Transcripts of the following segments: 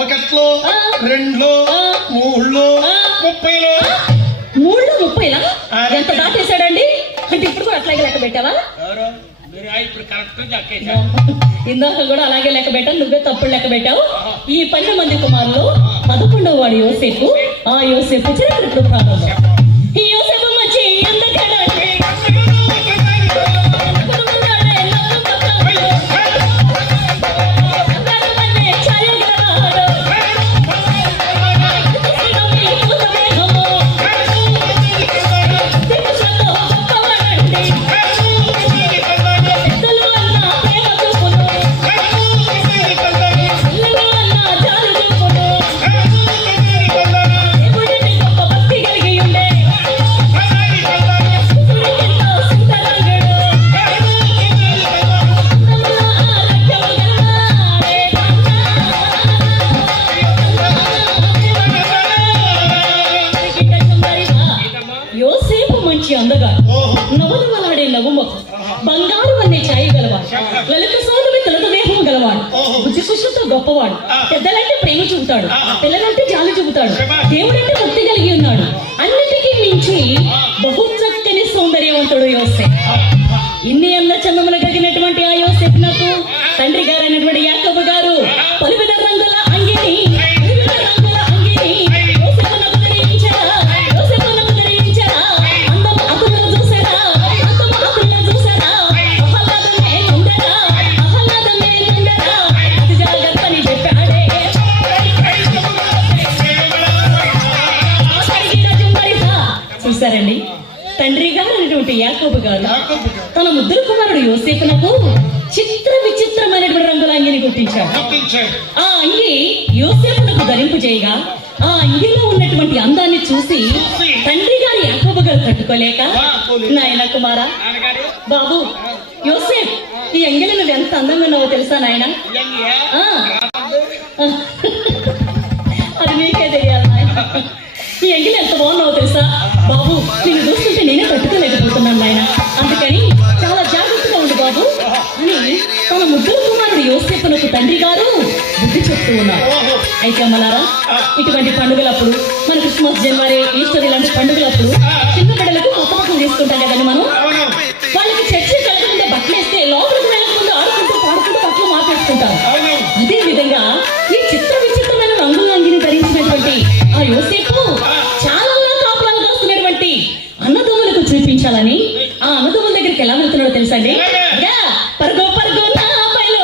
ఒకట్లో, రెండులో, మూడులో, 30లో. 3లో 30లా? ఎంత దాటేశాడండి? అంటే ఇప్పుడు కూడా అట్లాగే లెక్క పెట్టావా? ఇందాక కూడా అలాగే లెక్క పెట్టావు, నువ్వే తప్పుడు లెక్క పెట్టావు. ఈ 12 మంది కుమారులు 11వ వాడు యోసేపు. ఆ యోసేపు చరిత్ర ఇప్పుడు ప్రారంభం. ఈ యోసేపు మంచి అందగాడండి. నవనవలాడే నవ్వుముఖం, బంగారు అనే ఛాయ గలవాడు, లలిత సోదమి తలత దేహం గలవాడు, బుద్ధి కుషులతో గొప్పవాడు, పెద్దలంటే ప్రేమ చూపుతాడు, పిల్లలంటే జాలి చూపుతాడు, దేవుడంటే భక్తి కలిగి ఉన్నాడు, అన్నిటికీ మించి బహు చక్కని సౌందర్యవంతుడు యోసేపు. ఇన్ని అన్న చందములు కలిగినటువంటి ఆ యోసేపు నాకు తండ్రి గారు అయినటువంటి యాకోబు గారు పలువిధ రంగుల అంగిని చూసారండి. తండ్రి గారు అనేటువంటి యాకోబు గారు తన ముద్దుల కుమారుడు యోసేపునకు చిత్ర విచిత్రమైనటువంటి రంగుల అంగిని గుర్తించాడు. ఆ అంగి యోసేపునకు ధరింపు చేయగా ఆ అంగిలో ఉన్నటువంటి అందాన్ని చూసి తండ్రి గారు యాకోబు గారు తట్టుకోలేక, నాయన కుమారా, బాబు యోసేప్, ఈ అంగిలో నువ్వు ఎంత అందంగా ఉన్నావో తెలుసా నాయన? అది మీకే తెలియాలి నాయన. ఈ ఎంగిలి ఎంత బాగున్నావో తెలుసా బాబు? నేను చూస్తుంటే నేనే తట్టుకోలేకపోతున్నాను నాయన. అందుకని చాలా జాగ్రత్తగా ఉండు బాబు అని తన ముద్దుల కుమారుడు యోసేపునకు తండ్రి గారు బుద్ధి చెప్తూ ఉన్నారు. అయితే అమ్మలారా, ఇటువంటి పండుగలప్పుడు మన క్రిస్మస్, జనవరి, ఈస్టర్ ఇలాంటి పండుగలప్పుడు చిన్న బిడ్డలకు కొత్త బట్టలు తీసుకుంటాం కదండి మనం. వాళ్ళకి చర్చి కలగకుండా బట్టలు వేస్తే లోపలికి వెళ్ళకుండా ఆడుకుంటూ పాడుకుంటూ బట్టలు మార్పేసుకుంటారు. అదే విధంగా ఈ చిత్ర విచిత్రమైన రంగుల అంగిని ధరించినటువంటి ఆ యోసేపు చాలా కాపురాలు కాస్తున్నటువంటి అన్నదమ్ములకు చూపించాలని ఆ అన్నదమ్ముల దగ్గరికి ఎలా వెళ్తున్నాడో తెలుసా అండి? పరుగో పరుగో నా పైలో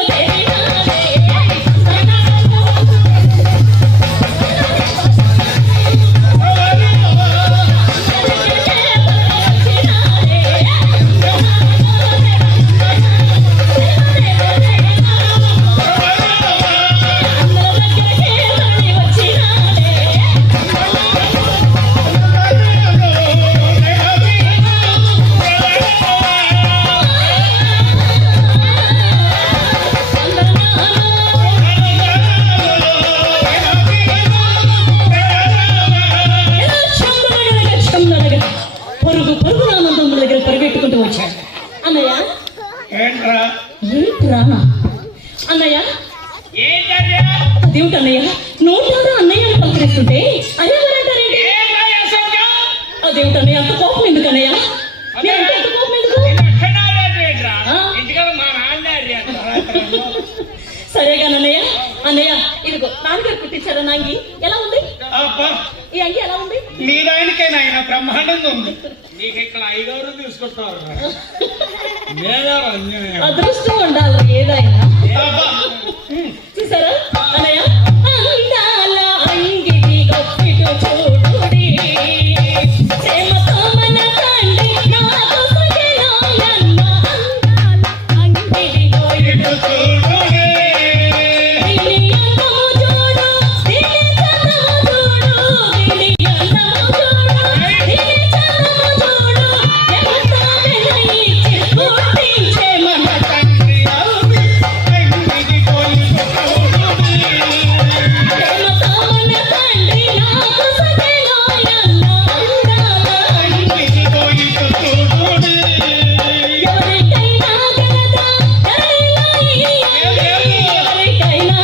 అన్నయ్య. అదేమిటన్నయ్య నోటారా అన్నయ్య అని పలకరిస్తుంటే అదేమంటారేంటి? అదేమిటన్నయ్య అంత కోపం ఎందుకు అన్నయ్య? అంత కోపం ఎందుకు? సరేగానన్నయ్య. అన్నయ్య ఇదిగో నాన్నగారు కుట్టించారా నా అంగి? ఎలా ఉంది ఈ అంగి? ఎలా ఉంది? మీరాయనకైనా బ్రహ్మాండంగా ఉంది. అదృష్టం ఉండాలి ఏదైనా. చూసారా అన్నయ్య? అందాల అంగిని గొప్పిటు చూడుడి, ప్రేమతో మన తండ్రి నాకు సగలాయన్న. అందాల అంగిని గొప్పిటు చూడుడి, దీని అందము చూడు, దీని చందము చూడు, దీని అందము చూడు, దీని చందము చూడు, ఎంత వినయించి గుర్తించే మన తండ్రి. ఎవరికైనా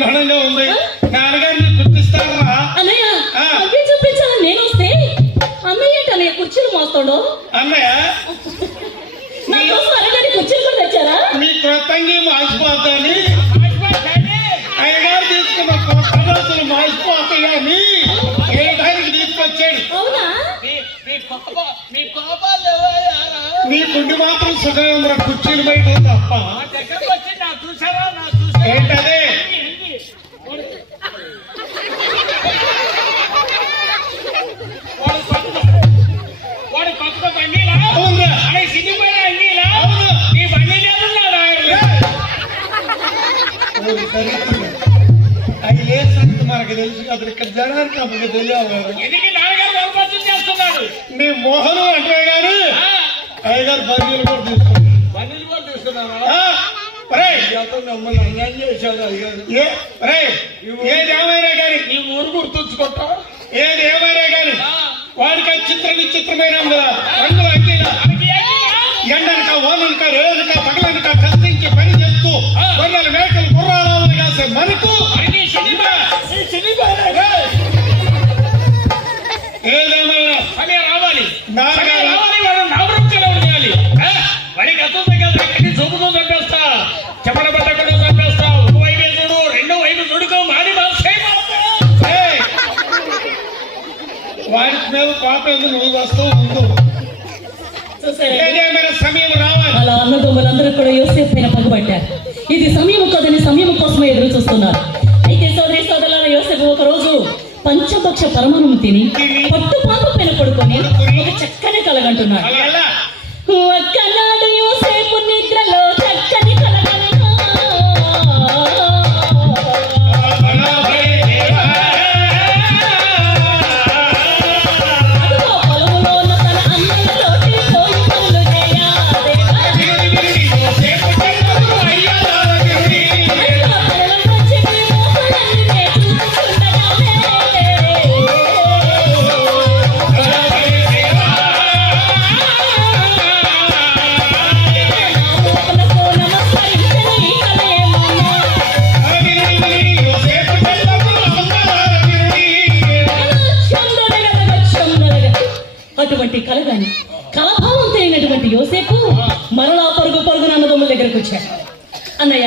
బ్రహ్మాండంగా ఉంది. నాన్నగారిని గుర్తిస్తారా? అన్నయ్య ఆ. అవి చూపించాలని నేను వస్తే అన్నయ్య ఏంటి అన్నయ్య కుర్చీలు మోస్తాడు? అన్నయ్య నా కోసం అరగని కుర్చీలు కూడా తెచ్చారా? మీ క్రొత్తంగి మాసిపోతాని అయ్యగారు తీసుకున్న కొత్త రోజులు మాసిపోతాయని ఏడానికి తీసుకొచ్చాడు. అవునా? నీ గుండి మాత్రం సుఖంగా కుర్చీలు బయట తప్ప ఏంటదే? అవునురా. అవును. అది ఏ సంగతి మనకు తెలుసు. అతను ఇక్కడ జనానికి అప్పుడు తెలియదు. నీ మోహను అంటే గారు అయ్యగారు బందీలు కూడా తీసుకున్నారు. మమ్మల్ని అన్యాయం చేశాడు అయ్యారు. ఏది ఏమైనా కానీ నీ ఊరు గుర్తుంచుకుంటా. ఏది ఏమైనా కానీ వాడికి చిత్ర విచిత్రమైన రంగుల అంగీలా ఎండనక వాననక రేదనక పగలనక కష్టించి పని చేస్తూ గొర్రెలు మేకలు గుర్రాలను కాసే మనకు ఏదేమైనా రావాలి నాన్నగారు వాడు నామరూపంగా ఉండాలి. వాడికి అర్థం కదా చూపుతూ చంపేస్తా, చెప్పల పట్టకుండా చంపేస్తా. ఒక వైపు చూడు, రెండో వైపు చూడుకో, మాది ఏయ్! వాడి మీద కోపం నువ్వు వస్తూ ఉండు. చూసారా? ఏదేమైనా సమయం రావాలి. అలా అన్నదమ్ములందరూ కూడా యోసేపు పైన పగబట్టారు. ఇది సమయం కాదని సమయం కోసమే ఎదురు చూస్తున్నారు. అయితే సోదరి సోదరుల యోసేపు ఒక రోజు పంచభక్ష పరమాణం తిని పట్టు పాప పైన పడుకొని ఒక చక్కని కలగంటున్నాడు. ఎలా? ఒక్కనాడు యోసేపు నిద్రలో చక్కని కలగనగా అదిగో పొలములో ఉన్న తన అన్నలతోటి పోయి పనులు చేయా దేవా. అదిగో కలలం వచ్చి నీ మోహలన్నీ చూస్తుండగానే నమస్కరించని కలయేమన్నా అటువంటి కలగాని కలభావంతైనటువంటి యోసేపు మరలా పరుగు పరుగున అన్నదమ్ముల దగ్గరకు వచ్చాడు. అన్నయ్య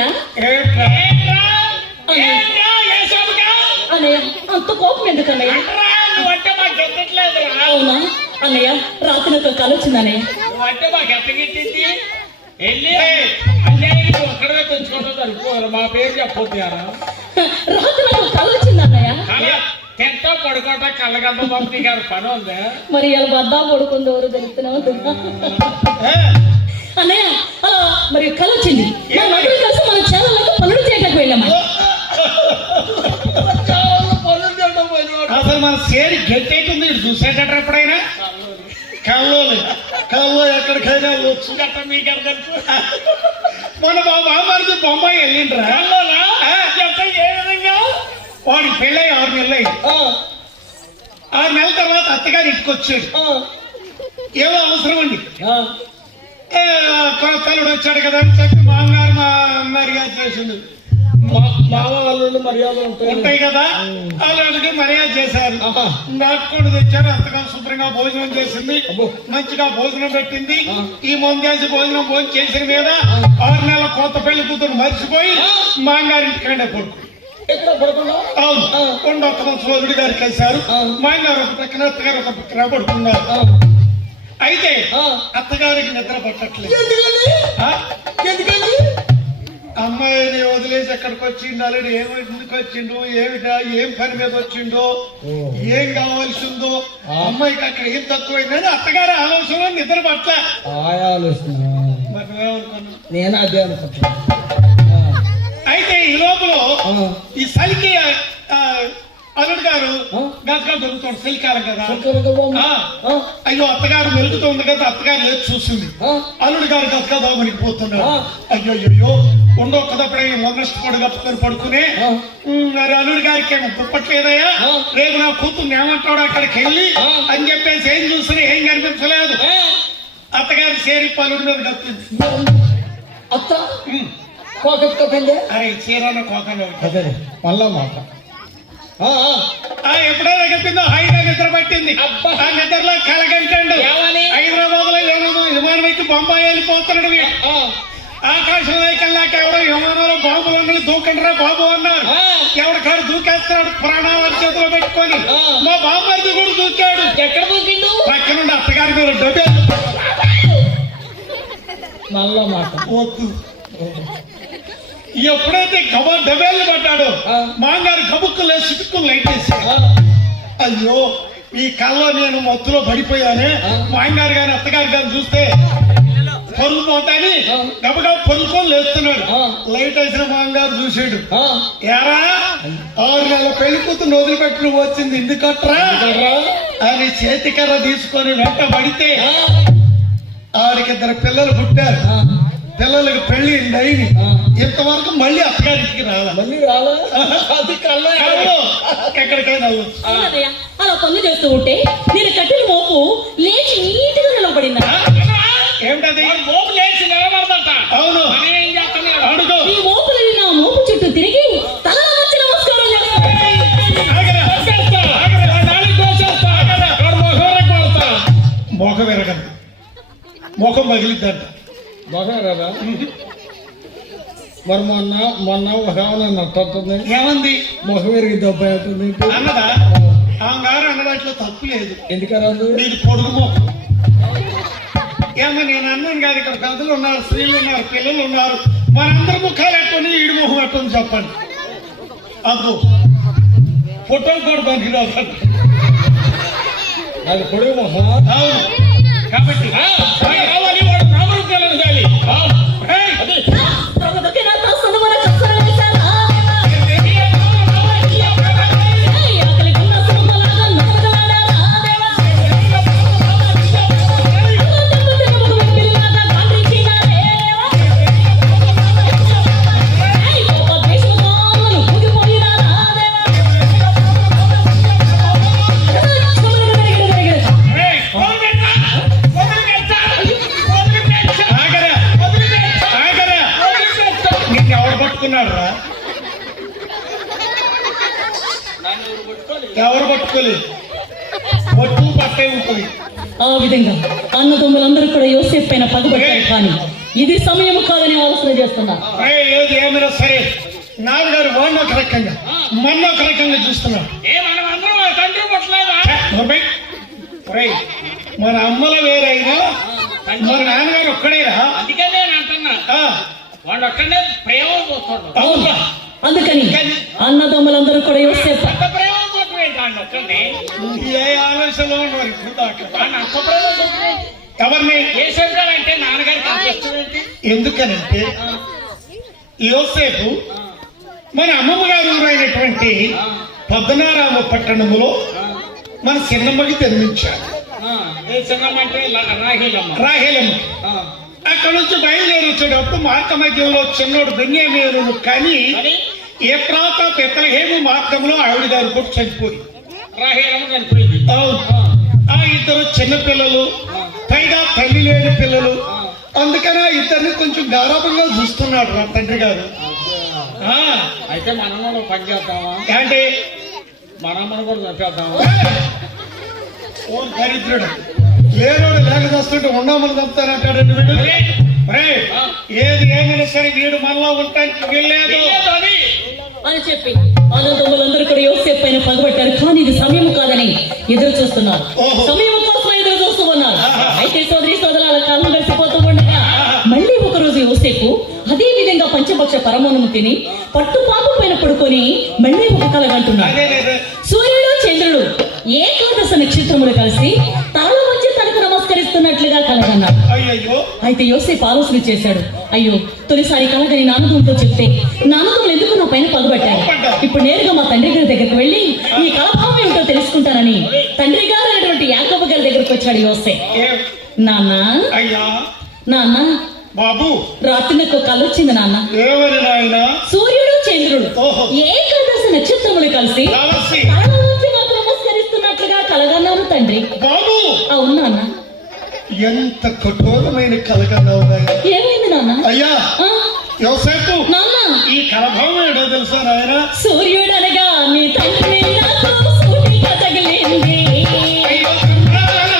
అన్నయ్య అంత కోపం ఎందుకు అన్నయ్య? నువ్వంటే మాకు ఎత్తట్లేదురా. అవునా అన్నయ్య? రాత్రి ఒక కల వచ్చింది అన్నయ్య. నువ్వంటే మాకు ఎత్తగిచ్చింది. వెళ్ళి అన్యాయానికి ఒక్కడే తెచ్చుకుంటూ సరిపోరు. మా పేరు చెప్పొద్దారా. రాత్రి ఒక కల వచ్చింది అన్నయ్య. తింటా పడుకోట కళ్ళగంట పంపి గారు పని ఉందా? మరి ఇలా బద్దా పడుకుంది ఎవరు తెలుస్తున్నావు అన్నయ్య? అలా మరి కల వచ్చింది. మా నలుగురు కలిసి మన చేలలకు పనులు చేయటకు వెళ్ళామా? పనులు తింటాం పోయినవాడు. అసలు మన సేరి గట్టేటుంది చూసేటట్టు ఎప్పుడైనా కల్లో ఎక్కడికైనా వచ్చు. గట్ట మీకు అర్థం. మన బాబామరిది బొంబాయి వెళ్ళిండ్రా. కల్లోనా? ఎంత ఏ విధంగా? వాడికి పెళ్ళై 6 నెలలు అయింది. 6 నెలల తర్వాత అత్తగారు ఇంటికొచ్చాడు. ఏమో అవసరం అండి. కొత్తలుడు వచ్చాడు కదా అని చెప్పి మామగారు మర్యాద చేసిండు. మామ వాళ్ళు మర్యాద ఉంటాయి కదా, వాళ్ళకి మర్యాద చేశారు. నాటుకోడు తెచ్చారు. అత్తగారు శుభ్రంగా భోజనం చేసింది, మంచిగా భోజనం పెట్టింది. ఈ మందేసి భోజనం చేసిన మీద 6 నెలల కొత్త పెళ్లి కూతురు మర్చిపోయి మామగారింటికండే పడుకుంది. ఎక్కడ పడుకున్నా? అవును, కొండొక్క సోదరుడి గారు కలిశారు. మామగారు ఒక పక్కన అత్తగారు ఒక పక్కన పడుకున్నారు. అయితే అత్తగారికి నిద్ర పట్టట్లేదు. ఎందుకని? అమ్మాయిని వదిలేసి ఎక్కడికి వచ్చిండు, అల్లుడు ఎందుకు వచ్చిండు, ఏమిటా, ఏం పని మీద వచ్చిండో, ఏం కావాల్సిందో, అమ్మాయికి అక్కడ ఏం తక్కువైందని అత్తగారు ఆలోచన నిద్ర పట్ల. మరి నువ్వేమనుకున్నావు? నేను అదే అనుకుంటున్నా. అయితే ఈ లోపల ఈ సలికి అల్లుడు గారు గట్గా దొరుకుతాడు. చలికాలం కదా. అయ్యో అత్తగారు మెలుగుతుంది కదా, అత్తగారు లేచి చూసింది. అల్లుడు గారు గట్గా దామనికి పోతున్నాడు. అయ్యో అయ్యో ఉండొక్కదప్పుడే మొన్నష్టపడు కప్పుకొని పడుకునే మరి అల్లుడు గారికి ఏమో పుప్పట్లేదయ్యా, రేపు నా కూతుర్ని ఏమంటాడు అక్కడికి వెళ్ళి అని చెప్పేసి ఏం చూసినా ఏం కనిపించలేదు. అత్తగారు చేరి అల్లుడి మీద కప్పింది. అత్త కోకెత్తుకోకండి. అరే చీరలో కోకలు అదే మళ్ళా మాట. ఎప్పుడైనా చెప్పిందో హాయిగా నిద్ర పట్టింది. అబ్బా. ఆ నిద్రలో కలగంటాడు ఏమని? హైదరాబాద్ లో ఏమో విమానం ఎక్కి బొంబాయి వెళ్ళిపోతున్నాడు వీడు. ఆకాశంలోకి వెళ్ళాక ఎవరో విమానంలో బాంబులు ఉన్నాయి దూకండిరా బాబు అన్నారు. ఎవరి కాడు దూకేస్తున్నాడు ప్రాణాలను చేతిలో పెట్టుకొని. మా బామ్మర్ది కూడా దూకాడు. ఎక్కడ దూకిండు? పక్క నుండి అత్తగారి మీద డబ్బే మళ్ళా మాట. వద్దు. ఎప్పుడైతే డబ్బేళ్ళు పడ్డాడో మాంగారు గబుక్కు లేదు సిటుక్కులు లైట్ వేసి అయ్యో ఈ కళ్ళలో నేను మొత్తులో పడిపోయానే. మాంగారు గాని అత్తగారు గారిని చూస్తే పరుగు పోతాని గబగబ పరుకొని లేస్తున్నాడు. లైట్ వేసిన మాంగారు చూసాడు. ఎరా 6 నెలల పెళ్లి కూతురు వదిలిపెట్టి నువ్వు వచ్చింది ఎందుకట్రా అని చేతికర్ర తీసుకొని వెంట పడితే ఆడికి 2 పిల్లలు పుట్టారు. పిల్లలకు పెళ్లి అయింది. ఇంతవరకు మళ్ళీ అత్తగారికి రావాలి. మళ్ళీ రాలా? అది కళ్ళ ఎక్కడికైనా అవునదయ్య, అలా పనులు చేస్తూ ఉంటే నేను కట్టిన మోపు లేచి నీటిగా నిలబడిందా? ఏమిటది? మోపు లేచి నిలబడదంట. అవును. మనం ఏం చేస్తున్నాడు? అడుగు. ఈ మోపులని నా మోపు చుట్టూ తిరిగి తల వచ్చి నమస్కారం చేస్తాను. ఆగరా. కొట్టేస్తా. నాలుగు కోసేస్తా. మొహం కొడతా. మొఖం ఎరగదు. మొఖం పగిలిద్దంట. మొహం కదా. మరి మొన్న ఒక నట్టుంది. ఏమంది? మొహం ఎరిగి దెబ్బ అవుతుంది. అన్నదా ఆ గారు అన్నదాంట్లో తప్పు లేదు. ఎందుకరాదు? నీకు పొడుగు మొఖం. ఏమో నేను అన్నాను కాదు, ఇక్కడ పెద్దలు ఉన్నారు, స్త్రీలు ఉన్నారు, పిల్లలు ఉన్నారు. మనందరి ముఖాలు ఎట్టుని ఈడు మొహం ఎట్టుంది చెప్పండి. అబ్బు ఫోటో కూడా పనికిరాదు. అది పొడుగు మొహం. అవును. కాబట్టి కావాలి వాడు నామరూపాలను చాలి. అది ప్రగతికి నా తోసన మన కసర వేశారా? ఆకలికి నా సుమలాగా నడకలాడారా దేవా? పిల్లలాగా గాండ్రించినారే. గొప్ప దేశమును ఊగిపోయినారా దేవా? నిన్నెవరు పట్టుకున్నాడు రా? ఎవరు పట్టుకోలేదు. పట్టు పట్టే ఉంటుంది. ఆ విధంగా అన్నదమ్ములందరూ కూడా యోసేపు పైన పగబట్టారు. కానీ ఇది సమయం కాదని ఆలోచన చేస్తున్నా. ఏది ఏమైనా సరే నాన్నగారు వాడిని ఒక రకంగా మొన్న ఒక రకంగా చూస్తున్నాడు. మనం అందరం వాళ్ళ తండ్రి పుట్టలేదా? మన అమ్మల వేరైనా మన నాన్నగారు ఒక్కడేరా. అందుకే నేను అంటున్నా వాడు ఒక్కడే ప్రేమ చూస్తాడు. అవునా? అందుకని అన్నదమ్ములందరూ కూడా యోసేపు అంత ప్రేమ చూడటం ఏంటి వాడిని ఒక్కడే? ఏ ఆలోచనలో ఉన్నారు ఇప్పుడు దాకా? వాడిని అంత ప్రేమ చూడటం ఎవరిని? ఏ శబ్దాలంటే నాన్నగారికి అంత ఇష్టం ఏంటి? ఎందుకనంటే యోసేపు మన అమ్మమ్మ గారు ఊరైనటువంటి పద్మనారామ పట్టణములో మన చిన్నమ్మకి జన్మించారు. ఏ చిన్నమ్మంటే రాహేలమ్మ. రాహేలమ్మ. అక్కడ నుంచి బయలుదేరి వచ్చేటప్పుడు మార్గ మధ్యంలో చిన్నోడు బెన్యామీనును కానీ ఏ ప్రాంత బెత్లెహేము మార్గంలో ఆవిడ గారు కూడా చనిపోయి రాహేలమ్మ చనిపోయింది. ఆ 2 చిన్న పిల్లలు, పైగా తల్లి లేని పిల్లలు. అందుకని ఆ 2 కొంచెం గారాబంగా చూస్తున్నాడు నా తండ్రి గారు. అయితే మనం కూడా పని చేద్దామా? అంటే మనమ్మను కూడా చంపేద్దామా? ఓ దరిద్రుడు లేనోడు లేక చేస్తుంటే ఉన్నామని చంపుతానంటాడండి వీడు. ఏది ఏమైనా సరే వీడు మనలో ఉంటానికి వెళ్ళలేదు అని చెప్పి అన్నదమ్ములందరూ కూడా యోసేపు పైన పగబట్టారు. కానీ ఇది సమయం కాదని ఎదురు చూస్తున్నారు. సమయం కోసం ఎదురు చూస్తూ ఉన్నారు. అయితే సోదరి సోదరుల కాలం గడిచిపోతూ ఉండగా మళ్ళీ ఒక రోజు యోసేపు అదే విధంగా పంచపక్ష పరమాణము తిని పట్టు పాపం పైన పడుకొని మళ్ళీ ఒక కలగంటున్నాడు. సూర్యుడు చంద్రుడు ఏకాదశ నక్షత్రములు కలిసి తలలో వచ్చి తనకు నమస్కరిస్తున్నట్లుగా కలగన్నారు. అయితే యోసేపు ఆలోచన చేశాడు. అయ్యో తొలిసారి కలగని నాన్నదమ్ముతో చెప్తే నాన్నదమ్ములు ఎందుకు నా పైన పగబట్టారు. ఇప్పుడు నేరుగా మా తండ్రి గారి దగ్గరికి వెళ్ళి ఈ కలభావం ఏమిటో తెలుసుకుంటానని తండ్రి గారు అనేటువంటి యాకోబు గారి దగ్గరకు వచ్చాడు యోసేపు. నాన్న నాన్న బాబు రాత్రి నాకు కళ వచ్చింది నాన్న. సూర్యుడు చంద్రుడు ఏకాదశ నక్షత్రములు కలిసి తలలో వచ్చి మాకు నమస్కరిస్తున్నట్లుగా కలగన్నాను తండ్రి. బాబు అవును నాన్న. ఎంత కఠోరమైన కలగన్నావు. ఏమైంది నాన్న? అయ్యా యోసేపు నాన్న ఈ కలభావం ఏడో తెలుసా నాయన? సూర్యుడనగా నీ తండ్రి నాకు సూటిగా తగిలింది. అయ్యో, అదిగో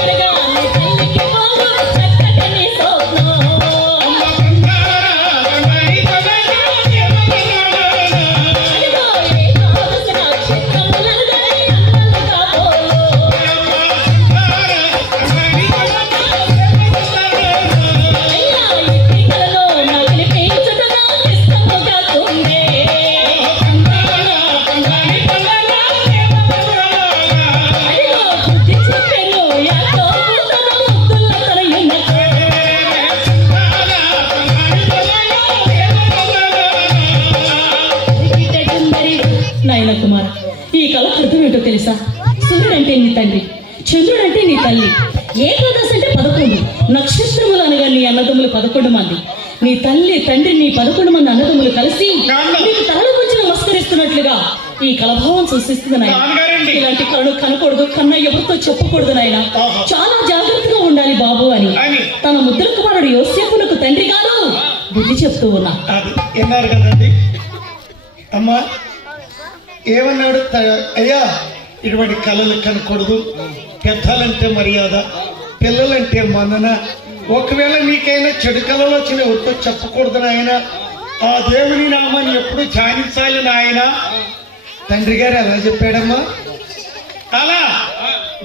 చంద్రుడనగా నీ తల్లికి బాగు చక్కని స్వప్నం. అదిగో ఏకాదశి నక్షత్రములనగా అన్నలుగా పోలు. అయ్యా ఇంటి కలలో నకిలి పెంచుటగా ఇష్టముగా తుండే. అదిగో బుద్ధి చెప్పెను యాకోబు తన ముద్దుల తనయున్నకు. నాయన కుమార్, ఈ కళ అర్థం ఏంటో తెలుసా? సూర్యుడంటే నీ తండ్రి, చంద్రుడంటే నీ తల్లి, ఏకాదశి అంటే 11, నక్షత్రములు అనగా నీ అన్నదమ్ములు 11 మంది. నీ తల్లి తండ్రి నీ 11 మంది అన్నదమ్ములు కలిసి నీకు తలలు గురించి నమస్కరిస్తున్నట్లుగా ఈ కలభావం సూచిస్తుంది నాయన. నాన్నగారండి. ఇలాంటి కళను కనకూడదు, కన్న ఎవరితో చెప్పకూడదు నాయన. చాలా జాగ్రత్తగా ఉండాలి బాబు అని తన ముద్ర కుమారుడు యోసేపునకు తండ్రి గారు బుద్ధి చెప్తూ ఉన్నా. అది విన్నారు కదండి అమ్మా. ఏమన్నాడు? అయ్యా, ఇటువంటి కళలు కనకూడదు, పెద్దలంటే మర్యాద, పిల్లలంటే మన్నన. ఒకవేళ నీకైనా చెడు కళలు వచ్చిన ఎవరితో చెప్పకూడదు నాయన. ఆ దేవుని నామాన్ని ఎప్పుడు ధ్యానించాలి నాయన. తండ్రి గారు ఎలా చెప్పాడమ్మా? అలా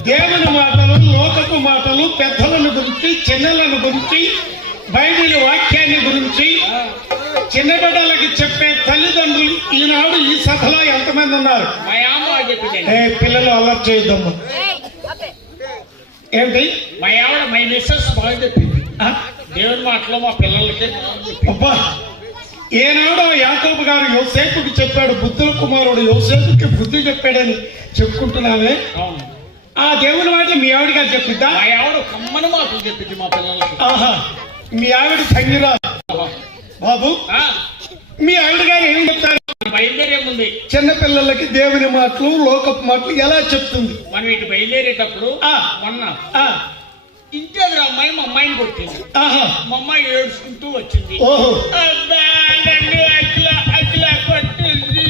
దేవుని మాటలు, లోకపు మాటలు, పెద్దలను గురించి, చిన్నలను గురించి, బైబిల్ వాక్యాన్ని గురించి చిన్న బిడ్డలకి చెప్పే తల్లిదండ్రులు ఈనాడు ఈ సభలో ఎంతమంది ఉన్నారు? మా అమ్మ చెప్పింది. పిల్లలు అలర్ట్ చేయొద్దమ్మా. ఏంటి? మా ఆవిడ మై మిస్సెస్ బాగా చెప్పింది. ఆ? దేవుని మాటలో మా పిల్లలకి అబ్బా, ఏనాడో యాకోబు గారు యోసేపుకి చెప్పాడు, బుద్ధుల కుమారుడు యోసేపుకి బుద్ధి చెప్పాడని చెప్పుకుంటున్నావే. అవును, ఆ దేవుని మాట మీ ఆవిడ గారు చెప్పిద్దా? మా ఆవిడ కమ్మని మాటలు చెప్పింది మా పిల్లలకి. ఆహా, మీ ఆవిడ సంగిరా బాబు. ఆ, మీ ఆవిడ గారు ఏం చెప్తారు? బయలుదేరే ముందు చిన్న పిల్లలకి దేవుని మాటలు, లోకపు మాటలు ఎలా చెప్తుంది? మనం ఇటు బయలుదేరేటప్పుడు మొన్న ఆ, ఇంటి ఎదురు అమ్మాయి మా అమ్మాయిని కొట్టింది. ఆహా, మా అమ్మాయి ఏడుచుకుంటూ వచ్చింది. ఓహో, అబ్బా, నన్ను అట్లా అట్లా కొట్టింది.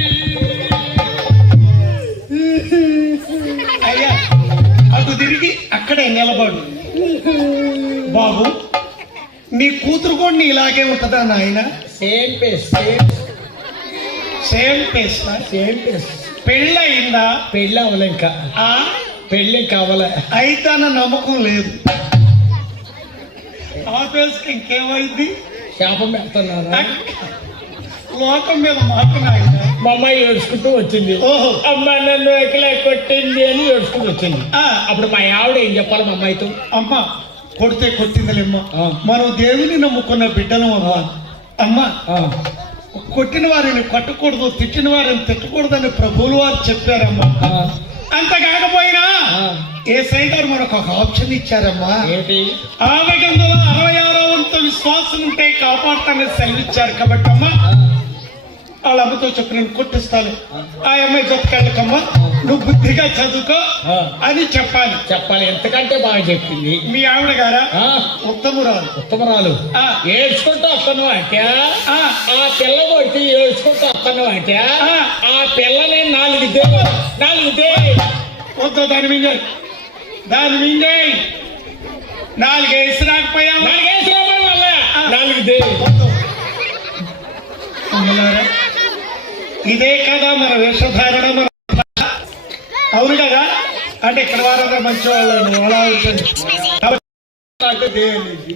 అయ్యా అటు తిరిగి అక్కడే నిలబడు బాబు. నీ కూతురు కూడా నీ ఇలాగే ఉంటుందా నాయన? Same pace, same pace. Same pace. పెళ్ళయిందా? పెళ్ళి అవ్వలే ఇంకా, ఆ, పెళ్ళి కావాలా? అయితే అన్న నమ్మకం లేదు. ఆ పేస్కి ఇంకేమైంది? శాపం పెడుతున్నారా? లోకం మీద మాకు నాయన. మా అమ్మాయి ఏడ్చుకుంటూ వచ్చింది. ఓహో, అమ్మ నన్ను ఎక్కలే కొట్టింది అని ఏడ్చుకుంటూ వచ్చింది. ఆ, అప్పుడు మా ఆవిడ ఏం చెప్పాలి మా అమ్మాయితో? అమ్మా, కొడితే కొట్టిందిలేమ్మా, ఆ. మనం దేవుని నమ్ముకున్న బిడ్డలం అమ్మా. అమ్మా, ఆ, కొట్టిన వారిని కొట్టకూడదు, తిట్టిన వారిని తిట్టకూడదని ప్రభువులు వారు చెప్పారమ్మా. ఆ, అంత కాకపోయినా ఆ. యేసయ్య గారు మనకు ఒక ఆప్షన్ ఇచ్చారమ్మా. ఏంటి? 666వ వంతు విశ్వాసం ఉంటే కాపాడతానని సెలవిచ్చారు కాబట్టి అమ్మా, వాళ్ళ అమ్మతో చెప్పి నేను కొట్టిస్తాను, ఆ అమ్మాయి జతకెళ్ళకమ్మా, నువ్వు బుద్ధిగా చదువుకో ఆ. అని చెప్పాలి. చెప్పాలి, ఎంతకంటే బాగా చెప్పింది. మీ ఆవిడ గారా ఆ, ఉత్తమురాలు. ఉత్తమరాలు. ఆ. ఏడ్చుకుంటూ వస్తాను అంటే ఆ, ఆ పిల్ల కొట్టి ఏడ్చుకుంటూ వస్తాను అంటే ఆ. ఆ పిల్లని 4 దే వద్దు, దాని మింగాయి, దాని మింగాయి. 4 వేసి రాకపోయా? 4 దే. అమ్మలారా, ఇదే కదా మన వేషధారణ, మన అవును కదా. అంటే ఇక్కడ వారందరూ మంచి వాళ్ళని అలా ఉంటుంది. కాబట్టి దేవునికి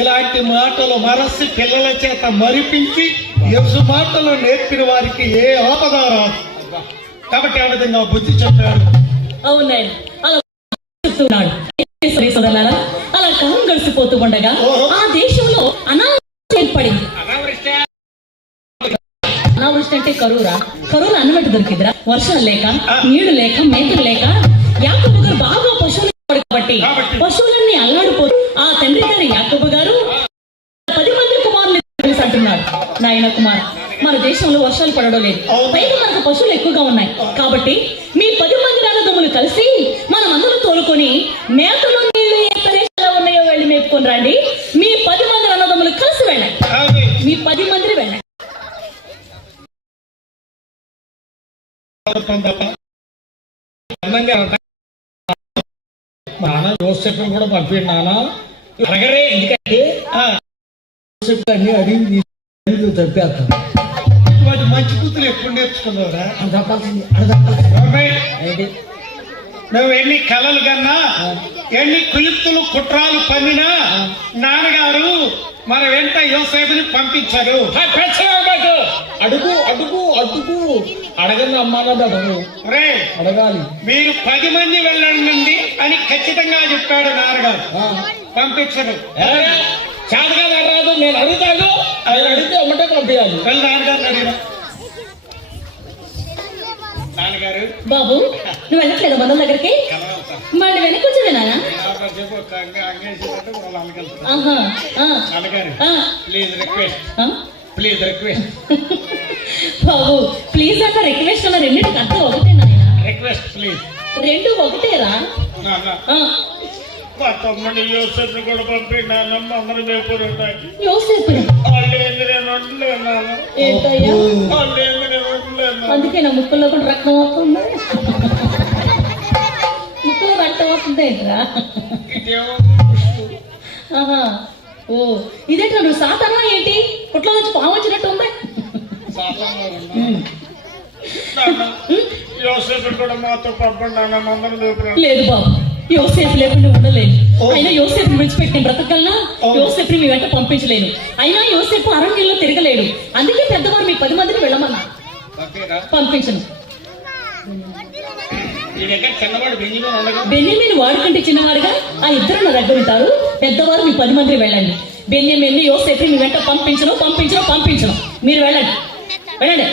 ఇలాంటి మాటలు మరసి పిల్లల చేత మరిపించి యేసు మాటలు నేర్పిన వారికి ఏ ఆపద రాదు. కాబట్టి ఆ విధంగా బుద్ధి చెప్పాడు. అవునాయన, అలా చెప్తున్నాడు. సోదరులారా, అలా కాలం గడిచిపోతూ ఉండగా ఆ దేశంలో అనావృష్టి ఏర్పడింది. అనావృష్టి అంటే కరువురా? కరువులు అన్నమాట దొరికిందిరా. వర్షాలు లేక, నీళ్లు లేక, మేతలు లేక యాకోబు గారు బాగా పశువులు కాబట్టి పశువులన్నీ అల్లాడిపోతూ ఆ తండ్రి గారు యాకోబు గారు 10 మంది కుమారులు అంటున్నాడు. నాయన కుమార్, మన దేశంలో వర్షాలు పడడం లేదు, పైగా మనకు పశువులు ఎక్కువగా ఉన్నాయి. కాబట్టి మీ 10 మంది అన్నదమ్ములు కలిసి మనం అందరూ తోలుకొని మేతలు నీళ్లు ఏ ప్రదేశాల్లో ఉన్నాయో వెళ్ళి చెప్పుకుని రండి. మీ 10 మంది అన్నదమ్ములు కలిసి వెళ్ళండి. అది మీ 10 మంది వెళ్ళండి. నాన్న జోసెఫ్ కూడా పంపిండు నాన్న అడగరే, ఎందుకంటే జోసెఫ్ అన్ని అడిగి చంపేస్తాను. ఇటువంటి మంచి కూతురు ఎప్పుడు నేర్చుకున్నావురా? అడగపాల్సింది ఏంటి? నువ్వు ఎన్ని కలలు కన్నా, ఎన్ని కుయుక్తులు కుట్రాలు పన్నినా నాన్నగారు మన వెంట యోసేపుని పంపించారు. అడుగు అడుగు అడుగు అడగండి అమ్మానది అడుగు రే, అడగాలి. మీరు 10 మంది వెళ్ళండి అని ఖచ్చితంగా చెప్పాడు నాన్నగారు. పంపించరు. చేతగా రాదు, నేను అడుగుతాను. ఆయన అడిగితే అమ్మటే పంపించాలి. వెళ్ళి నాన్నగారు అడిగిన నాన్నగారు బాబు నువ్వు వెళ్ళట్లేదు బంధువుల దగ్గరికి? మళ్ళీ వెనక్కి వచ్చేదేనా? ఆహా, ఆ, నాన్నగారు ఆ, ప్లీజ్ రిక్వెస్ట్, ఆ? ప్లీజ్ రిక్వెస్ట్, బాబు ప్లీజ్ అన్న రిక్వెస్ట్ అన్న రెండింటికి అర్థం ఒకటే నాయన. Request please. రెండు ఒకటేరా? ఆ, మా తమ్ముడు యోసేపు కూడా పంపిణీ అందరూ వేపురు ఉంటాయి. యోసేపు వాళ్ళు ఏంది నేను ఉండలేను, ఏంటయ్యా? వాళ్ళు ఏంది నేను ఉండలేను. అందుకే నా ముక్కుల్లో కూడా రక్తం వస్తుంది. ముక్కులో రక్తం వస్తుంది ఏంట్రా? ఇదేమో ఆహా, ఓ ఇదేంట్రా నువ్వు సాధారణ ఏంటి? పుట్లో నుంచి పాము వచ్చినట్టు ఉంది. యోసేపు కూడా మాతో పంపండి అన్న అందరూ వేపురు. లేదు బాబు, యోసేపు లేకుండా ఉండలేను. అయినా యోసేపు విడిచిపెట్టి నేను బ్రతకగలనా? యోసేపుని మీ వెంట పంపించలేను. అయినా యోసేపు అరణ్యంలో తిరగలేడు. అందుకే పెద్దవారు మీ 10 మందిని వెళ్ళమన్నా. పంపించను. ఈ దగ్గర చిన్నవాడు బెంజమిన్ ఉండగా బెన్యామీను వాడికంటే చిన్నవాడుగా ఆ ఇద్దరు నా దగ్గర ఉంటారు. పెద్దవారు మీ 10 మందిని వెళ్ళండి. బెన్యామీను యోసేపుని మీ వెంట పంపించను. మీరు వెళ్ళండి, వెళ్ళండి.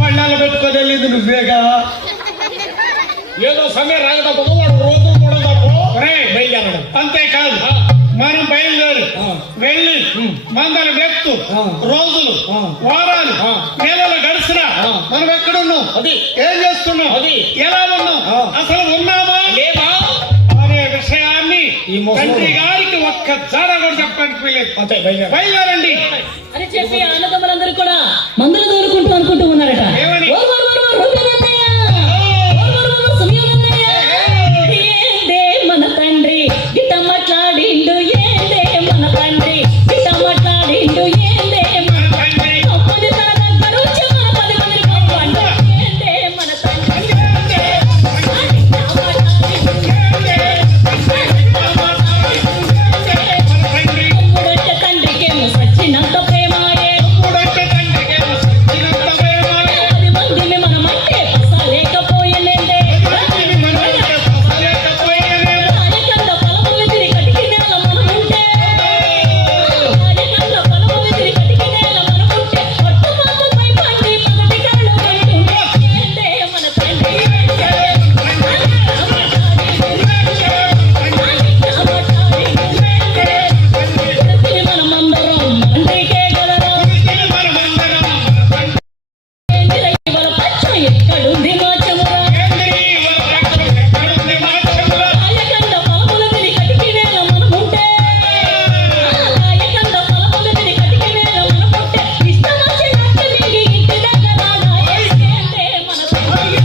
పళ్ళాలు పెట్టుకొని వెళ్ళింది నువ్వేగా. ఏదో సమయం రాగటప్పుడు వాడు రోజు కూడా బయలుదేరడం. అంతేకాదు, మనం బయలుదేరి వెళ్ళి మందల వ్యక్తు రోజులు, వారాలు, నెలలు గడిచినా మనం ఎక్కడున్నాం, అది ఏం చేస్తున్నాం, అది ఎలా ఉన్నాం, అసలు ఉన్నామా లేదా అనే విషయాన్ని ఈ ముసలోడు తండ్రి గారికి ఒక్క జాడ కూడా చెప్పడానికి లేదు. అంతే బయలుదేర. బయలుదేరండి అని చెప్పి అన్నదమ్ములందరూ కూడా మందులు తోలుకుంటూ అనుకుంటూ ఉన్నారట. ఏమని? ఓ ఓ ఓ ఓ రూబేనన్నయ్య, ఓ ఓ ఓ ఓ సుమియోనన్నయ్య, ఏందే మన తండ్రి గిట్ట మాట్లాడిండు, ఏందే మన తండ్రి గిట్ట మాట్లాడిండు, ఏందే మన తండ్రి అప్పుని తన దగ్గర ఉంచి మన 10 మందిని పంపండు, ఏందే మన తండ్రి తమ్ముడొచ్చే తండ్రికేమో సచ్చినంత ప్రేమాయే, మూడంటే తండ్రికేమో సచ్చినంత ప్రేమాయే. 10 మందిని మనమంటే పసలేకపోయేలేందే, మనమంటే పసలేకపోయేనే. రాయకండ పొలములు తిరిగి కటికి నేల మనముంటే, రాయకండ పొలములు తిరిగి కటికి నేల మనముంటే, పట్టుమాకుపై పండి పగటి కళ్ళు కంటుంటే, ఏందే మన తండ్రి మనమందరం తండ్రికే గలరా, మనమందరం ఇవాళ పచ్చ ఎక్కడుంది మాచమురా, ఎక్కడుంది మార్చమురా. రాయకండ పొలములు తిరిగి కటికి నేల మనముంటే, రాయకండ పొలములు తిరిగి కటికి నేల మనముంటే, ఇష్టమొచ్చినట్టు తిరిగి ఇంటి దగ్గర రాయే, ఏందే మన తండ్రి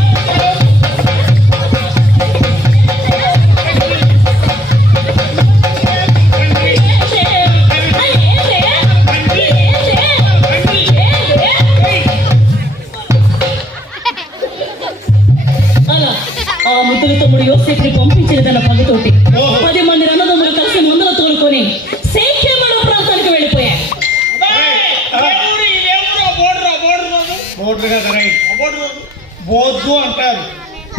అలా ఆ ముద్దుల తమ్ముడు యోసేపుని పంపించిన తన పగతోటి 10 మంది అన్నదమ్ములు కలిసి మందులు తోలుకొని శేఖేమణ ప్రాంతానికి వెళ్ళిపోయారు. బోర్డు కదా, రైట్. బోర్డు అంటారు,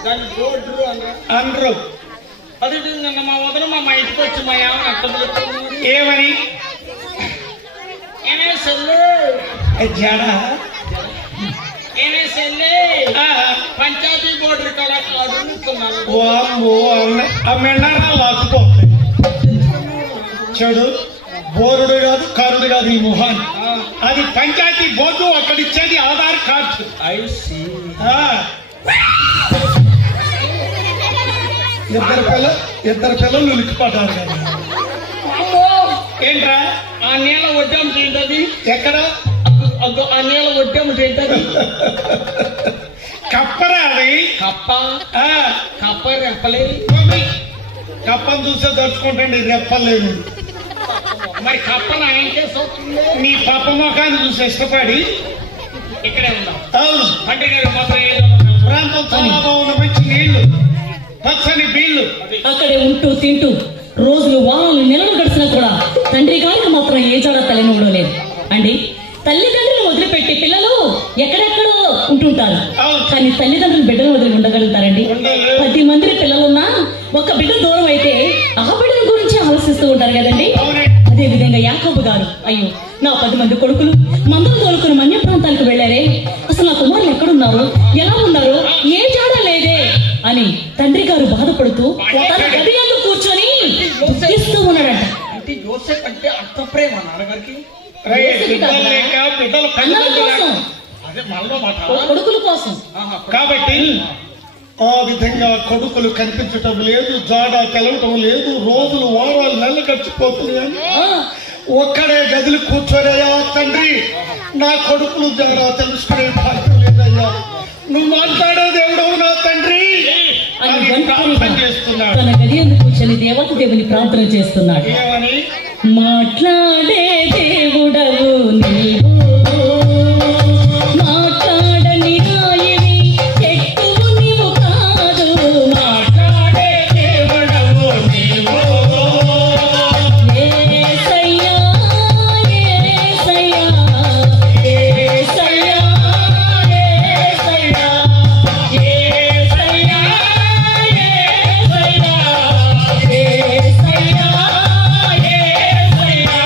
దాన్ని బోర్డు అన్నా. అనరు. అది నిన్న మా వదిన మా ఇంటికి వచ్చి మా ఏమని అర్థం చెప్తుంది. ఏమని? ఏమే సెల్లు, జడ ఏమే సెల్లి, పంచాయతీ బోర్డు కూడా అడుగుతున్నాను. ఆ మెండరా లాక్కుపోతాయి. చెడు బోరుడు కాదు, కరుడు కాదు ఈ మొహాన్ని. అది పంచాయతీ బోర్డు, అక్కడిచ్చేది ఆధార్ కార్డు. ఇద్దరు పిల్లలు ఇద్దరు పిల్లలు ఉలిక్కిపడ్డారు కదా. అమ్మో ఏంట్రా ఆ నీళ్ళ వడ్డం ఏంటది? ఎక్కడ అగ్గో ఆ నీళ్ళ వడ్డం ఏంటది? కప్పరా అది. కప్ప ఆ, కప్ప రెప్పలే. కప్పను చూసే దర్చుకుంటండి రెప్పలేదు. మరి కప్పను ఆయన చేస్తుంది. నీ పాప మొఖాన్ని చూసి ఇష్టపడి ఇక్కడే ఉన్నాం. అవును తండ్రి గారు మాత్రం ఏదో ప్రాంతం చాలా బాగుంది. మంచి నీళ్లు, పచ్చని బీళ్లు. అక్కడే ఉంటూ తింటూ రోజులు వారాలు నెలలు గడిచినా కూడా తండ్రి గారికి మాత్రం ఏ జాడ తల్లినవ్వడం లేదు అండి. తల్లిదండ్రులు వదిలిపెట్టి పిల్లలు ఎక్కడెక్కడో ఉంటుంటారు, కానీ తల్లిదండ్రులు బిడ్డను వదిలి ఉండగలుగుతారండి. 10 మంది పిల్లలున్నా ఒక బిడ్డ దూరం అయితే ఆ బిడ్డల గురించి ఆలోచిస్తూ ఉంటారు కదండి. అదే విధంగా యాకోబు గారు, అయ్యో నా 10 మంది కొడుకులు మందలు తోలుకుని మన్య ప్రాంతాలకు వెళ్ళారే, అసలు నా కుమారులు ఎక్కడున్నారు, ఎలా ఉన్నారు, ఏ జాడ లేదే అని తండ్రి గారు బాధపడుతూ తన గది యందు కూర్చొని దుఃఖిస్తూ ఉన్నాడంట. అంటే యోసేపు అంటే అంత ప్రేమ నాన్నగారికి. బిడ్డలు లేక బిడ్డలు అన్నల కోసం, అదే మనలో మాట. కొడుకుల కోసం. కాబట్టి ఆ విధంగా కొడుకులు కనిపించటం లేదు, జాడ తెలవటం లేదు. రోజులు వారాలు నెలలు గడిచిపోతున్నాయని ఒక్కడే గదిలో కూర్చోనయ్యా తండ్రి, నా కొడుకులు జాడ తెలుసుకునే భాగ్యం లేదయ్యా, నువ్వు మాట్లాడే దేవుడవు నా తండ్రి అని ప్రార్థన చేస్తున్నాడు. తన గది యందు కూర్చొని దేవత దేవుని ప్రార్థన చేస్తున్నాడు. ఏమని? మాట్లాడే దేవుడవు నీవు, మాట్లాడని రాయివి ఎక్కువ నీవు కాదు, మాట్లాడే దేవుడవు నీవు. యేసయ్యా, యేసయ్యా, యేసయ్యా, యేసయ్యా, యేసయ్యా, యేసయ్యా, యేసయ్యా, యేసయ్యా.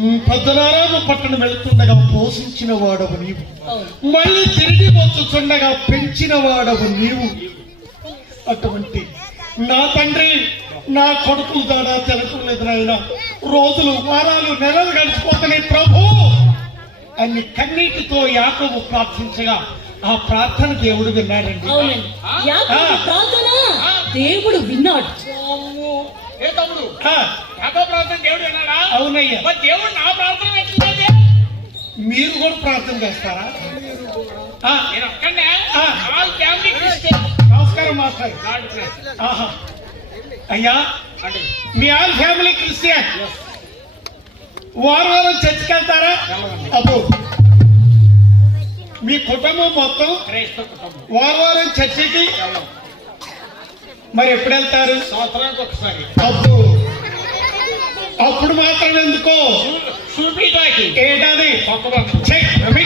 పద్మనారాయణ పట్టణం వెళుతుండగా పోషించిన వాడవు నీవు, అవును. మళ్ళీ తిరిగి వచ్చుచుండగా పెంచిన వాడవు నీవు. అటువంటి నా తండ్రి నా కొడుకుల ద్వారా తెలుసుకోలేదు నాయన. రోజులు వారాలు నెలలు గడిచిపోతున్నాయి ప్రభు అన్ని కన్నీటితో యాకోబు ప్రార్థించగా ఆ ప్రార్థన దేవుడు విన్నాడండి. అవునండి, యాకోబు ప్రార్థన దేవుడు విన్నాడు. ఏ తమ్ముడు, ఆ, యాకోబు ప్రార్థన దేవుడు విన్నాడా? అవునయ్యా. మరి దేవుడు నా ప్రార్థన ఎట్లుంది? మీరు కూడా ప్రార్థన చేస్తారా? ఆ, నేను ఒక్కడే ఆ. All family Christian. నమస్కారం మాస్టర్. God bless. ఆహా. అయ్యా, అంటే మీ ఆల్ ఫ్యామిలీ క్రిస్టియన్ వారం చర్చికి వెళ్తారా? అబ్బో, మీ కుటుంబం మొత్తం క్రైస్తవ కుటుంబం. వారం చర్చికి మరి ఎప్పుడు వెళ్తారు? సంవత్సరానికి ఒకసారి. అబ్బో, అప్పుడు మాత్రం ఎందుకో చూపిటాకి ఏంటది? ఒక్క భక్తుడు. చెక్ రమి.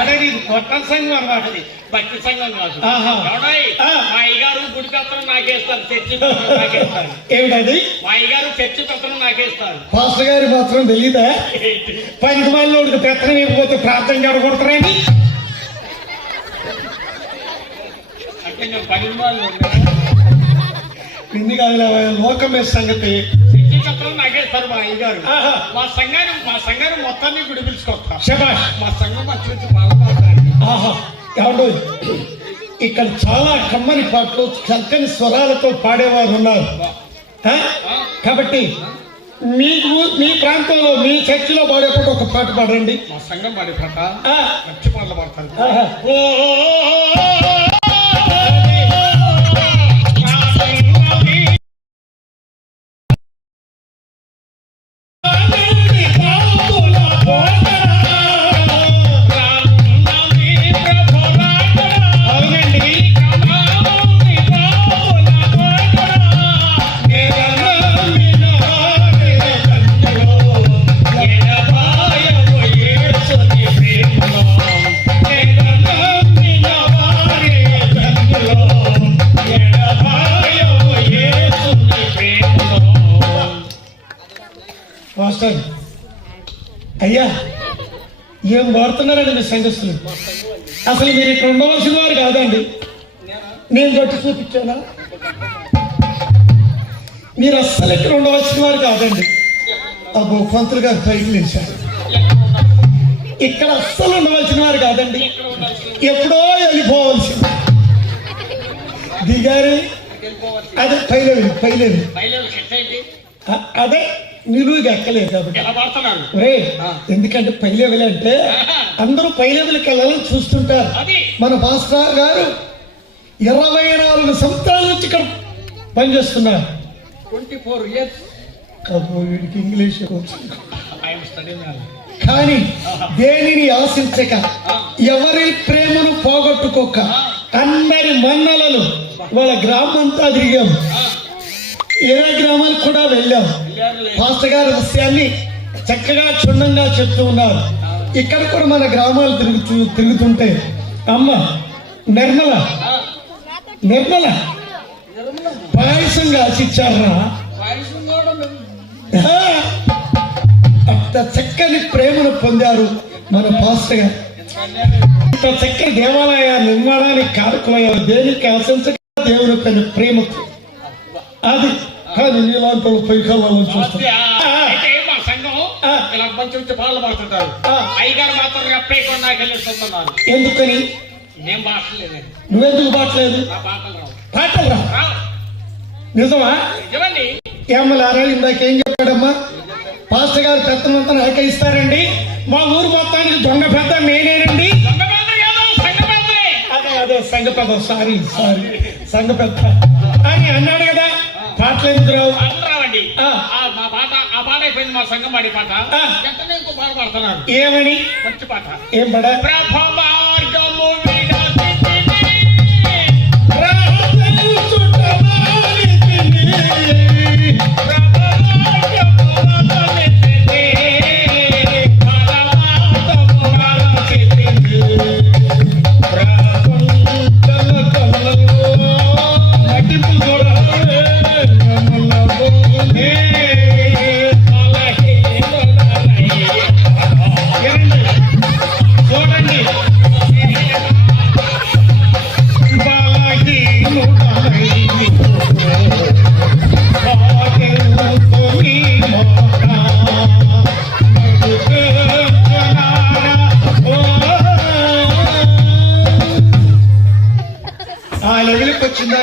అదే ఇది కొత్త సంఘం అన్నమాట. అది భక్తి సంఘం కాదు. ఆహా. ఎవడాయి? ఆ. మా అయ్యగారు గుడి పత్రం నాకేస్తారు, చర్చి పత్రం నాకేస్తారు. ఏమిటది? మా అయ్యగారు చర్చి పత్రం నాకేస్తారు. పాస్టర్ గారి మాత్రం తెలీదా? పనికి వాళ్ళోడికి పెత్తనం ఇవ్వకపోతే ప్రార్థన జరగొడతారని. అంటే నేను పని వాళ్ళు ఇన్ని కాదు లోకమే సంగతి. చర్చి పత్రం నాకేస్తారు మా అయ్యగారు. ఆహా. మా సంఘాన్ని మొత్తాన్ని గుడి పిలుచుకొస్తారు. శభాష్. మా సంఘం మా చూసి బాగుపడతారు. ఆహా. ఎవడు ఇక్కడ చాలా కమ్మని పాటలు చక్కని స్వరాలతో పాడేవారు ఉన్నారు. ఆ? కాబట్టి మీకు మీ ప్రాంతంలో మీ చర్చిలో పాడేప్పుడు ఒక పాట పాడండి. మా సంఘం పాడే పాట ఆ. మంచి పాటలు పాడతారు. ఆహా. అవునండి. మాస్టర్ అయ్యా, ఏం వాడుతున్నారండి మీ సంఘస్థులు? అసలు మీరు ఇక్కడ ఉండవలసిన వారు కాదండి. నేను కొట్టి చూపించానా? మీరు అస్సలు ఇక్కడ ఉండవలసిన వారు కాదండి. అబ్బో, పంతులు గారు పైకి లేచారు. ఇక్కడ అస్సలు ఉండవలసిన వారు కాదండి. ఎప్పుడో వెళ్ళిపోవలసింది. దిగారు. అదే పైలేవి అదే నిలువుగా ఎక్కలేదు కాబట్టి. ఎలా పాడుతున్నాడు? ఒరే, ఎందుకంటే పై లెవెల్ అంటే అందరూ పై లెవెల్కి వెళ్ళాలని చూస్తుంటారు. అది మన భాస్కర్ గారు 24 సంవత్సరాల నుంచి ఇక్కడ పనిచేస్తున్నారు. 24 years వీడికి ఇంగ్లీష్ వచ్చింది. I am studying now. కానీ దేనిని ఆశించక, ఎవరి ప్రేమను పోగొట్టుకోక, అందరి మన్నలను వాళ్ళ గ్రామంతా తిరిగాం. ఏ గ్రామాలకు కూడా వెళ్ళాం. పాస్టర్ గారి విషయాన్ని చక్కగా క్షుణ్ణంగా చెప్తూ ఉన్నారు. ఇక్కడ కూడా మన గ్రామాలు తిరుగుతుంటే అమ్మ నిర్మల పాయసం కాసిచ్చారా? అంత చక్కని ప్రేమను పొందారు మన పాస్టర్ గారు. ఇంత చక్కని దేవాలయ నిర్మాణానికి కారకులయ్యారు. దేనికి ఆశించక దేవుని పైన ప్రేమతో. అది కానీ నీలాంటి వాళ్ళు పైకాలని చూస్తాం. అయితే మా సంఘం ఇలా మంచి పాటలు పాడుతుంటారు. అయ్యగారు మాత్రం రెప్పేయకుండా నాకు వెళ్ళిస్తున్నారు. ఎందుకని? నేను పాటలేదు. నువ్వెందుకు పాటలేదు? నా పాటలు రావు. పాటలు రా. రావు. నిజమా? నిజమండి. ఏమలారా ఇందాక ఏం చెప్పాడమ్మా? పాస్టర్ గారు పెత్తనంతా నాకే ఇస్తారండి. మా ఊరు మొత్తానికి దొంగ పెద్ద నేనేనండి. దొంగ పెద్ద కాదు, సంఘ పెద్దనే. అదే సంఘ పెద్ద. సారీ సంఘ పెద్ద అని అన్నాడు కదా. పాటలు ఎందుకు రావు? పాటలు రావండి. మా పాట ఆ పాట అయిపోయింది. మా సంఘం పాడే పాట వెంటనే ఇంకో పాట పాడుతున్నాడు. ఏమని? మంచి పాట. ఏం పడా? ప్రభ మార్గము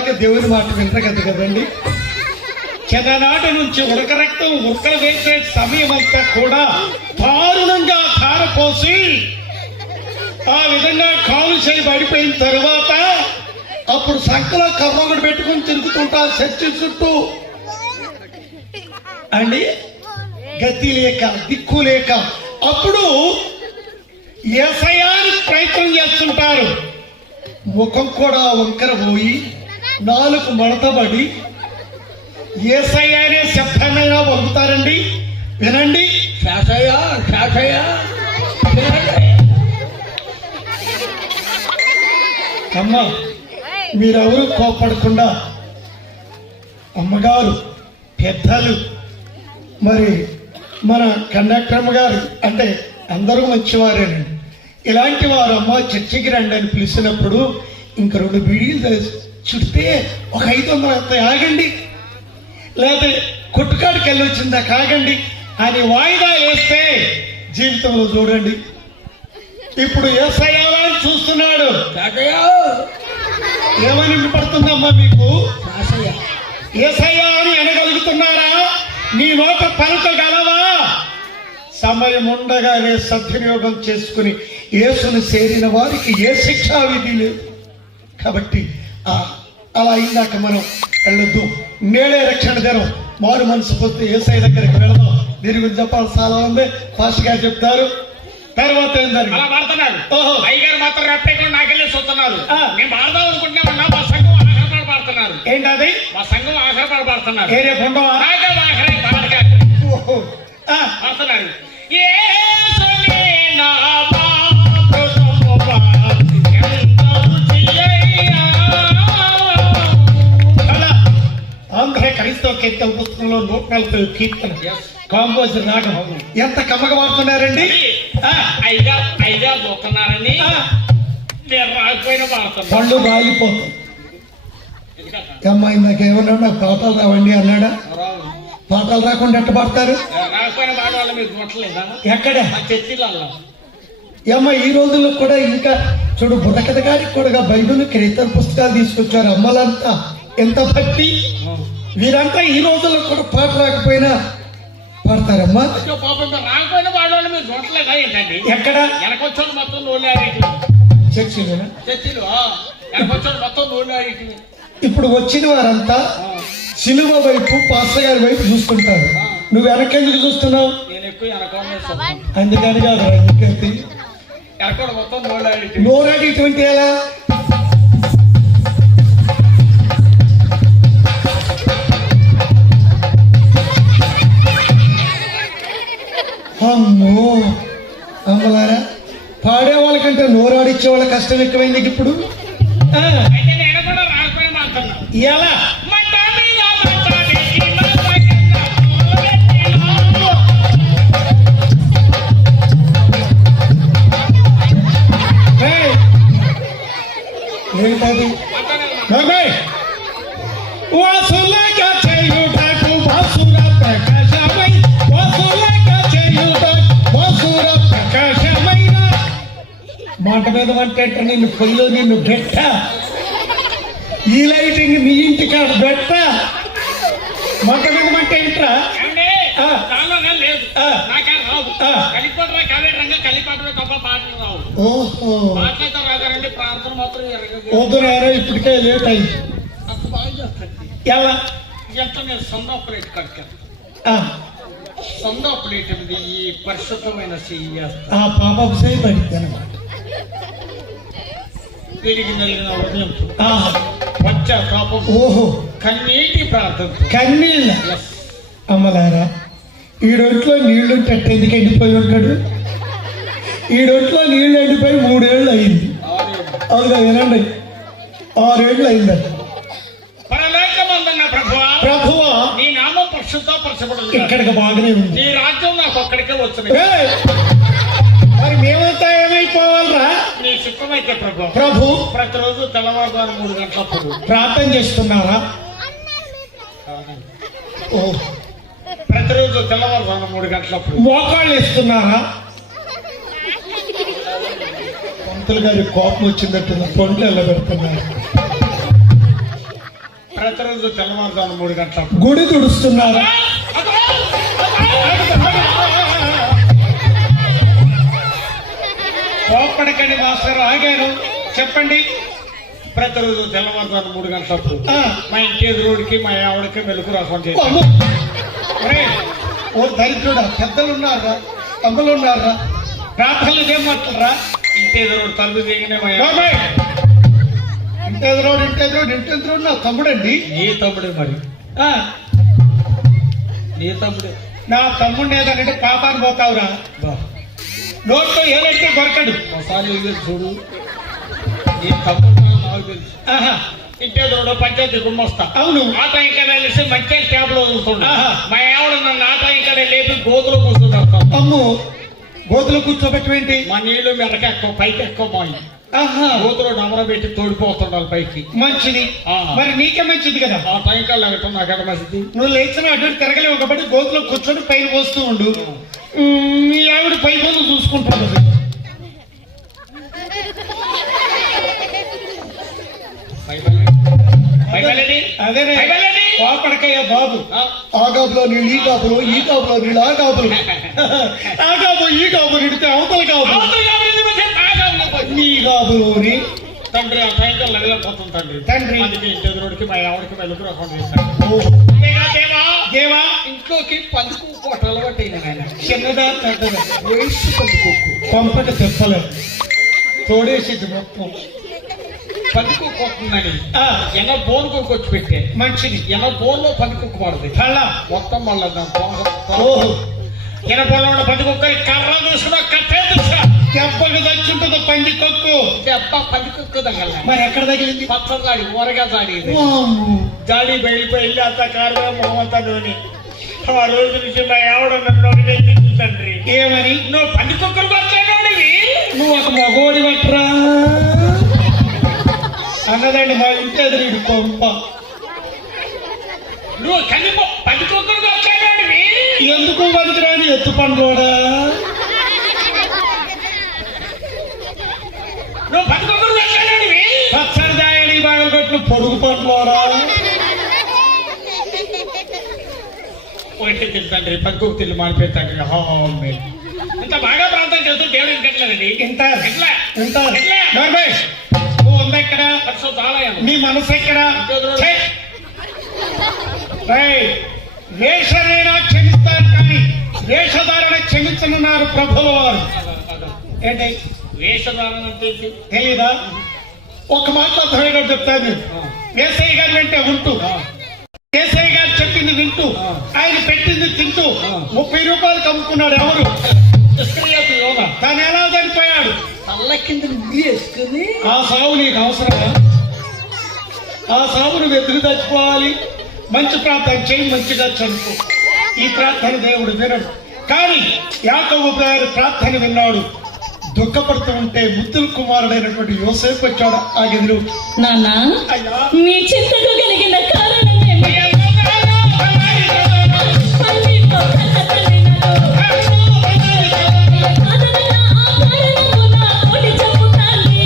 అలాగే దేవుని మాట వినరు కదండి. చిన్ననాటి నుంచి ఉడక రక్తం ఉడకలు వేసే సమయం అంతా కూడా దారుణంగా ధారపోసి ఆ విధంగా కాలు చేయి పడిపోయిన తర్వాత అప్పుడు సంకలో కర్ర ఒకటి పెట్టుకుని తిరుగుతుంటారు చర్చి చుట్టూ అండి. గతి లేక దిక్కు లేక అప్పుడు యేసయ్యానికి ప్రయత్నం చేస్తుంటారు. ముఖం కూడా వంకర పోయి నాలుగు మడతబడి యేసయ్యనే శబ్దమైనా వంగుతారండి. వినండి. శాసయ్య శాసయ్య అమ్మ మీరెవరు కోపడకుండా అమ్మగారు పెద్దలు మరి మన కండక్టర్ గారు అంటే అందరూ మంచివారేనండి. ఇలాంటి వారు అమ్మ చర్చికి రండి అని పిలిచినప్పుడు ఇంక 2 బీడీలు చుడితే ఒక 500 ఆగండి, లేకపోతే కొట్టుకాడికి వెళ్ళి వచ్చిందా కాగండి అని వాయిదా వేస్తే జీవితంలో చూడండి ఇప్పుడు యేసయ్యా అని చూస్తున్నాడు. ఏమని వినపడుతుందమ్మా మీకు? యేసయ్యా అని అనగలుగుతున్నారా? నీ నోట పలకగలవా? సమయం ఉండగానే సద్వినియోగం చేసుకుని యేసును చేరిన వారికి ఏ శిక్షా విధి లేదు. కాబట్టి అలా అయిందాక మనం వెళ్ళొద్దు. నేడే రక్షణ దినం. మారు మనసు పోతే యేసయ్య దగ్గరికి వెళదాం. దీని గురించి చెప్పాలి చాలా ఉంది. ఫాస్ట్ గా చెప్తారు. తర్వాత ఏం జరిగింది? అలా పాడుతున్నారు. ఓహో. అయ్యగారు మాత్రం రెప్పేకుండా నాకెళ్ళి చూస్తున్నారు. మేము పాడదాం అనుకుంటున్నామన్నా మా సంఘం ఆఖరి పాడుతున్నారు. ఏంటది? మా సంఘం ఆఖరి పాడుతున్నారు. ఏ రేపు ఉండవా? ఓహో. పాడుతున్నారు. ఆంధ్ర క్రైస్తవ కీర్తన పుస్తకంలో 140 కీర్తన కాంపోజర్ రాగం ఎంత కమ్మగా వాడుతున్నారండి. అయిగా పోతున్నారని రాకపోయినా పాడుతున్నారు. పళ్ళు రాలిపోతాయి. అమ్మాయి నాకేమన్నా నాకు పాటలు రావండి అన్నాడా? పాటలు రాకుండా ఎట్ట పాడతారు? రాకపోయినా పాడే వాళ్ళు మీకు ముట్టలేదా? ఎక్కడ చర్చిలలో అమ్మ ఈ రోజుల్లో కూడా ఇంకా చూడు బుర్రకథ గారికి కూడా బైబిల్ కీర్తన పుస్తకాలు తీసుకొచ్చారు. అమ్మలంతా ఎంత భక్తి. వీరంతా ఈ రోజుల్లో కూడా పాట రాకపోయినా పాడతారమ్మా. రాకపోయినా పాడేవాళ్ళు మీరు చూడలేదా ఏంటండి? ఎక్కడ? వెనకొచ్చాడు మొత్తం నోళ్ళు చర్చిలోనా? చర్చిలు వెనకొచ్చాడు మొత్తం నోళ్ళు. ఇప్పుడు వచ్చిన వారంతా సిలువ వైపు పాస్టర్ గారి వైపు చూస్తుంటారు. నువ్వు వెనకెందుకు చూస్తున్నావు? నేను ఎక్కువ వెనక అందుకని కాదు ఎందుకంటే వెనక మొత్తం నోళ్ళు నోరాడి ఇటువంటి ఎలా అమ్మో అమ్మలారా పాడే వాళ్ళకంటే నోరాడిచ్చే వాళ్ళ కష్టం ఎక్కువైంది ఇప్పుడు. నేను కూడా రాకపోయినా మాట్లాడుతున్నా. ఎలా ఏంటది? వాసులక చేయుటకు వాసుర ప్రకాశమై వాసులక చేయుటకు వాసుర ప్రకాశమైన మాట మీద అంటే నిన్ను పొయ్యిలో నిన్ను బెట్ట ఈ లైటింగ్ నీ ఇంటికాడ బెట్ట మాట మీద అంటే ఏంట్రా? ఓహో వద్దురారా ఇప్పటికే లేట్ అయింది. ఎలా ఎంత నేను సందా ప్లేట్ కట్టాను. సందా ప్లేట్ ఉంది. ఈ పరిశుభ్రమైన ఆ పాపకు చేయి పడింది అనమాట. తిరిగి నలిగిన హృదయం వచ్చా పాపం. ఓహో కన్నీటి ప్రార్థన కన్నీళ్ళ అమ్మలారా. ఈ రొట్లో నీళ్లు ఎందుకు ఎండిపోయి ఉంటాడు? ఈ రొట్లో నీళ్లు ఎండిపోయి 3 ఏళ్ళు అయింది. అవునా వినండి 6 ఏళ్ళు అయిందండి. ప్రభువా నీ నామం పరిశుద్ధపరచబడింది. ఇక్కడికి బాగానే ఉంది. నీ రాజ్యం నాకు ఒక్కడికే వచ్చింది. మరి మేమంతా ఏమైపోవాలరా? నీ చిత్తమైతే ప్రభు ప్రతిరోజు తెల్లవారుజాము 3 గంటలప్పుడు ప్రార్థన చేస్తున్నారా? ప్రతిరోజు తెల్లవారుజాము 3 గంటలప్పుడు మోకాళ్ళు వేస్తున్నారా? పంతులు గారి కోపం వచ్చిందట్టు తొంటలు పెడుతున్నారు. ప్రతిరోజు తెల్లవారుజాము 3 గంటలకు గుడి తుడుస్తున్నారా? కోపడకండి మాస్టర్, ఆగాను, చెప్పండి. ప్రతిరోజు తెల్లవారుజాము 3 గంటలకు ఆ, మా ఇంటి ఎదురుడికి మా ఆవిడకి మెలకు రాకుండా అమ్మో. ఒరేయ్, ఓ దరిద్రుడా, పెద్దలు ఉన్నారా, తమ్ములు ఉన్నారా, ప్రార్థనలు చేయమంటారా? ఇంటి ఎదురు తలుపు దిగినే మా బాబాయ్, ఇంటెదురోడు నా తమ్ముడండి. నీ తమ్ముడే మరి, ఆ, నీ తమ్ముడే. నా తమ్ముడిని ఏదంటే పాపాన్ని పోతావురా. నోట్లో ఏదంటే దొరకడు. ఒకసారి ఇది చూడు, నీ తమ్ముడు నాకు తెలుసు. ఆహా, ఇంటి ఎదురు పంచాయతీ గుమ్మొస్తా. అవును. ఆ టైం ఇక్కడ వెళ్ళేసి మంచి ట్యాబ్ లో చూస్తుంటా. ఆహా. మా ఆవిడ నన్ను ఆ టైం ఇక్కడ లేపి గోతులో కూర్చుంటాం. అమ్ము, గోతులు కూర్చోబెట్టేంటి? మా నీళ్లు మెడకి ఎక్కువ పైకి ఎక్కువ పోయి ఆహా, గోతులో డమర పెట్టి తోడిపోతుండాలి పైకి. మంచిది. ఆ. మరి నీకే మంచిది కదా. ఆ టైం కల్లా వెళ్ళటం నాకు ఎక్కడ మంచిది. నువ్వు లేచిన అటు తిరగలేవు కాబట్టి గోతులో కూర్చొని పైన పోస్తూ ఉండు. మీ ఆవిడ పై పనులు చూసుకుంటున్నది. అదేనే కోపడకయ్యా బాబు. ఆ గాబులో నీళ్ళు ఈ గాబులు, ఈ గాబులో నీళ్ళు ఆ గాబులు. ఆ గాబు ఈ గాబు నిడితే అవతల గాబు, నీ గాబులోని తండ్రి ఆ టైం కల్లా వెళ్ళిపోతుంది తండ్రి. తండ్రి. అందుకే ఇంటి ఎదురుడికి మా ఆవిడకి మెలకు రాకుండా చేశాను. దేవా, ఇంట్లోకి పందుకు కోట అలవాటు అయిన ఆయన చిన్నదా పెద్దదా వేసి పందుకు పంపక చెప్పలేదు, తోడేసేది మొత్తం. పందుకు కొట్టుందని ఆ, ఎన్న బోన్ కొనుక్కొచ్చి పెట్టే మంచిది. ఎన్న బోన్లో పందుకు పడుతుంది కళ్ళ మొత్తం మళ్ళీ ఓహో, ఎన్న బోన్లో ఉన్న పందుకొక్కరి కర్ర చూసుకున్నా కట్టే చూసా దెబ్బకు తెచ్చుంటుంది పంది కొక్కు. దెబ్బ పందుకొక్క తగల మరి ఎక్కడ తగిలింది? పచ్చ జాడి ఊరగా జాడి వామ్మో. జాడి బయలుపోయి వెళ్ళి అంత కారుగా మొహమంతా నూనె. ఆ రోజు నుంచి మా ఆవిడ నన్ను ఒకటే తిట్టింది తండ్రి. ఏమని? నువ్వు పందుకొక్కరికి వచ్చాడివి నువ్వు ఒక మగోడి పట్టరా అన్నదండి మా ఇంటి ఎదురు కొంప. నువ్వు కందిపో పందుకొక్కరికి వచ్చాడివి ఎందుకు బతుకురాని ఎత్తు పండుగడా? నువ్వు పందుకొక్కరికి వచ్చాడివి పచ్చడి దాయని బాగా కొట్టిన పొడుగు పండుగడా? ఒకటి తింటాండ్రి పందుకొక్క తిల్లు మానిపోయి తండ్రి. ఇంత బాగా ప్రాంతం చేస్తూ దేవుడు ఇంకట్లేదండి. ఇంత ఎట్లా ఇంత ఎట్లా నర్మే, నువ్వు ఉంది ఎక్కడ? పరిశుద్ధ ఆలయం నీ మనసు ఎక్కడ? ఛే! రేయ్, వేషరైనా క్షమిస్తారు కానీ వేషధారణ క్షమించనున్నారు ప్రభుల వారు. ఏంటి వేషధారణ అంటే ఏంటి? తెలీదా? ఒక మాట అర్థమయ్యేటట్టు చెప్తాను. ఏసఐ గారు వెంటే ఉంటూ, ఏసఐ గారు చెప్పింది వింటూ, ఆయన పెట్టింది తింటూ 30 రూపాయలకు అమ్ముకున్నాడు ఎవరు? ఇస్కరియోతు యోధ. తను ఎలా చనిపోయాడు? తల్ల కింద నిద్ర వేసుకుని ఆ సావు నీకు అవసరమా? ఆ సావు నువ్వు ఎదురు చచ్చిపోవాలి. మంచి ప్రార్థన చేయి, మంచిగా చనిపో. ఈ ప్రార్థన దేవుడు వినడు. కానీ యాకోబు గారి ప్రార్థన విన్నాడు. దుఃఖపడుతూ ఉంటే ముద్దుల కుమారుడైనటువంటి యోసేపు వచ్చాడు ఆ గదిలో. నాన్న, అయ్యా, మీ చింతకు కలిగిన కారణమేమి? అన్ని పక్కన తల్లినలో. కాదనగా ఆ కారణము నా కోటి చెప్పుతాన్ని.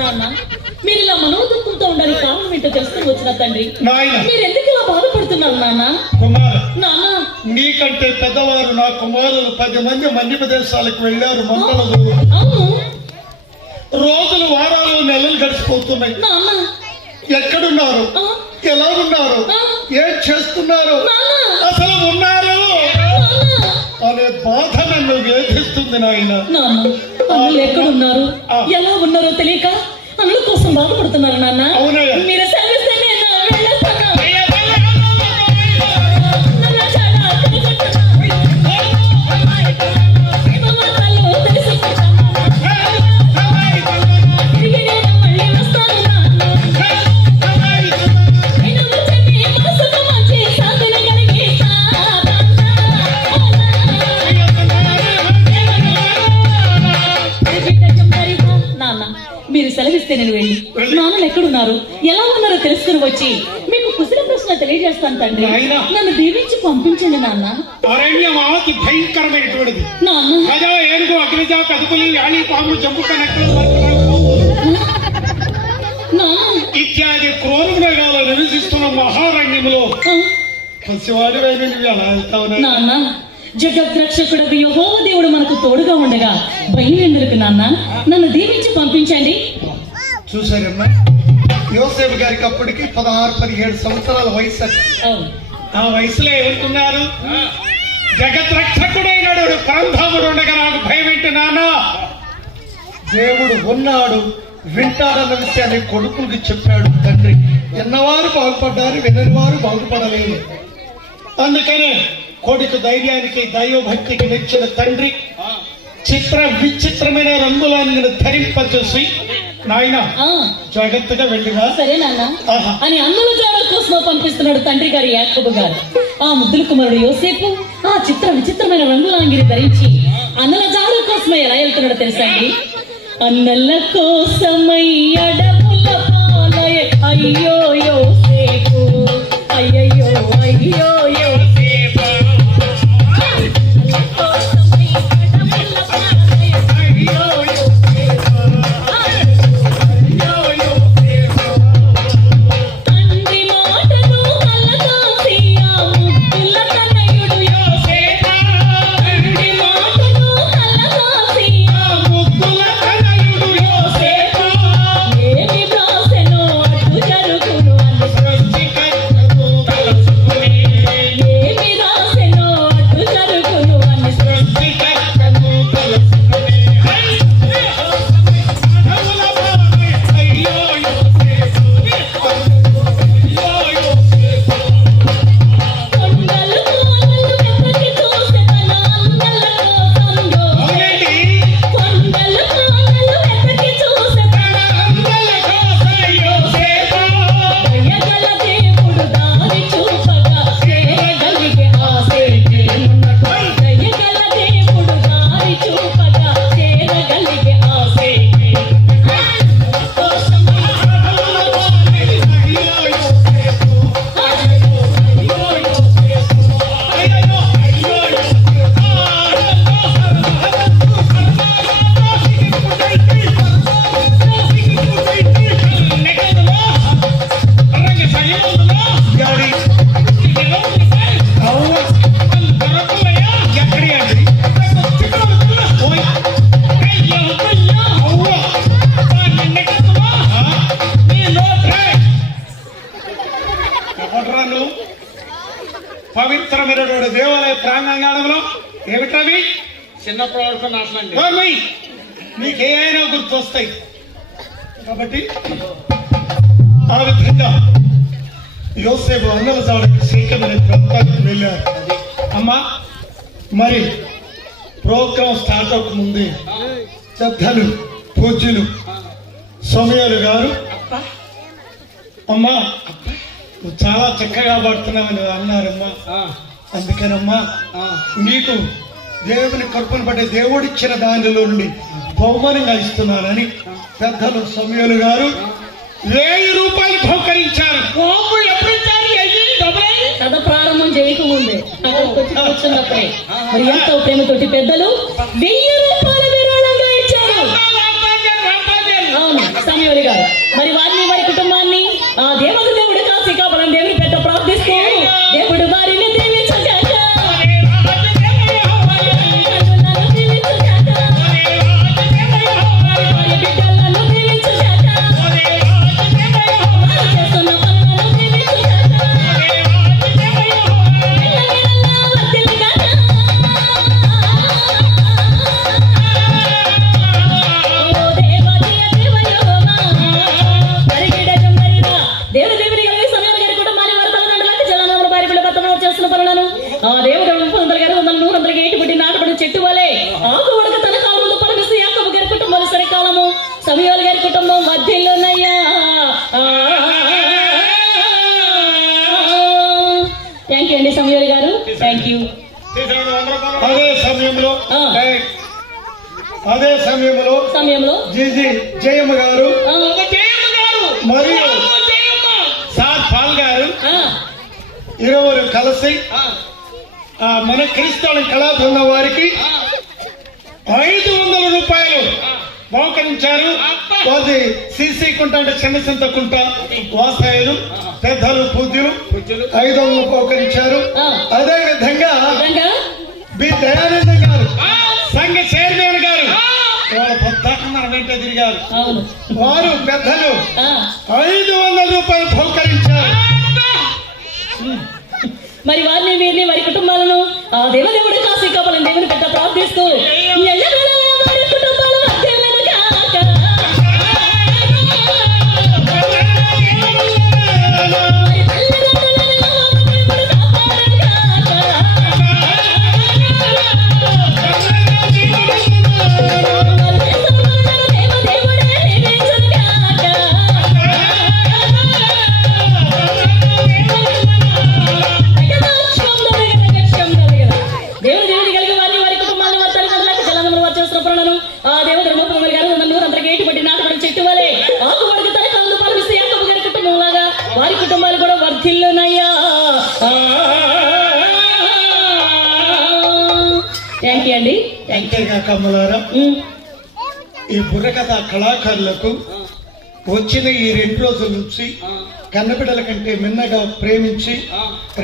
నాన్న, మీరు ఇలా మనోదుఃఖంతో ఉండడానికి కారణం ఏంటో తెలుసుకుని వచ్చిన తండ్రి. నాయన మీరు ఎందుకు ఇలా బాధపడుతున్నారు నాన్న? కుమారు, నాన్న, నీకంటే పెద్దవారు నా కుమారులు 10 మంది మన్య ప్రదేశాలకు వెళ్ళారు. మంటలు అవును రోజులు, వారాలు, నెలలు గడిచిపోతున్నాయి. నాన్న, ఎక్కడున్నారు? ఆ, ఎలా ఉన్నారు? ఏం చేస్తున్నారు? నాన్న, అసలు ఉన్నారు నాన్న. అనే బాధ నన్ను వేధిస్తుంది నాయన. నాన్న, అన్నలు ఎక్కడున్నారు, ఎలా ఉన్నారో తెలియక అన్నల కోసం బాధపడుతున్నారు నాన్న. అవునయ్య. మీరు సెలవిస్తే నేను వెళ్ళొస్తాను. తిరిగి నేను మళ్ళీ వస్తాను నాన్న. నేను వచ్చి మీ మనసుకు మంచి సాధన కలిగిస్తా. నాన్న, మీరు సెలవిస్తే నేను వెళ్ళి నాన్నలు ఎక్కడున్నారు, ఎలా ఉన్నారో తెలుసుకుని వచ్చి మీకు కుశల ప్రశ్న తెలియజేస్తాను తండ్రి. నాయనా. నన్ను దీవించి పంపించండి నాన్న. అరణ్యం అతి భయంకరమైనటువంటిది. నాన్న గజ, ఏనుగు, అగ్నిజ, పెదపులి, యాళి, పాము, జంబుక, నక్కలు, నాన్న ఇత్యాది క్రూర మృగాలు నివసిస్తున్న మహారణ్యంలో పసివాడి వైన నువ్వు ఎలా వెళ్తావు నాన్న? జగద్రక్షకుడు యెహోవా దేవుడు మనకు తోడుగా ఉండగా భయం ఎందుకు నాన్న? నన్ను దీవించి పంపించండి. చూసారమ్మా, యోసేపు గారికి అప్పటికి 16-17 సంవత్సరాల వయసు. ఆ వయసులో ఏమంటున్నారు? జగద్రక్షకుడైనాడు పరంధాముడు ఉండగా నాకు భయం ఏంటి నాన్న? దేవుడు ఉన్నాడు, వింటాడన్న విషయాన్ని కొడుకులకి చెప్పాడు తండ్రి. విన్నవారు బాగుపడ్డారు, వినని వారు బాగుపడలేదు. అందుకనే కొడుకు ధైర్యానికి దైవభక్తికి మెచ్చిన తండ్రి విచిత్రమైన రంగులను ధరింపచేసి, నాయన జాగ్రత్తగా వెళ్ళినా సరే నాన్న అని అన్నుల జాడల కోసం పంపిస్తున్నాడు తండ్రి గారు యాకోబు గారు. ఆ ముద్దుల కుమారుడు యోసేపు ఆ విచిత్రమైన రంగులాంగిని ధరించి అన్నల జాడల కోసమై ఎలా వెళ్తున్నాడో తెలుసా అండి? అన్నల కోసమై అడవుల పాలయ అయ్యో యోసేపు, అయ్యయ్యో అయ్యో యోసేపు. పవిత్రమైనటువంటి దేవాలయ ప్రాంగణంలో ఏమిటవి? చిన్న ప్రవర్తన అసలు మీకేమైనా గుర్తొస్తాయి కాబట్టి ఆ విధంగా యోసేపు అన్నల జాడకి సేకరణ ప్రాంతానికి వెళ్ళారు. అమ్మా, మరి ప్రోగ్రాం స్టార్ట్ అవ్వకముందే పెద్దలు పూజ్యులు సమయాలు గారు, అమ్మా నువ్వు చాలా చక్కగా పడుతున్నావని అన్నారమ్మా. అందుకనమ్మా నీకు దేవుని కృపను బట్టి దేవుడిచ్చిన దానిలో నుండి బహుమానంగా ఇస్తున్నానని పెద్దలు సమయాలు గారు 1000 రూపాయలు బహుకరించారు. కథ ప్రారంభం చేయకముందే కూర్చున్నప్పుడే మరి ఎంతో ప్రేమతోటి పెద్దలు 1000 రూపాయల విరాళంగా ఇచ్చారు. అవును సమయాలు గారు. మరి వారిని వారి కుటుంబాన్ని ఆ దేవుడు కాసి కాపాలని దేవుని పెద్ద ప్రార్థిస్తూ దేవుడు వారిని దీవించగాక. ఆ దేవుడు 100 ఏటి పుట్టి నాటబడి చెట్టు వలె ఆకు ఉడక తన కాలంలో పరమిస్తూ యాకోబు గారి కుటుంబాలు సరికాలము సమయాలు గారి కుటుంబం మధ్యలోనయ్యా. థ్యాంక్ యూ అండి సమయాలు గారు, థ్యాంక్ యూ. అదే సమయంలో జయమ్మ గారు మరియు సార్ పాల్ గారు ఇరువురు కలిసి మన క్రీస్తువుల కళా బృందం వారికి 500 రూపాయలు బహుకరించారు. వారి సిసి కుంట అంటే చిన్న చింత కుంట వాసాయులు పెద్దలు పూజ్యులు 500 బహుకరించారు. అదే విధంగా బి దయానందం గారు సంఘ చైర్మన్ గారు వాళ్ళ పొద్దాక మన వెంట తిరిగారు. వారు పెద్దలు 500 రూపాయలు బహుకరించారు. మరి వారిని వీరిని వారి కుటుంబాలను ఆ దేవదేవుడు కాశీ కాపాలని దేవుని పెట్ట ప్రార్థిస్తూ ఎల్లవేళలా వారి కుటుంబాలు వర్ధిల్లును గాక. వారి తల్లిదండ్రులను దేవుడు కాపాడును గాక. వారి దేశములను దేవదేవుడే దీవించును గాక. దేవుడు కలిగి వారిని వారి కుటుంబాలను వారి తల్లిదండ్రులకు జలములు వారు చేస్తున్న పనులను ఆ దేవుడు రూపములు గారు నన్ను అందరికి ఏటుబడి నాటబడి చెట్టు వలె ఆకుబడికి తన కళ్ళు పాలిస్తే యాకోబు గారి కుటుంబం లాగా వారి కుటుంబాలు కూడా వర్ధిల్లునయ్యా. థ్యాంక్ యూ అండి. కమ్మలారా, ఈ బుర్రకథ కళాకారులకు వచ్చిన ఈ 2 రోజుల నుంచి కన్నబిడ్డల కంటే మిన్నగా ప్రేమించి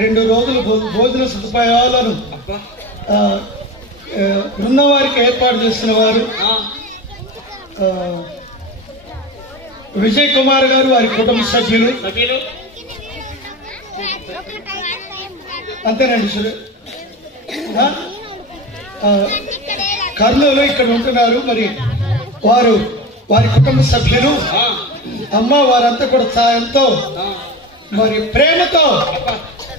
2 రోజులు భోజన సదుపాయాలను ఉన్నవారికి ఏర్పాటు చేసిన వారు విజయ్ కుమార్ గారు, వారి కుటుంబ సభ్యులు అంతేనండి. కర్నూలు ఇక్కడ ఉంటున్నారు. మరి వారు వారి కుటుంబ సభ్యులు అమ్మ వారంతా కూడా సాయంతో మరి ప్రేమతో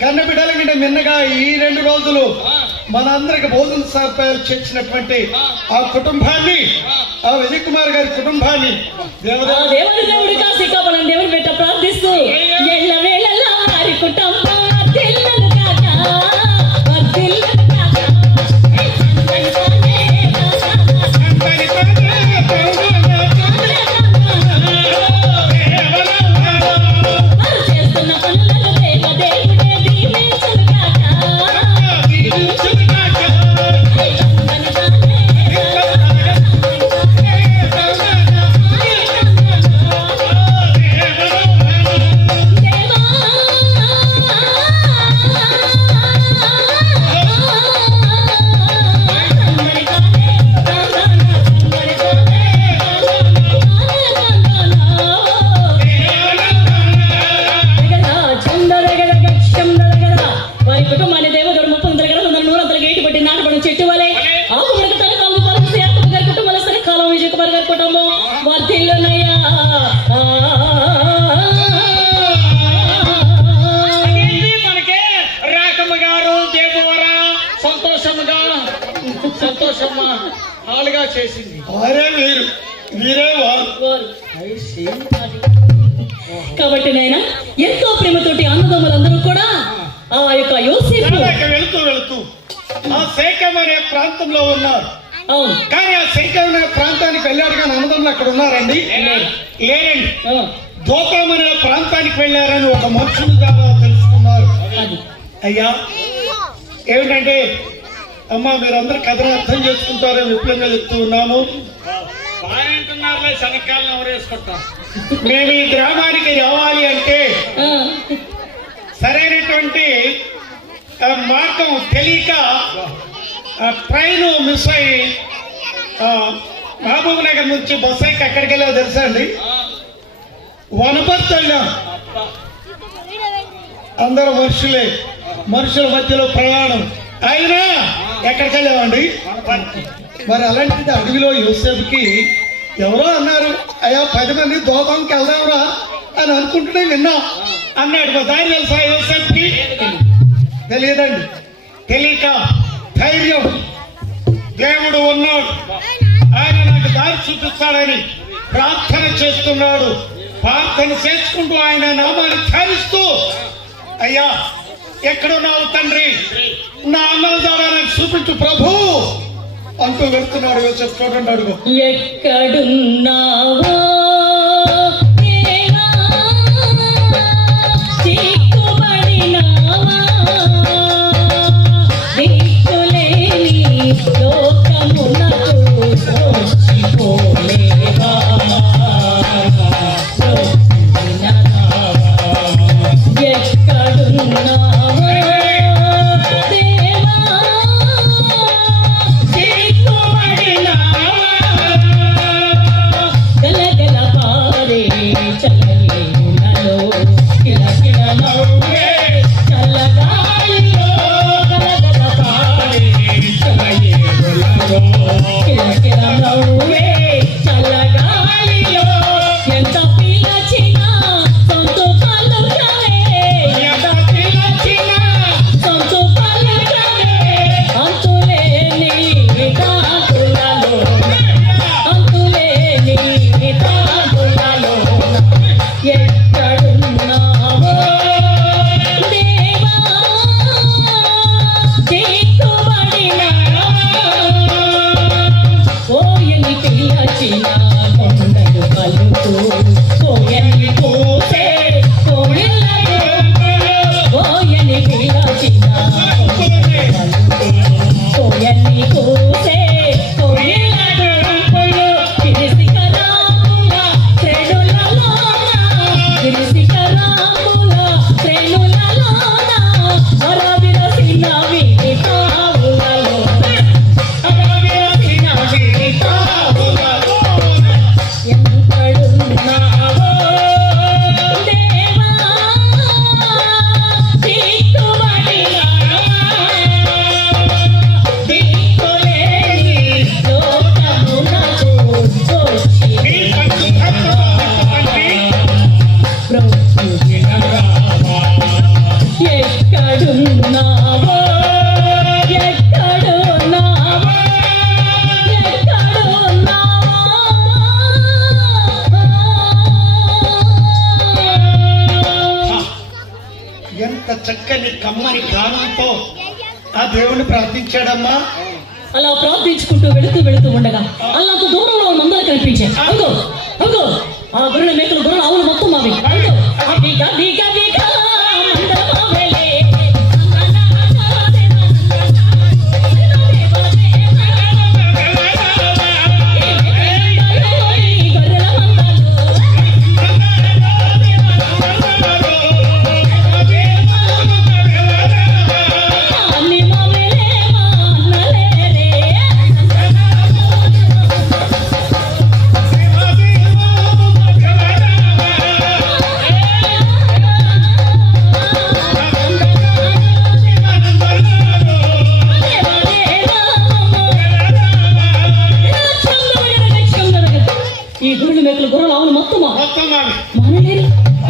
కన్నబిడ్డల కంటే మిన్నగా ఈ 2 రోజులు మనందరికి భోజన సదుపాయాలు చేసినటువంటి ఆ కుటుంబాన్ని, ఆ విజయ్ కుమార్ గారి కుటుంబాన్ని దేవుడు కాశీ కాపాలని దేవుని పెట్ట ప్రార్థిస్తూ ఎల్లవేళలా వారి కుటుంబం వర్ధిల్లును గాక. వర్ధిల్లును గాక. వారు చేస్తున్న పనులను దేవదేవుడే దీవించును గాక. వారి కుటుంబాన్ని దేవుడు 30 దగ్గర 100 గేటు పట్టి నాటపడిన చెట్టు వలె ఆకుబడికి తన కాళ్ళు పాలిస్తే యాకోబు గారి కుటుంబాలు సరే కాలం విజయ్ కుమార్ గారి కుటుంబం వర్ధిల్లునయ్యా. మనకే రాకమ్మ గారు దేవవరా సంతోషమ్మా హాలుగా చేసింది. వారే వీరు, వీరే వారు. కాబట్టి నాయన ఎంతో ప్రేమతోటి అన్నదమ్ములందరూ కూడా ఆ యొక్క యోసేపు వెళుతూ ఆ శేఖం అనే ప్రాంతంలో ఉన్నారు. అవును, కానీ ఆ శేఖం అనే ప్రాంతానికి వెళ్ళారు కానీ అన్నదమ్ములు అక్కడ ఉన్నారండి. లేరండి. దోపం అనే ప్రాంతానికి వెళ్ళారని ఒక మనుషులు ద్వారా తెలుసుకున్నారు. అది అయ్యా ఏమిటంటే అమ్మా మీరందరూ కథను అర్థం చేసుకుంటారని విప్లవంగా చెప్తూ ఉన్నాము. బాగుంటున్నారులే, శనక్కాయలను ఎవరేసుకుంటాం. మేము ఈ గ్రామానికి రావాలి అంటే సరైనటువంటి మార్గం తెలియక ట్రైన్ మిస్ అయ్యి మహబూబ్ నగర్ నుంచి బస్ ఎక్కి ఎక్కడికి వెళ్ళాలో తెలుసా అండి? వనపర్తి వెళ్ళాం. అందరూ మనుషులే, మనుషుల మధ్యలో ప్రయాణం అయినా ఎక్కడికి వెళ్ళామండి? మరి అలాంటిది అడవిలో యోసేపుకి ఎవరో అన్నారు, అయ్యా 10 మంది దోపంకి వెళ్దాంరా అని అనుకుంటూనే విన్నాం అన్నాడు. దారి తెలుసా యోసేపుకి? తెలియదండి. తెలియక ధైర్యం, దేవుడు ఉన్నాడు, ఆయన నాకు దారి చూపిస్తాడని ప్రార్థన చేస్తున్నాడు. ప్రార్థన చేసుకుంటూ ఆయన నామాన్ని ధ్యానిస్తూ, అయ్యా ఎక్కడున్నావు తండ్రి, నా అన్నల ద్వారా నాకు చూపించు ప్రభు అంటూ వెళ్తున్నాడు యోసేపు. చూడండి అడుగు. ఎక్కడున్నావో దేవా, చిక్కుబడినావా ఎక్కడున్నావో ఎక్కడున్నావో ఎంత చక్కని కమ్మని గానంతో ఆ దేవుని ప్రార్థించాడమ్మా. అలా ప్రార్థించుకుంటూ వెళుతూ ఉండగా అల్లంత దూరంలో మందలు కనిపించాయి. అగో అగో ఆ గొర్రెల మేకలు గొర్రెల ఆవులు మొత్తం అవి. అగో అవిగా విగా విగా మందమావేలే. ఈ గొర్రెల మేకలు గొర్రెల ఆవులు మొత్తమా మానలేరు,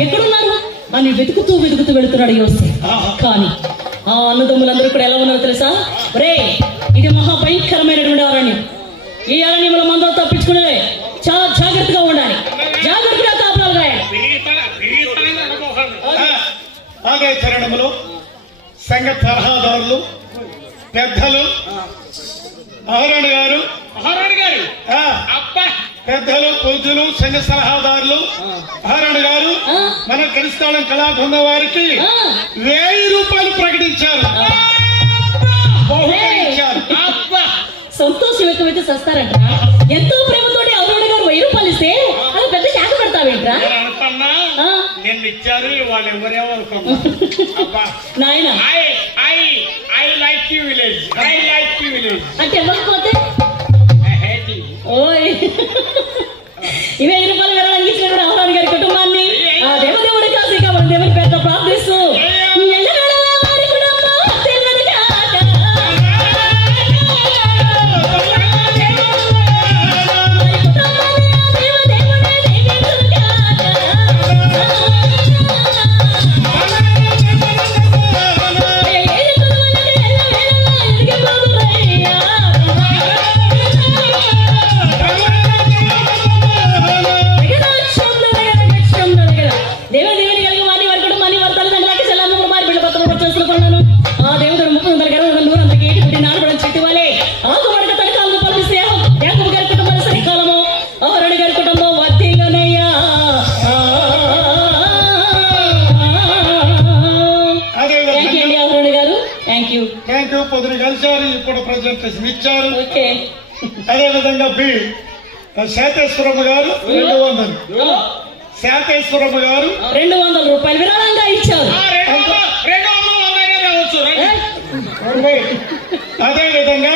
ఎక్కడున్నారు అని వెతుకుతూ వెళుతున్నాడు యోసేపు. కానీ ఆ అన్నదమ్ములందరూ కూడా ఎలా ఉన్నారో తెలుసా? రే, ఇది మహాభయంకరమైనటువంటి అరణ్యం. ఈ అరణ్యంలో మందలు తప్పించుకునే చాలా జాగ్రత్తగా ఉండాలి, జాగ్రత్తగా కాపురాలు రాయాలి. ఆగే చరణములు సంఘ సలహాదారులు పెద్దలు మహారాణి గారు పెద్దలు పూజలు సంఘ సలహాదారులు మహారాణి గారు మన క్రిస్తాళం కళాబృందం వారికి 1000 రూపాయలు ప్రకటించారు, బహుకరించారు. సంతోషం ఎక్కువైతే సస్తారంట. ఎంతో ప్రేమతోటి అరుణ్ గారు 1000 రూపాయలు ఇస్తే అది పెద్ద శాఖ పెడతావేంట్రా? నేను ఇచ్చారు వాళ్ళు ఎవరేమనుకున్నా. నాయన ఐ లైక్ యూ విలేజ్ అంటే ఇవ్వకపోతే ఓయ్ ఈ 1000 రూపాయలు వెళ్ళడానికి ఇచ్చినప్పుడు అరుణ్ గారి కుటుంబాన్ని ఆ దేవదేవుడి కాసి కాబట్టి దేవుని పేరుతో ప్రార్థిస్తూ పొద్దున కలిశారు, ఇప్పుడు ప్రజెంటేషన్ ఇచ్చారు. ఓకే. అదేవిధంగా బి శాతేశ్వరమ్మ గారు 200, శాతేశ్వరమ్మ గారు 200 రూపాయలు విరాళంగా ఇచ్చారు. అదేవిధంగా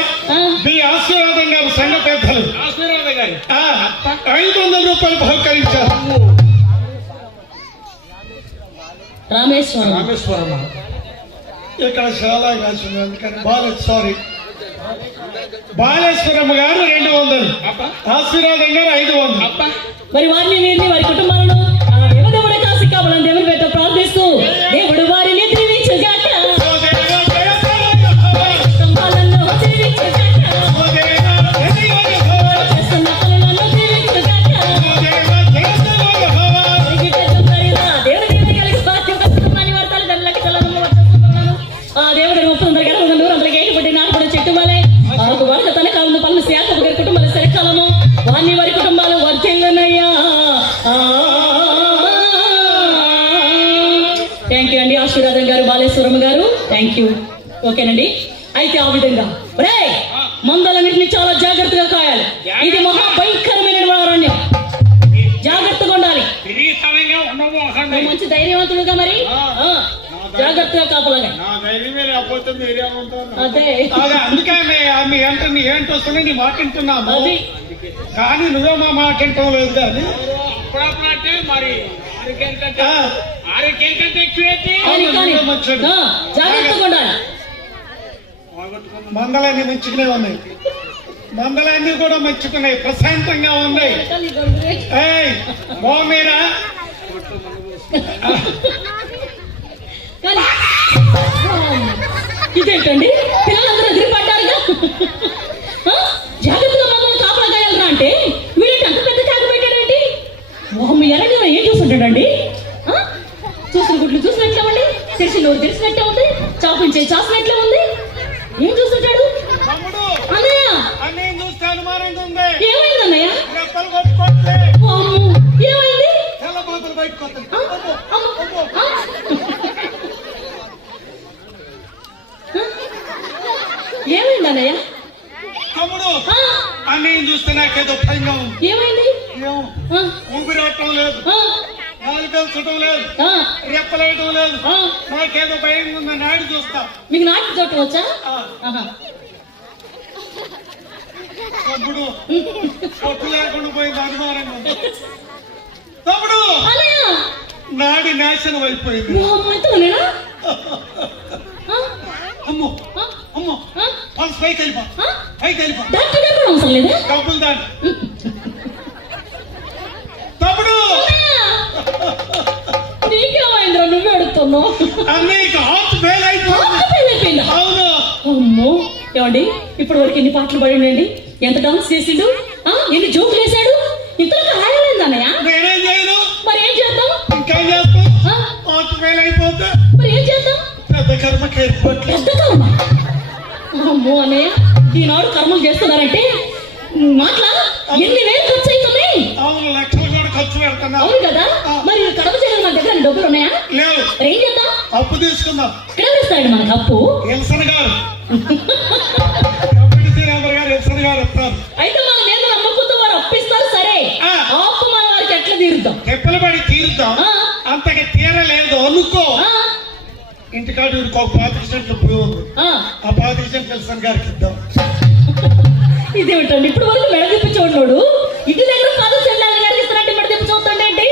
బి ఆశీర్వాదం గారు సంఘ పెద్దలు 500 రూపాయలు బహుకరించారు. రామేశ్వరం ఇక్కడ చాలా కాల్సింది, అందుకని బాలేశ్వరమ్మ గారు 200, ఆశీర్వాదం గారు 500. మరి వారిని వారి కుటుంబాలను ఆ దేవదేవుడి కాసి కావాలని దేవుని పేరుతో ప్రార్థిస్తూ దేవుడు వారిని దీవించుగాక. థ్యాంక్ యూ అండి ఆశీర్వాదం గారు, బాలేశ్వరమ్మ గారు, థ్యాంక్ యూ. ఓకేనండి. అయితే ఆ విధంగా మందలన్నింటినీ చాలా జాగ్రత్తగా కాయాలి. ఇది మహాభయంకరమైన అరణ్యం, జాగ్రత్తగా ఉండాలి. మంచి ధైర్యవంతుడుగా మరి జాగ్రత్తగా కాపలాగా. అదే అందుకే మీ అంటే ఏంటి వస్తుంది, నీ మాట వింటున్నాము, కానీ నువ్వే మా మాట వింటాం లేదు. కానీ మరి జాగ్రత్తగా ఉండాలి. మందలన్నీ మంచిగానే ఉన్నాయి, మందలన్నీ కూడా మంచుకున్నాయి, ప్రశాంతంగా ఉన్నాయి. బాగున్నాయిరా? కానీ ఇదేంటండి పిల్లలందరూ ఎదిరిపడ్డారుగా. ఆ? జాగ్రత్తగా మమ్మల్ని కాపలా కాయాలరా అంటే వీడేంటి అంత పెద్ద కేక పెట్టాడేంటి? మొహం ఎలాంటి ఏం చూస్తుంటాడండి? చూసిన గుడ్లు చూసినట్లే ఉంది, తెలిసిన నోరు తెలిసినట్టే ఉంది, చాపించే చాసినట్లే ఉంది. ఏం చూస్తుంటాడు? తమ్ముడు అన్నయ్య అన్నయ్య చూస్తే అనుమానంగా ఉంది. ఏమైంది అన్నయ్య? రెప్పలు కొట్టుకోవట్లే. అమ్మో, ఏమైంది? తెల్లబోతులు బయటకు వస్తాయి. ఏమైంది అన్నయ్య? తమ్ముడు అన్నయ్య చూస్తే నాకేదో భయంగా ఉంది. ఏమైంది? ఏమో ఊపిరాటం లేదు, గాలి పీల్చడం లేదు, రెప్పలేయటం లేదు. నాకేదో భయంగా ఉంది. నాడు చూస్తా. మీకు నాటి చోటు వచ్చా? తమ్ముడు పొట్టు లేకుండా పోయింది, అనుమానంగా ఉంది. తమ్ముడు అన్నయ్య నాడి నాశనం అయిపోయింది. మొహమ్మతునేనా? అమ్మో అమ్మో పల్స్ పైకి వెళ్ళిపో, పైకి వెళ్ళిపో. డాక్టర్ గారు కూడా అవసరం లేదా? డబ్బులు దాన్ని. తమ్ముడు నీకేమైందిరా నువ్వే అడుగుతున్నావు? అన్నయ్యకి హార్ట్ ఫెయిల్ అయిపోయింది. అవును. అమ్మో ఏమండి ఇప్పటి వరకు ఎన్ని పాటలు పడిండండి, ఎంత డాన్స్ చేసిండు, ఎన్ని జోకులు వేసాడు, ఇంతలో రాయలేదు అన్నయ్య. నేనేం చేయను. మరి ఏం చేద్దాం? ఇంకేం చేస్తాం? హార్ట్ ఫెయిల్ అయిపోతే మరి ఏం చేద్దాం? పెద్ద కర్మకి ఏర్పట్లేదు. పెద్ద కర్మ? అమ్మో అన్నయ్య ఈనాడు కర్మలు చేస్తున్నారంటే మాట్లా ఎన్ని వేలు ఖర్చు అవుతున్నాయి. అవును, లక్షలు కూడా ఖర్చు పెడుతున్నా. అవును కదా. మరి కడప చేయడం మన దగ్గర డబ్బులు ఉన్నాయా? లేవు. ఏం చేద్దాం? అప్పు తీసుకుందాం. ఇక్కడ ఇస్తాడు మనకు అప్పు. ఎల్సన్ గారు ఎల్సన్ గారు వస్తారు. అయితే మన మీద నమ్మకంతో వారు అప్పిస్తారు. సరే ఆ అప్పు మన వారికి ఎట్లా తీరుద్దాం? తెప్పలు పడి తీరుద్దాం. అంతగా తీరలేదు అనుకో, ఇంటికాడు ఒక 25 సెంట్లు భూమి ఉంది. ఆ 25 సెంట్లు ఎల్సన్ గారికి ఇద్దాం. ఇదేమిటండి ఇప్పుడు వరకు మెడ తిప్పి చూడడు, ఇంటి దగ్గర 10 సెంట్లు గారికి ఇస్తారంటే మెడ తిప్పి చూస్తాండేంటి?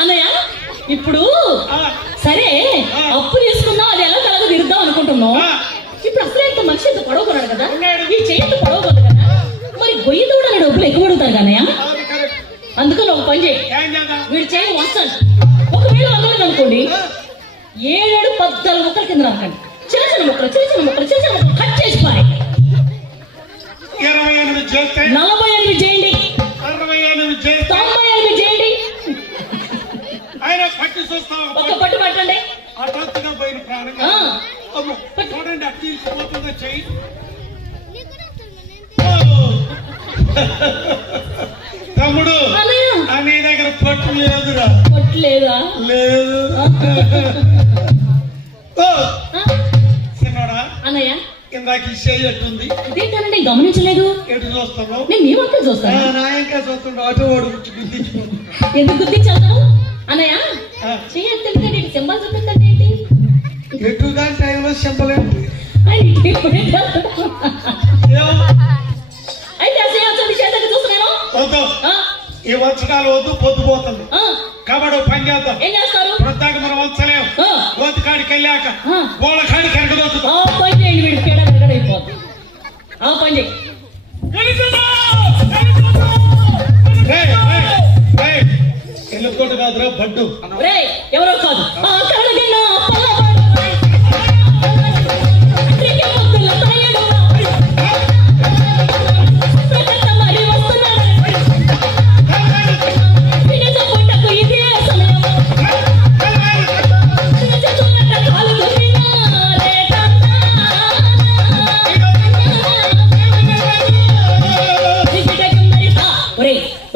అన్నయ్య ఇప్పుడు సరే అప్పు తీసుకున్నాం, అది ఎలా కలగ తిరుద్దాం అనుకుంటున్నాం. ఇప్పుడు అసలు ఎంత మనిషి ఎంత పొడవు కొన్నాడు కదా, ఈ చెయ్యి పొడవు కొద్దు కదా, మరి గొయ్యి తోడని డబ్బులు ఎక్కువ అడుగుతారు కన్నయ్య. అందుకని ఒక పని చేయి, వీడు చేయి వంచాలి. ఒకవేళ వందలు అనుకోండి 7 14 ముక్కల కింద రాకండి, చిన్న చిన్న ముక్కలు చిన్న చిన్న ముక్కలు చిన్న చిన్న ముక్కలు కట్ చేసి పారే. 28 చేస్తే 48 చేయండి, 68 చేస్తే 98 చేయండి. ఆయన పట్టి చూస్తాం. ఒక్క పట్టు పట్టండి. హఠాత్తుగా పోయిన ప్రాణంగా చూడండి, అట్టి తీసుకుపోతుందో చెయ్యి. తమ్ముడు నీ దగ్గర పట్టు లేదురా. పట్టు లేదా? లేదు. చిన్నోడా అన్నయ్య ఇందాక ఈ చెయ్యి ఎట్టుంది? ఇదేంటనండి గమనించలేదు. ఎటు చూస్తున్నావు? నేను మీ వంక చూస్తాను. నాయంకా చూస్తుండే ఆటో ఓడి గుర్తించుకుంటున్నా. ఎందుకు గుర్తించావు అన్నయ్య? చెయ్యి ఎందుకంటే ఇటు సింబల్ చూపిస్తాను ఏంటి? ఎటు దాని టైంలో సింబలేంటి? అయితే ఆ చెయ్యి చేతకి చూస్తున్నాను. వద్దు, ఈ వంచడాలు వద్దు, పొద్దుపోతుంది. కాబట్టి పని చేద్దాం. ఏం చేస్తారు? ప్రత్యేక మనం వంచలేము. గోతి కాడికి వెళ్ళాక వాళ్ళ కాడికి ఎరగదొచ్చు. ఆ పని చేయండి, వీడి పేడ ఎరగడైపోతుంది. ఆ పని చేయి. ఎల్లుకోట కాదురా బడ్డు. ఎవరో కాదు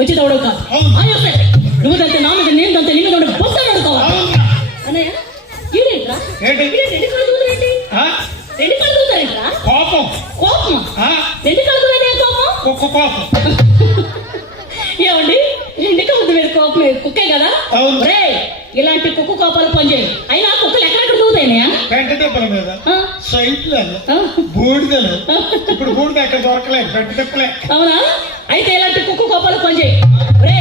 వచ్చి తోడవు కాదు. నువ్వు దంతే నా మీద, నేను దంతే నీ మీద బొత్తాడు అడుకోవాలి. అన్నయ్య ఈడేంట్రా? రెండు కళ్ళు దూతారేంటి? రెండు కళ్ళు దూతారేంట్రా? కోపం. కోపం? రెండు కళ్ళు దూరే కోపం? కుక్క కోపం. ఏమండి రెండు కళ్ళు మీద కోపం కుక్కే కదా. రే ఇలాంటి కుక్క కోపాలు పనిచేయి. అయినా కుక్కలు ఎక్కడెక్కడ దూతాయినాయా? పెంట దెబ్బల మీద, సైట్లు, బూడిదలు. ఇప్పుడు బూడిద ఎక్కడ దొరకలేదు, పెంట దెబ్బలే. అవునా? అయితే ఇలాంటి కుక్క కోపాలు పనిచేయి. రే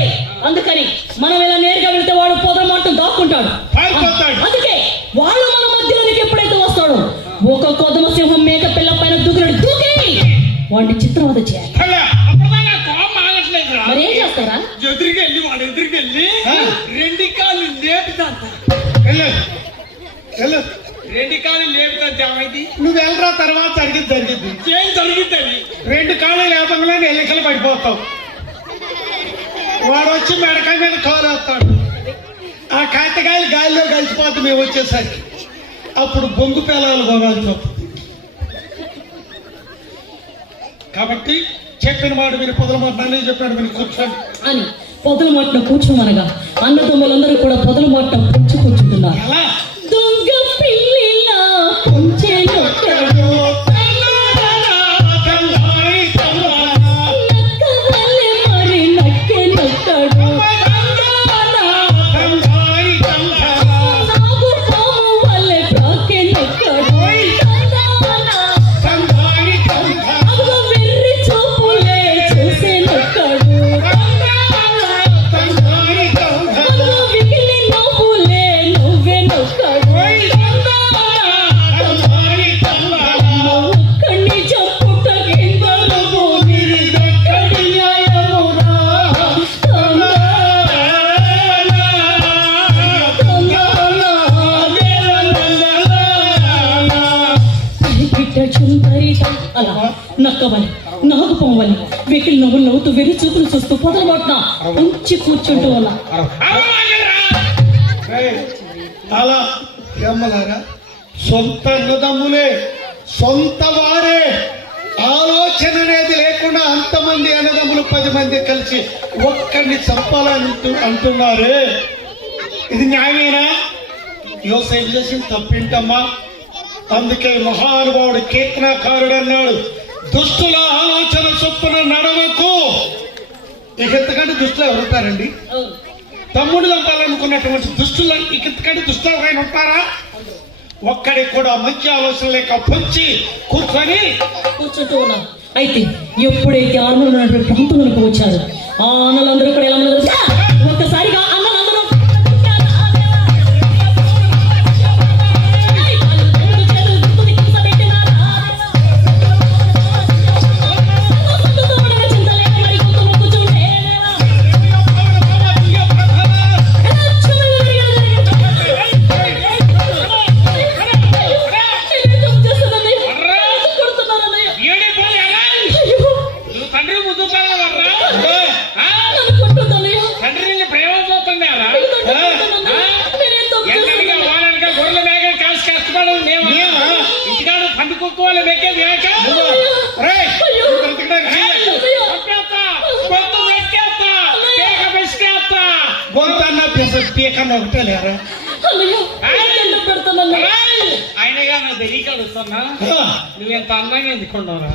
అందుకని మనం ఇలా నేరుగా వెళ్తే వాడు పొదమంటూ దాక్కుంటాడు. అందుకే వాళ్ళు మన మధ్యలోనికి ఎప్పుడైతే వస్తాడో ఒక కొదమ సింహం మేక పిల్ల పైన దూకుడు దూకి వాడిని చిత్రవద చేయాలి. మరి ఏం చేస్తారా? ఎదురుకెళ్ళి వాడు ఎదురుకెళ్ళి 2 కాళ్ళు లేపుతాంట. వెళ్ళు వెళ్ళు. రెండు కాళ్ళు లేపుతా ఏమైంది? నువ్వు వెళ్ళరా, తర్వాత జరిగింది. ఏం జరుగుతుంది? 2 కాళ్ళు లేపంగానే ఎలికలు పడిపోతావు. వాడు వచ్చి మెడకాయ మీద కాలు వేస్తాడు. ఆ కాతకాయలు గాలిలో కలిసిపోతాం మేము వచ్చేసరికి. అప్పుడు బొంగు పిల్లలు కొనాల్సి వస్తుంది. కాబట్టి చెప్పిన మాట మీరు పొదలమాట నన్ను చెప్పాడు, మీరు కూర్చోండి అని పొదల మాటన కూర్చోమనగా అన్నదమ్ములందరూ కూడా పొదల మాటన పొంచి కూర్చుంటున్నారు. ఎలా దొంగ పిల్లిలా పొంచెనొక్కడు, నక్కవలె మరి నక్కెనొక్కడు, నాగు పాము వలె ప్రాకెనొక్కడు, అగో వెర్రి చూపులే చూసెనొక్కడు, అగో విగిలి నవ్వులే నువ్వెనొక్కడు, ఒక్కడిని చంపుట కిందలకు నిరిదెక్కడి న్యాయమురా, అలా నక్కవని నాగుపోవని వెకిలి నవ్వులు నవ్వుతూ వెర్రి చూపులు చూస్తూ పొదలబోట్న ఉంచి కూర్చుంటూ అలా ఏయ్, అలా ఎమ్మలారా, సొంత అన్నదమ్ములే, సొంత వారే, ఆలోచన అనేది లేకుండా అంతమంది అన్నదమ్ములు 10 మంది కలిసి ఒక్కడిని చంపాలని అంటున్నారే, ఇది న్యాయమేనా? యోసేపు చేసిన తప్పేంటమ్మా? అందుకే మహానుభావుడు కీర్తనకారుడు అన్నాడు, దుష్టుల ఆలోచన చొప్పున నడవకు. ఇక ఎంతకంటే దుష్టులు ఎవరుంటారండి? తమ్ముడు చంపాలనుకున్నటువంటి దుష్టులు ఇంతకంటే దుష్టులు ఎవరైనా ఉంటారా? ఒక్కడికి కూడా మంచి ఆలోచన లేక పొంచి కూర్చుంటూ ఉన్నాను. అయితే ఎప్పుడైతే ఆరులు ఉన్నటువంటి ప్రాంతంలోకి వచ్చారు, ఆ అన్నలందరూ కూడా ఎలా ఉన్నారు? ఒక్కసారిగా అన్నలందరూ నువ్వు తండ్రి ముద్దు వర్రా, తండ్రి నిన్ను ప్రేమ చూస్తున్నారా? ఎక్కడిగా వారానిక గొర్రెల మేక కాసి కష్టపడవు నేమా? ఇంటికాడు పండు కుక్కలు మెక్కేది మేక గొంతన్న పీకన్న ఒకటే లేరా? ఆయనగా నా తెలియకాడు వస్తున్నా, నువ్వెంత అందంగా ఎందుకున్నావురా?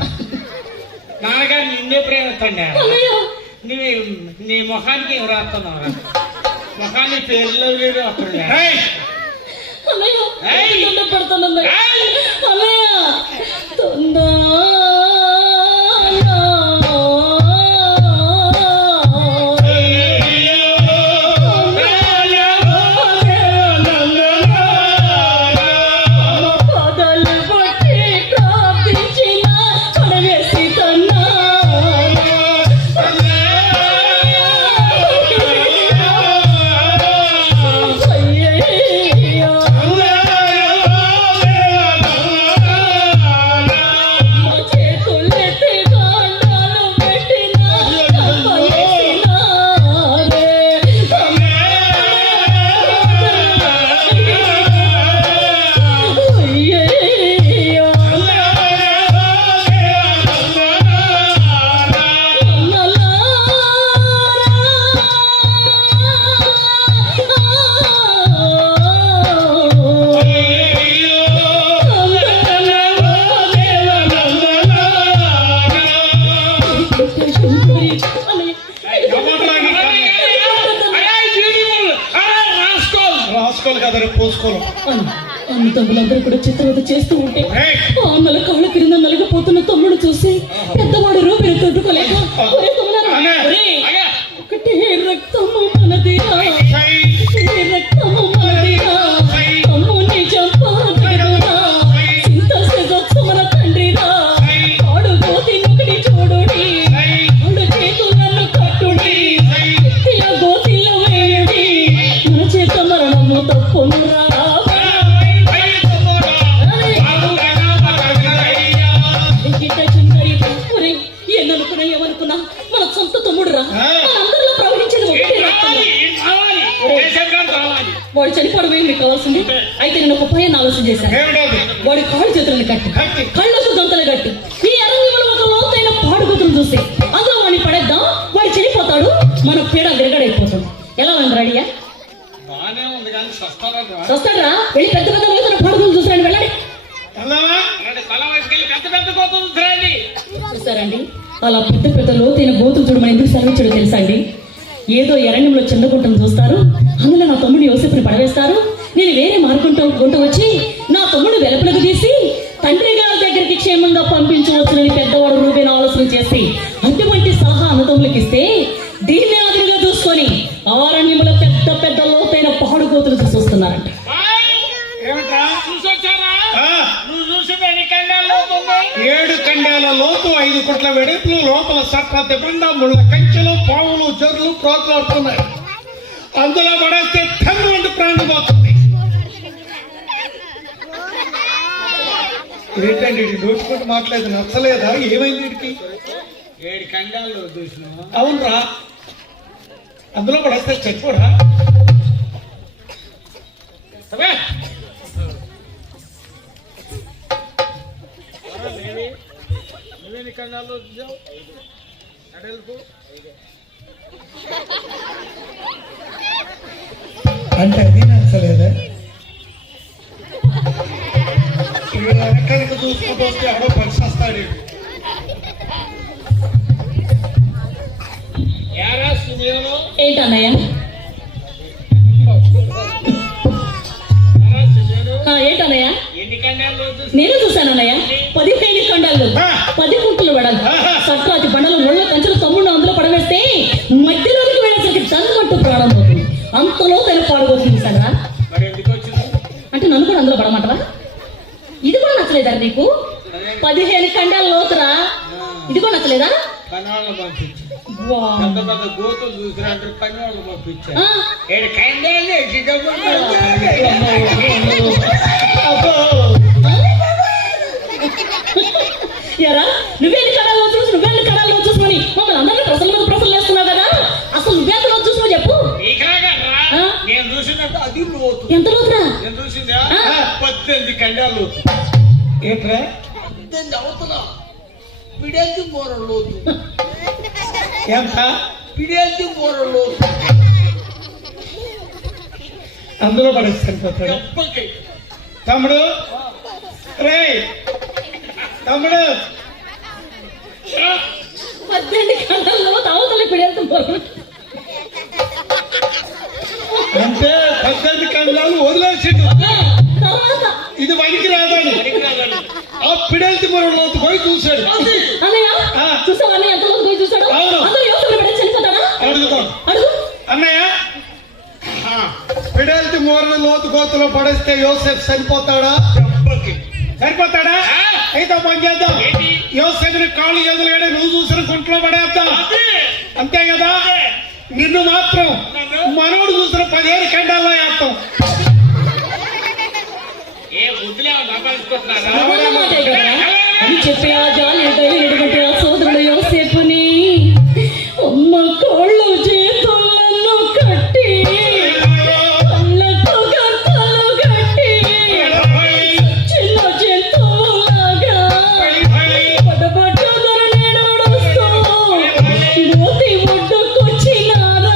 నాన్నగారు నిన్నే ప్రేమిస్తాండా? నువ్వు నీ ముఖానికి ఏం రాస్తున్నావురా? ముఖాన్ని పేర్లో వేరు అక్కడ తమ్ములందరూ కూడా చిత్రవత చేస్తూ ఉంటే అన్నల కాళ్ళ క్రింద నలిగిపోతున్న తమ్ముడు చూసి పెద్దవాడు రూపిని తొట్టుకోలేక ఒకటే రక్తము మనదిరా, రక్తము మనదిరా, తమ్ముని చంపా చింత మన తండ్రిరా, ఆడు గోతి నొకటి చూడుడి, ఆడు చేతులను కట్టుడి, గోతిలో వేయుడి, నా చేత మరణము తప్పునురా. వాడు చనిపోవడం ఏం మీకు కావాల్సింది? అయితే నేను ఒక ఉపాయాన్ని ఆలోచన చేశాను. ఏమిటది? వాడి కాళ్ళు చేతులను కట్టి కట్టి. కళ్ళకు గంతలు కట్టి ఈ అరణ్యంలో ఒక లోతైన పాడుగుతులు చూసి అందులో వాడిని పడేద్దాం. వాడు చనిపోతాడు, మన పీడ విరగడైపోతుంది. ఎలా ఉంది రెడీయా? బానే ఉంది కానీ సస్తారా వస్తాడా? వెళ్ళి పెద్ద పెద్ద లోతైన పాడుగులు చూసారండి, వెళ్ళండి. వెళ్దామా? తల వయసుకెళ్ళి పెద్ద పెద్ద కోతులు చూడండి. చూసారండి, అలా పెద్ద పెద్ద లోతైన గోతులు చూడమని ఎందుకు సెలవించడం తెలుసా అండి? ఏదో ఎరణ్యంలో చంద్రగుంటను చూస్తారు, అందులో నా తమ్ముడు యోసేపుని పడవేస్తారు. నేను వేరే మార్గంటూ వచ్చి నా తమ్ముడు వెలుపలకు తీసి తండ్రి గారి దగ్గరికి క్షేమంగా పంపించవచ్చునని పెద్దవాడు రూబేన్ ఆలోచన చేసి అటువంటి సలహా అన్నదమ్ములకు ఇస్తే దీన్ని ఆదిగా చూసుకొని ఆరణ్యంలో పెద్ద పెద్ద లోతైన పాడు కోతులు చూసి వస్తున్నారంట. ఏమిట్రా? చూసొచ్చారా? ఆ, నువ్వు చూసింది ఎన్ని కండాల్లో ఉంది? 7 కండాల లోతు 5 కుట్ల వెడల్పులు లోపల సట్ల తిబండ ముళ్ళ కంచెలు పావులు జర్లు ప్రోత్లాడుతున్నాయి. అందులో పడేస్తే తన్ను వంటి ప్రాణం పోతుంది. ఏంటండి ఇది నోటుకుంటూ మాట్లాడేది నచ్చలేదా? ఏమైంది వీడికి? 7 కండాల్లో చూసినావా? అవునరా, అందులో పడేస్తే చచ్చిపోరా? సరే. నువ్వెన్ని కండాల్లో చూసావు? అడల్పు అంటే అది నచ్చలేదా? వెనకానికి చూసుకుంటూ వస్తే ఎవడో పరిచేస్తాడు. యారా సునీలు? ఏంటన్నయ్య? ఏంటన్నయ్య? ఎన్ని కండాల్లో చూసి? నేను చూశానన్నయ్య 15 కండాల్లో 10 కుంటలు పడాలి. సట్రాతి బండలు ముళ్ళ కంచెలు తమ్ముడు అందులో పడవేస్తే మధ్యలోకి వెళ్ళేసరికి తన్నుమంటూ ప్రాణం పోతుంది. అంతలో తను పాడుకోతుంది సారా. మరి ఎందుకు వచ్చింది? అంటే నన్ను కూడా అందులో పడమంటరా? ఇది కూడా నచ్చలేదా నీకు? 15 కండాల లోతురా, ఇది కూడా నచ్చలేదా? పనివాళ్ళని పంపించు. వా. పెద్ద పెద్ద గోతులు చూసినట్టు పనివాళ్ళని పంపించా. ఆ, 7 కండాలు ఎరా నువ్వేని కడాల్లో చూసి నువ్వేని కడాల్లో చూసుకొని మమ్మల్ని అందరినీ ప్రసలు వేస్తున్నావు కదా. అసలు నువ్వెంతలో చూసినావు చెప్పు. ఆ? నేను చూసినట్టు అది లోతు. ఎంత లోతురా? నేను చూసిందా? ఆ. 18 కండాలు. ఏంట్రా? 18 అవతల పిడేది మూర లోతు. ఎంత? పిడేది మూర లోతు. అందులో పడేస్తాను పోతాడు. దెబ్బకి. తమ్ముడు, రే తమ్ముడు, 18 కండాల్లో అవతల పిడేళ్తాం. అంటే 18 కండాలు వదిలేసిండు. తర్వాత ఇది వనికి రాదని ఆ పిడల్తి మురలోకి పోయి చూశాడు. అన్నయ్య ఆ. చూసావా అన్నయ్య ఎంత లోతు పోయి చూసాడు? అవును. అందరూ యోసేపుని పడేసి చనిపోతాడా? అడుగుతాం. అడుగు. అన్నయ్య, పిడల్తి మూరల లోతు గోతులో పడేస్తే యోసేపు చనిపోతాడా? దెబ్బకి. సరిపోతాడా? అయితే పని చేద్దాం. ఏంటి? యోసేపుని కాళ్ళు చేతులు గడే నువ్వు చూసిన గుంట్లో పడేద్దాం. అదే. అంతే కదా? నిన్ను మాత్రం మనోడు చూసిన 15 కండాల్లో వేస్తాం. ఏ బుద్ధిలే సంపాదించుకుంటున్నారా? ఎవరి మాట ఇక్కడ? అని చెప్పి ఆ జాలి దయనటువంటి ఆ సోదరుడు యోసేపుని అమ్మ కాళ్ళు చేతులను కట్టి కళ్ళకు గంతలు కట్టి చిన్న జంతువులాగా పడబడ్డ ధరణిడుస్తూ గోతి ఒడ్డుకొచ్చినారా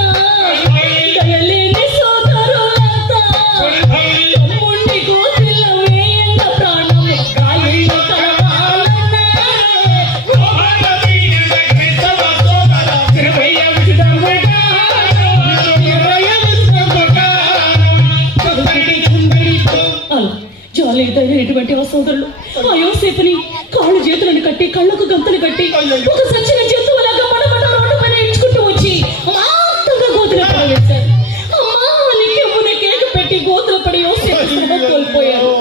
దయలేని సోదరులంతా తమ్ముణ్ణి గోతిలో వేయంగా ప్రాణము గాలిలో కలవాలన్నా జాలేదైనటువంటి ఆ సోదరులు ఆ యోసేపుని కాళ్ళు చేతులను కట్టి కళ్ళకు గంతలు కట్టి ఒక సచ్చిన జంతువులాగా పడబడ రోడ్డు పైన ఇచ్చుకుంటూ వచ్చి అమాంతంగా గోతులో పడవేశారు. అమ్మా నీకెమ్మున కేక పెట్టి గోతులో పడి యోసేపు సభ కోల్పోయారు.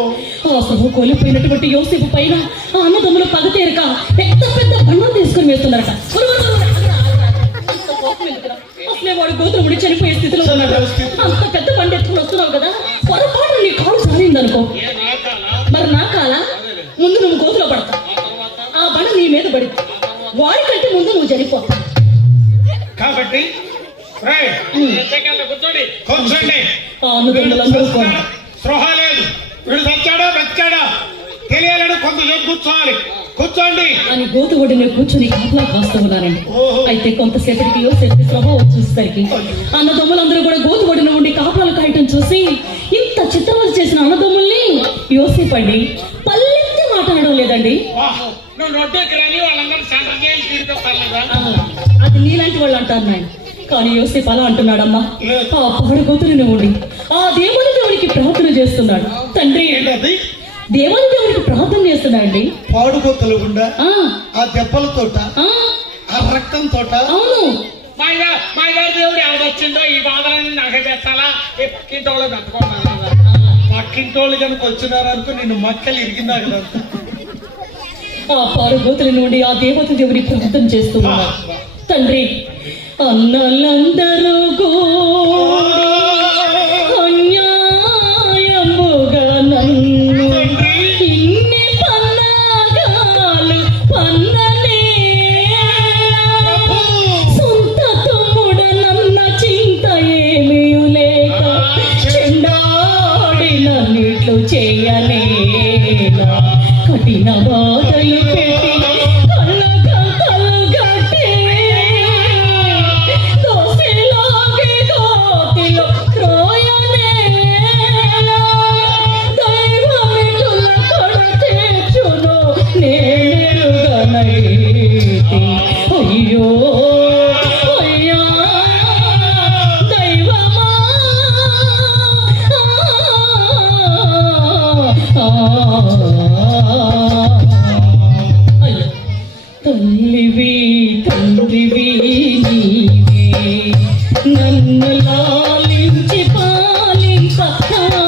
ఆ సభ కోల్పోయినటువంటి యోసేపు పైన ఆ అన్నదమ్ములు పగ తీరక పెద్ద పెద్ద బండలు తీసుకుని వేస్తున్నారట. అంత కోపం ఎందుకురా? అసలే వాడు గోతులు ముడి చనిపోయే స్థితిలో ఉన్నాడు. అంత పెద్ద బండి ఎత్తుకుని వస్తున్నావు కదా, పొరపాటు నీ కాలు జారిందనుకో, ఏ నాకాలా? మరి నా కాల ముందు నువ్వు గోతులో పడతావు, ఆ తర్వాత? ఆ బండ నీ మీద పడి వాడికంటే ముందు నువ్వు చనిపోతావు. కాబట్టి రేయ్, కూర్చోండి. కూర్చోండి. ఆ అన్నదమ్ములందరూ కూడా స్పృహ లేదు. వీడు చచ్చాడా బతికాడా తెలియాలని కొంతసేపు కూర్చోవాలి. కూర్చోండి. అని గోతు ఒడిని కూర్చుని కాపలా కాస్తూ ఉన్నారండి. ఓహో. అయితే కొంతసేపటికి యోసేపు స్వభావం చూసేసరికి అన్నదమ్ములందరూ కూడా గోతు ఒడిని ఉండి కాపలాలు కాయటం చూసి ఇంత చిత్తవలు చేసిన అన్నదమ్ముల్ని యోసేపు అండి పల్లెత్తి మాట్లాడడం లేదండి. వాహ్, నువ్వు నొట్టెకి రాని వాళ్ళందరూ సంతకాయలు తీరుతో పర్లేదా? అది నీలాంటి వాళ్ళు అంటారు నాయన. కానీ యోసేపు అలా అంటున్నాడమ్మా. ఆ పాడుగోతుని ఉండి ఆ దేవుడికి ప్రార్థన చేస్తున్నాడు. తండ్రి ఏంటది? దేవుడికి ప్రార్థన చేస్తున్నాడండి. పాడుకోతలు గుండా ఆ ఆ దెబ్బలతోట ఆ ఆ రక్తం తోట అవును. మా గారి దేవుడు ఎవరొచ్చిందో ఈ బాధలన్నీ నాకే తెచ్చాలా? ఈ పక్కింటోళ్ళు పెట్టుకోవాలి. పక్కింటోళ్ళు కనుక వచ్చినారనుకో నిన్ను మక్కలు ఇరిగిందా కదా. ఆ పాడుగోతుల నుండి ఆ దేవుని ప్రార్థన చేస్తున్నాడు. తండ్రి అన్నలందరూ అన్యాయముగా నన్ను ఇన్ని పన్నాగాలు పన్ననే సొంత తమ్ముడ నన్న చింత ఏమీ లేక చెండాడినన్నిట్లు చేయలేనా కఠిన బాధలు పెట్టి కళ్ళగంతలుగట్టే దోసిలాగే గోతిలో త్రోయనేలా దైవమిటుల కడతేర్చును నేనెరుగనైతి అయ్యో అయ్యా దైవమా అయ్యో తల్లివి తండ్రివి నీవే నన్ను లాలించి పాలింపవా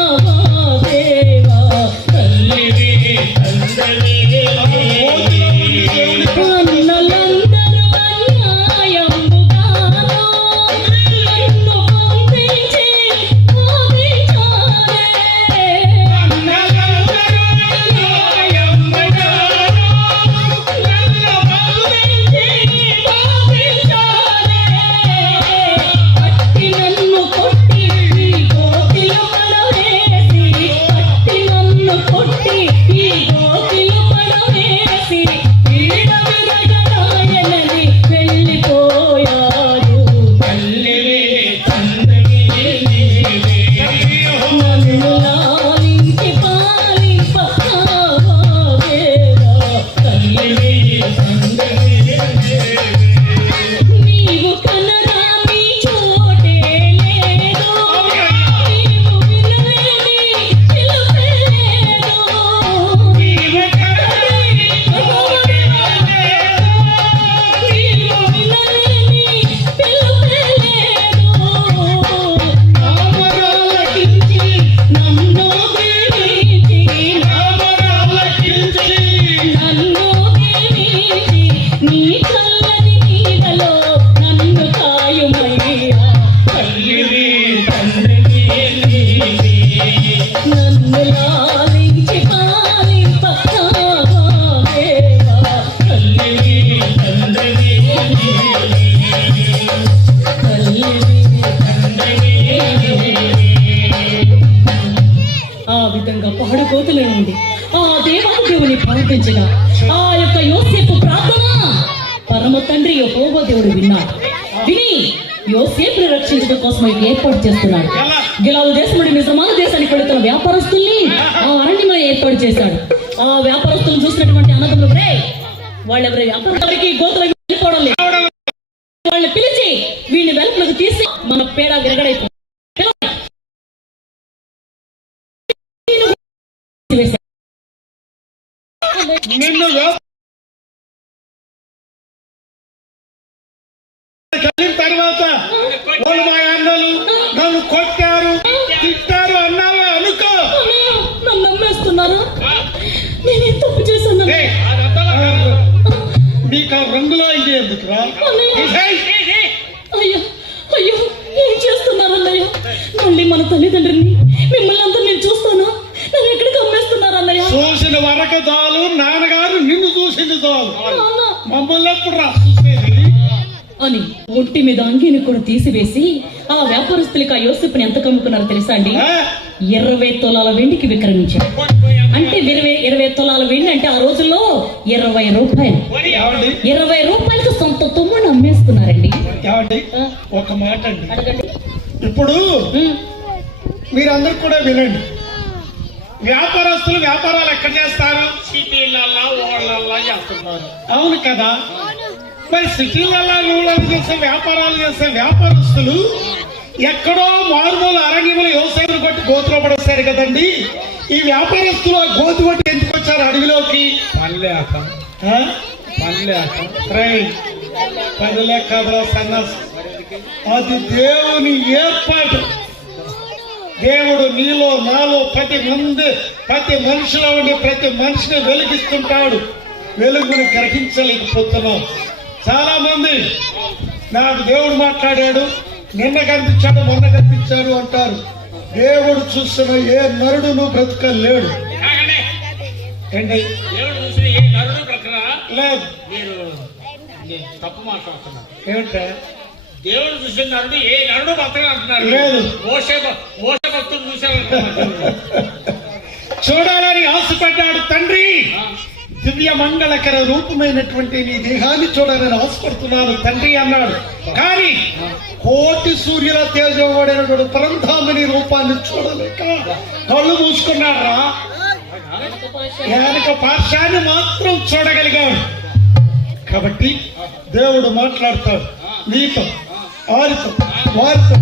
దేవా తల్లివి తండ్రివి అన్నలందరూ అన్యాయముగాను నన్ను పంపించి బాధించారే. అట్టి నన్ను కొట్టి ఈ గోతిలో పడవేసి అట్టి నన్ను కొట్టి ఈ గోతిలో పడవేసి ఈడ విరగడాయనని వెళ్ళిపోయారు. నన్ను లాలించి పాలింపవా దేవా తల్లివి నీవు కనరాని చోటే లేదు నీవు వినలేని పిలుపే లేదు నీవు వినలేని పిలుపే లేదు నామరాలకించి నన్ను దీవించి నన్ను దీవించి నీ చల్లని నీడలో నన్ను కాయుమయ్యా తల్లివి తండ్రివి నీవే నన్ను లాలించి పాలింపవా దేవా తల్లివి తండ్రివి నీవే తల్లివి తండ్రివి నీవే. ఆ విధంగా పాడుకోతుల నుండి ఆ దేవాదేవుని ప్రార్థించగా ఆ యొక్క యోసేపు ప్రార్థన పరమ తండ్రి యెహోవా దేవుడు విన్నాడు. విని యోసేపుని రక్షించడం కోసం ఆయన ఏర్పాటు చేస్తున్నాడు. గిలాదు దేశం నుండి నిజమాన దేశానికి వెళుతున్న వ్యాపారస్తుల్ని ఆ అరణ్యంలో ఏర్పాటు చేశాడు. ఆ వ్యాపారస్తులను చూసినటువంటి అన్నదమ్ములు వాళ్ళెవరి వ్యాపారానికి గోతులు వెళ్ళిపోవడం లేదు. వాళ్ళని పిలిచి వీళ్ళని వెలుపులకు తీసి మన పేడ విరగడైపోయింది. నిన్ను కలిగిన తర్వాత వాళ్ళు మా అన్నలు నన్ను కొట్టారు తిట్టారు అన్నావా అనుకో. నన్ను నమ్మేస్తున్నారు. నేనేం తప్పు చేశాను? రేయ్, నీకు ఆ రంగులో ఇది ఎందుకురా? అయ్యో అయ్యో ఏం చేస్తున్నారు అన్నయ్య? మళ్ళీ మన తల్లిదండ్రుల్ని మిమ్మల్ని అంతా నేను చూస్తానా? నన్ను ఎక్కడికి అమ్మేస్తున్నారు అన్నయ్య? చూసిన వరకు చాలు, నాన్నగారు నిన్ను చూసింది చాలు. నాన్న, మమ్మల్ని ఎప్పుడు రా చూసేది? అని ఒంటి మీద అంగీని కూడా తీసివేసి ఆ వ్యాపారస్తులకి ఆ యోసేపుని ఎంత కమ్ముకున్నారో తెలుసా అండి? 20 తులాల వెండికి విక్రమించారు. అంటే 20 తులాల వెండి అంటే ఆ రోజుల్లో 20 రూపాయలు. 20 రూపాయలకి సొంత తమ్ముడిని అమ్మేసుకున్నారండి. ఒక మాట అండి, అడగండి. ఇప్పుడు మీరందరూ కూడా వినండి. వ్యాపారస్తులు వ్యాపారాలు ఎక్కడ చేస్తారు? సిటీలల్లా ఊళ్ళల్లా చేస్తున్నారు. అవును కదా. మరి సిటీలలో ఊళ్ళలో చేసే వ్యాపారాలు చేసే వ్యాపారస్తులు ఎక్కడో మారుమూల అరణ్యములు వ్యవసాయం కొట్టి గోతులో పడేస్తారు కదండి. ఈ వ్యాపారస్తులు ఆ గోతు కొట్టి ఎందుకు వచ్చారు అడవిలోకి? పనిలేక కాదురా సన్నాసి, అది దేవుని ఏర్పాటు. దేవుడు నీలో నాలో ప్రతి మనిషిలో ఉండి ప్రతి మనిషిని వెలిగిస్తుంటాడు. వెలుగుని గ్రహించలేకపోతున్నాం. చాలా మంది నాకు దేవుడు మాట్లాడాడు, నిన్న కనిపించాడు, మొన్న కనిపించాడు అంటారు. దేవుడు చూసిన ఏ నరుడును బ్రతకలేడు. ఏంటి దేవుడు చూసిన ఏ నరుడు బ్రతకరా? లేదు, మీరు తప్పు మాట్లాడుతున్నారు. ఏమిటా? దేవుడు చూసిన నరుడు ఏ నరుడు భక్తులు అంటున్నారు. లేదు, మోసే భక్తులు చూసారు. చూడాలని ఆశపడ్డాడు తండ్రి. దివ్య మంగళకర రూపమైనటువంటి నీ దేహాన్ని చూడాలని ఆశపడుతున్నాను తండ్రి అన్నాడు. కానీ కోటి సూర్యుల తేజవాడైనటువంటి పరంధామని రూపాన్ని చూడలేక కళ్ళు మూసుకున్నాడు రా. వెనక పార్శ్వాన్ని మాత్రం చూడగలిగాడు. కాబట్టి దేవుడు మాట్లాడతాడు నీతో, వారితో, వారితో,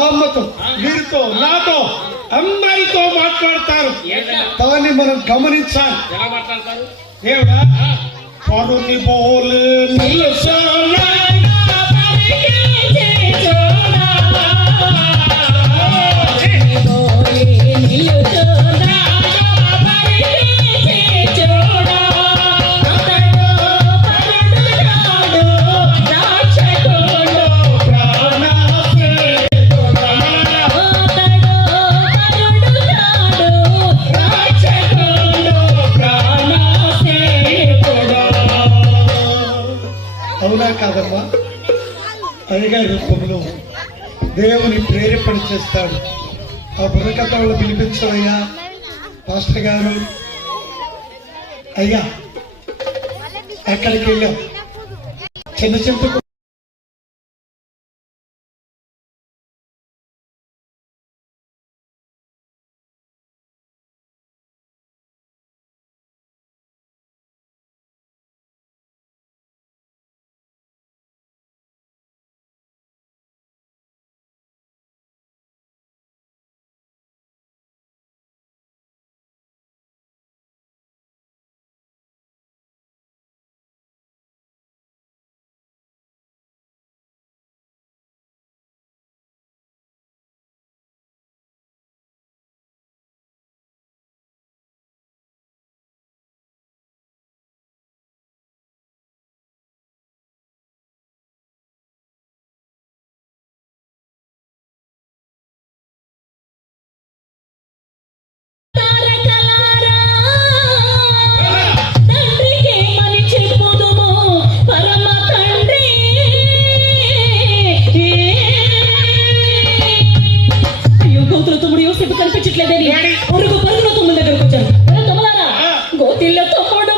అమ్మతో, వీరితో, నాతో, అందరితో మాట్లాడతారు. దాన్ని మనం గమనించాలి. ఎలా మాట్లాడతారు? దేవుడా పడుని బోలే నిలసానా కాదమ్మా, అయ్యగా రూపంలో దేవుని ప్రేరేపణ చేస్తాడు. ఆ బుర్రకథలు పిలిపించవయ్యా పాస్టర్ గారు. అయ్యా ఎక్కడికి వెళ్ళాం? చిన్న కనిపించట్లేదని పరుగు పరుగులో తమ్ముల దగ్గరకు వచ్చాను. తమ్ములారా, గోతిల్లో తమ్ముడు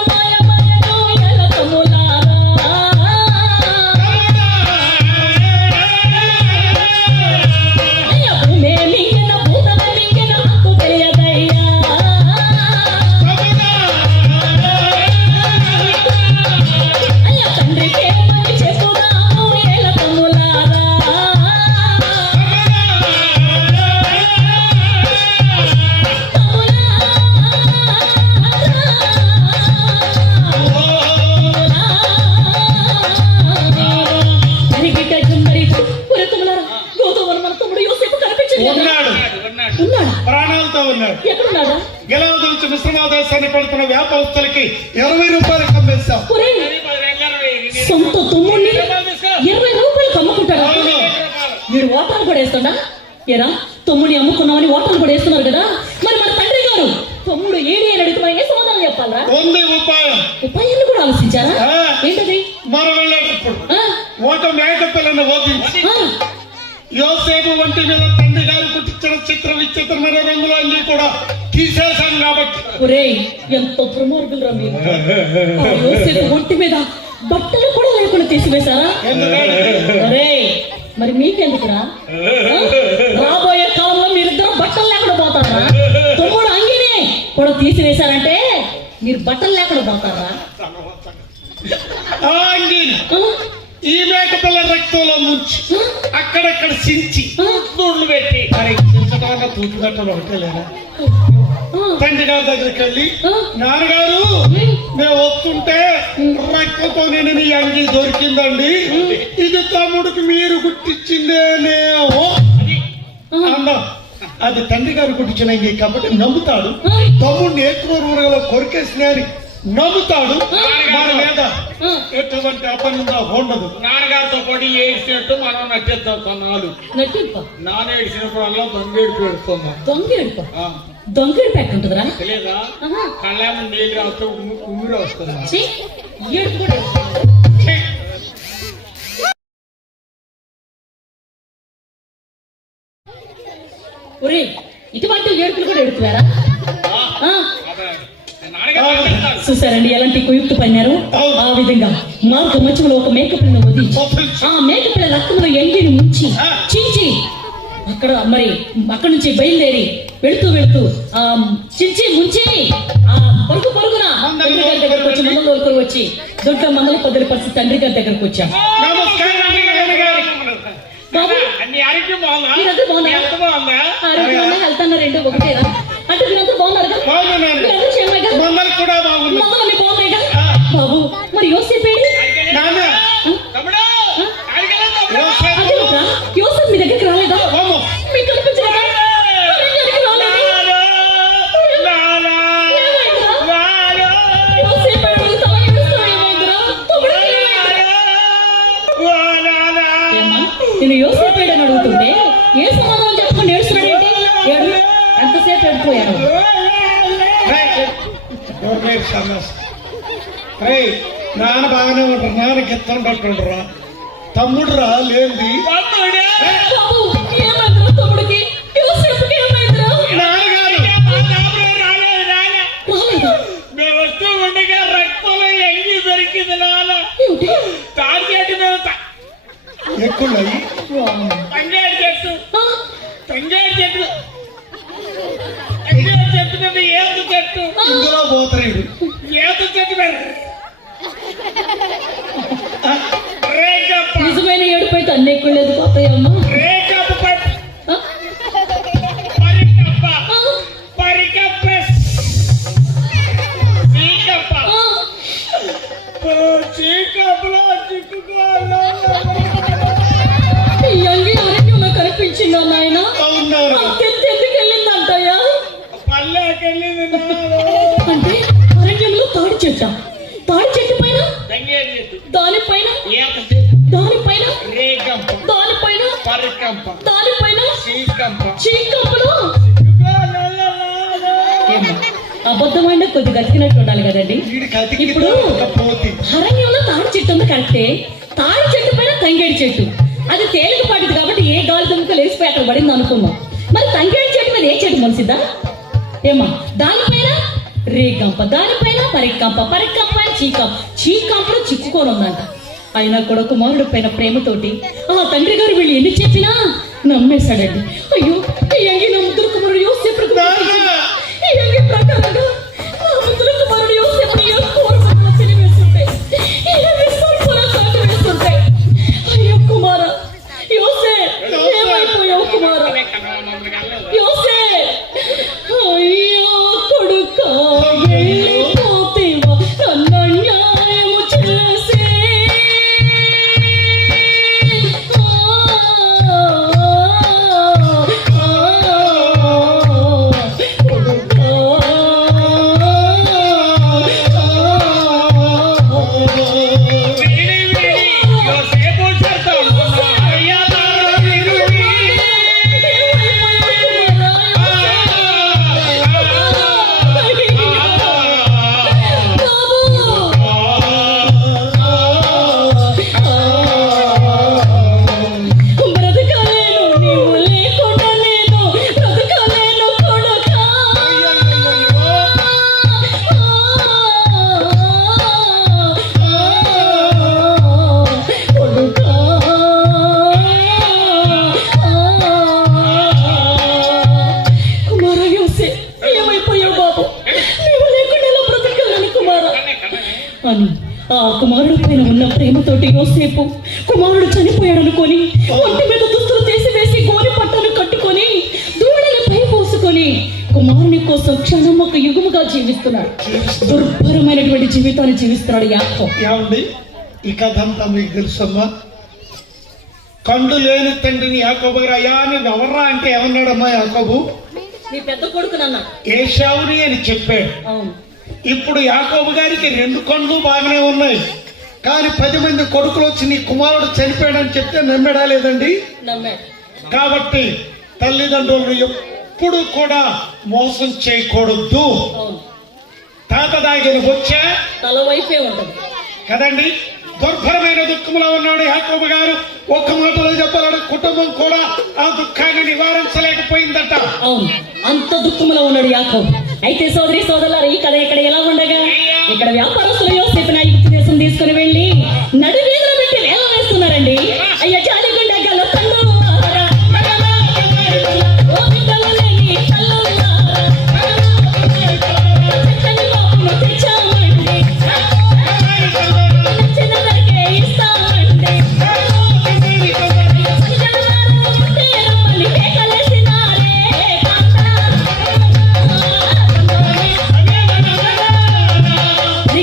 మిశ్రమాదేశాన్ని పడుతున్న వ్యాపారస్తులకి 20 రూపాయలు కమ్మేస్తాం. సొంత తమ్ముడిని 20 రూపాయలు అమ్ముకుంటారా? మీరు ఓటాలు కూడా వేస్తుందా? ఏరా తమ్ముడిని అమ్ముకున్నామని ఓటాలు కూడా వేస్తున్నారు కదా. మరి మన తండ్రి గారు తమ్ముడు ఏడి అని అడుగుతున్నా ఏ సమాధానం చెప్పాలా? ఉపాయాన్ని కూడా ఆలోచించారా? ఏంటది? మనం వెళ్ళేటప్పుడు ఒక మేక పిల్లను వధించి ఆ, యోసేపు వంటి మీద తండ్రి గారు కుట్టించిన విచిత్రమైన రంగులు అన్ని కూడా తీసేశాను కాబట్టి ఒరేయ్ ఎంతో ప్రమోర్గులరా మీరు. ఆ యోసేపు ఒంటి మీద బట్టలు కూడా లేకుండా తీసివేశారా? ఒరేయ్ మరి మీకెందుకురా? ఆ? రాబోయే కాలంలో మీరిద్దరు బట్టలు లేకుండా పోతారా? తమ్ముడు అంగిని కూడా తీసివేశారంటే మీరు బట్టలు లేకుండా పోతారా? ఆ అంగీని ఆ? ఈ మేక పిల్ల రక్తంలో ముంచి అక్కడక్కడ చించి దూళ్ళు పెట్టి మరి చించడానికి తూచి పెట్టడం ఒకటే లేదా ఆ? తండ్రి గారి దగ్గరికి వెళ్ళి ఆ? నాన్నగారు మేము వస్తుంటే రక్తంతో నేను నీ అంగీ దొరికిందండి ఇది తమ్ముడికి మీరు గుర్తించిందేనేమో అన్నాం. అది తండ్రి గారు గుర్తించిన అంగీ కాబట్టి నమ్ముతాడు. తమ్ముడిని ఏకూరులో కొరికేసిన అని నమ్ముతాడు. మన మీద ఎటువంటి అపనిందా ఉండదు. నాన్నగారితో పాటు ఏడ్చినట్టు మనం నటిస్తాం కొన్నాళ్ళు. నటింప నాన్న ఏడ్చినప్పుడు వల్ల దొంగేడు పెడుతున్నాం. దొంగేడుప దొంగేడుపు ఎట్టుంటుందిరా? తెలియదా? ఆహా. కళ్ళ నీళ్ళు రాస్తూ ఉమ్మిడి వస్తున్నా. ఛీ, ఏడుపు కూడా ఛీ! ఒరేయ్ ఇటువంటి ఏడుపులు కూడా ఎడుతున్నారా? నాన్నగారు నటిస్తారు. చూసారండి ఎలాంటి కుయుక్తి పన్నారు. ఆ విధంగా మార్గ మధ్యలో ఒక మేకపిల్లను వదిలి ఆ మేకపిల్ల రక్తంలో ఎంగిని ముంచి చించి అక్కడ నుంచి బయలుదేరి వెళుతూ ఆ చించి ముంచి ఆ పరుగున తండ్రి గారి దగ్గరకు వచ్చి మందలు తోలుకొని వచ్చి దొడ్డ మందల పొద్దుల పరిస్థితి తండ్రి గారి దగ్గరకు వచ్చాం. నమస్కారం నాన్నగారు. బాబు అన్ని ఆరోగ్యం బాగుందా? మీరందరూ బాగున్నారా? ఎంత బాగుందా? ఆరోగ్యంగా హెల్త్ అన్న రెండు ఒకటేనా? అంటే మీరందరూ బాగున్నారు కదా? బాగున్నాను. మీరందరూ క్షేమంగా? మమ్మల్ని కూడా బాగున్నాం. మమ్మల్ని బాగున్నాయి కదా? బాబు మరి యోసేపు ఏడి? నాన్న తమ్ముడు ఆడికెళ్ళా తమ్ముడు. యోసేపు అదేమిట్రా? యోసేపు మీ దగ్గరికి రాలేదా? బాబు మీకు కనిపించలేదా? మరి ఎందుకు రాలేదు? ఏమైందిరా? యోసేపు ఏడుపు తాగేస్తాడేమోరా? తమ్ముడికి ఏమైందిరా? ఏమ్మా, నేను యోసేపు ఏడని అడుగుతుంటే ఏ సమాధానం చెప్పకుండా ఏడుస్తున్నాడేంటి? ఏడు ఎంతసేపు ఏడిపోయాడు? నాన్న బాగానే ఉంటారు. నాన్నకి ఎత్తుండరా తమ్ముడు రా లేంది. బాబు ఏమైందిరా తమ్ముడికి? యోసేపుకి ఏమైందిరా? నాన్నగారు రాలేదా? మేము వస్తూ ఉండగా రక్తంలో ఎంగి దొరికింది నాన్న. ఏమిటి? తాడిచేటి మీద ఎక్కున్నాయి. తంగేడు చెట్టు ఆ? తంగేడు చెట్టు తంగేడు చెట్టు మీద ఏత చెట్టు ఇందులో పోతరేడు ఏత చెట్టు మీద రేకప్ప నిజమైన ఏడుపు అయితే అన్ని ఎక్కువ పోతాయమ్మా. రేకప్ప పట్టు ఆ? పరికప్ప ఆ? పరికప్ప చీకప్ప ఆ? చీకప్పలో చిక్కుకోవాలా ఈ అంగి అరణ్యంలో కనిపించిందా నాయన? అవున్నారు. ఎందుకు వెళ్ళిందంటయ్యా? పల్లెకెళ్ళింది అంటే అరణ్యంలో తాడి చెట్టు పైన తంగేడు చెట్టు దానిపైన ఏత చెట్టు దానిపైన రేకప్ప దానిపైన పరికంప దానిపైన చీకంప చీకప్పులు. ఏమ్మా, అబద్ధమైన కొద్ది గతికినట్టు ఉండాలి కదండి. వీడికి ఇప్పుడు పోతి అరణ్యంలో తాడి చెట్టు ఉంది కరెక్టే. తాడి చెట్టు పైన తంగేడు చెట్టు అది తేలికపాటిది కాబట్టి ఏ గాలి దుమ్ముకు లేచిపోయి అక్కడ పడింది అనుకున్నాం. మరి తంగేడు చెట్టు మీద ఏ చెట్టు మొలిసిద్దా? ఏమా దానిపైన రేగంప దానిపైన పరికంప చీకంపలో చిక్కుకొని ఉందంట. అయినా కూడా కుమారుడు పైన ప్రేమతోటి ఆ తండ్రి గారు వీళ్ళు ఎన్ని చెప్పినా నమ్మేశాడండి. అయ్యో ఈ అంగి నా ముద్దుల కుమారుడు యోసేపు ఈ అంగి ప్రకారంగా నా ముద్దుల కుమారుడు యోసేపు వేస్తుంటే వేస్తుంటే అయ్యో కుమార యోసే ఏమైపోయావు కుమార యోసే అయ్యో కొడుకా వెళ్ళిపోతేవా నన్ను అన్యాయము చేసే కుమారుడు పైన ఉన్న ప్రేమతోటి యోసేపు కుమారుడు చనిపోయాడు అనుకొని ఒంటి మీద దుస్తులు తీసివేసి గోరి పట్టను కట్టుకొని దూడలపై పోసుకొని కుమారుని కోసం క్షణం ఒక యుగముగా జీవిస్తున్నాడు. దుర్భరమైనటువంటి జీవితాన్ని జీవిస్తున్నాడు యాకోబు. ఏమండి ఈ కథ అంతా మీకు తెలుసమ్మా? కండు లేని తండ్రిని యాకోబు గారు అయ్యా నువ్వు ఎవర్రా అంటే ఏమన్నాడమ్మా యాకోబు? నీ పెద్ద కొడుకు నాన్న ఏశావుని అని చెప్పాడు. అవును. ఇప్పుడు యాకోబు గారికి 2 కళ్ళు బాగానే ఉన్నాయి, కానీ 10 మంది కొడుకులు వచ్చి నీ కుమారుడు చనిపోయాడని చెప్తే నమ్మడా లేదండి? నమ్మాడు. కాబట్టి తల్లిదండ్రులను ఎప్పుడు కూడా మోసం చేయకూడదు. అవును. తాత దాగిన వచ్చా తల వైపే ఉంటది కదండి. దుర్భరమైన దుఃఖంలో ఉన్నాడు యాకోబు గారు. ఒక్క మాటలో చెప్పాలంటే కుటుంబం కూడా ఆ దుఃఖాన్ని నివారించలేకపోయిందట. అవును, అంత దుఃఖంలో ఉన్నాడు యాకోబు. అయితే సోదరి సోదరులారా, ఈ కథ ఇక్కడ ఎలా ఉండగా ఇక్కడ వ్యాపారస్తులు యోసేపుని ఐగుప్తు దేశం తీసుకుని వెళ్ళి నడివీధులు పెట్టి వేల వేస్తున్నారండి. అయ్యా జాలిగుండా గల తల్లులారా, ఓ బిడ్డలు లేని తల్లులారా, చక్కని బాబును తెచ్చామండి, నచ్చిన ధరకే ఇస్తామండి, రమ్మని కేకలేసినారే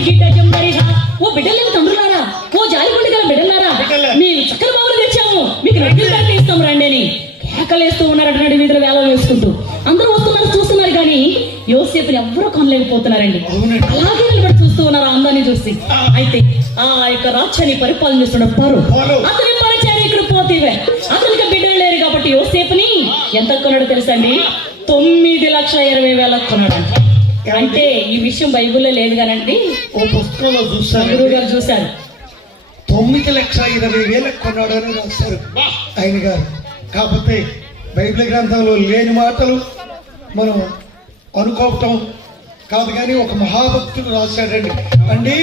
గిడ్డ జంబరిగా, ఓ బిడ్డలేని తండ్రులారా, ఓ జాలిగుండి గల బిడ్డలారా, మేము చక్కని బాబులు తెచ్చాము, మీకు నడ్డీలు ధరకే ఇస్తాం రండి అని కేకలేస్తూ ఉన్నారట. నడి వీధులు వేల వేసుకుంటూ అందరూ వస్తున్నారు, చూస్తున్నారు, కానీ యోసేపుని ఎవ్వరూ కొనలేకపోతున్నారండి. అలాగే నిలబడి చూస్తూ ఉన్నారు ఆ అందాన్ని చూసి. అయితే ఆ యొక్క రాజ్యాన్ని పరిపాలన చేస్తున్న పరు అతని పరిచయం ఇక్కడ పోతేవే అతనికి బిడ్డలు లేరు కాబట్టి యోసేపుని ఎంత కొన్నాడు తెలుసండి? 9,20,000 కొన్నాడు. అంటే ఈ విషయం బైబిల్లో లేదు కానండి, ఓ పుస్తకంలో చూస్తాను, గురువు గారు చూశారు. 9,20,000 కొన్నాడు అని రాస్తారు ఆయన గారు. కాకపోతే బైబిల్ గ్రంథంలో లేని మాటలు మనం అనుకోవటం కాదు, కానీ ఒక మహాభక్తుడు రాశాడండి. అండి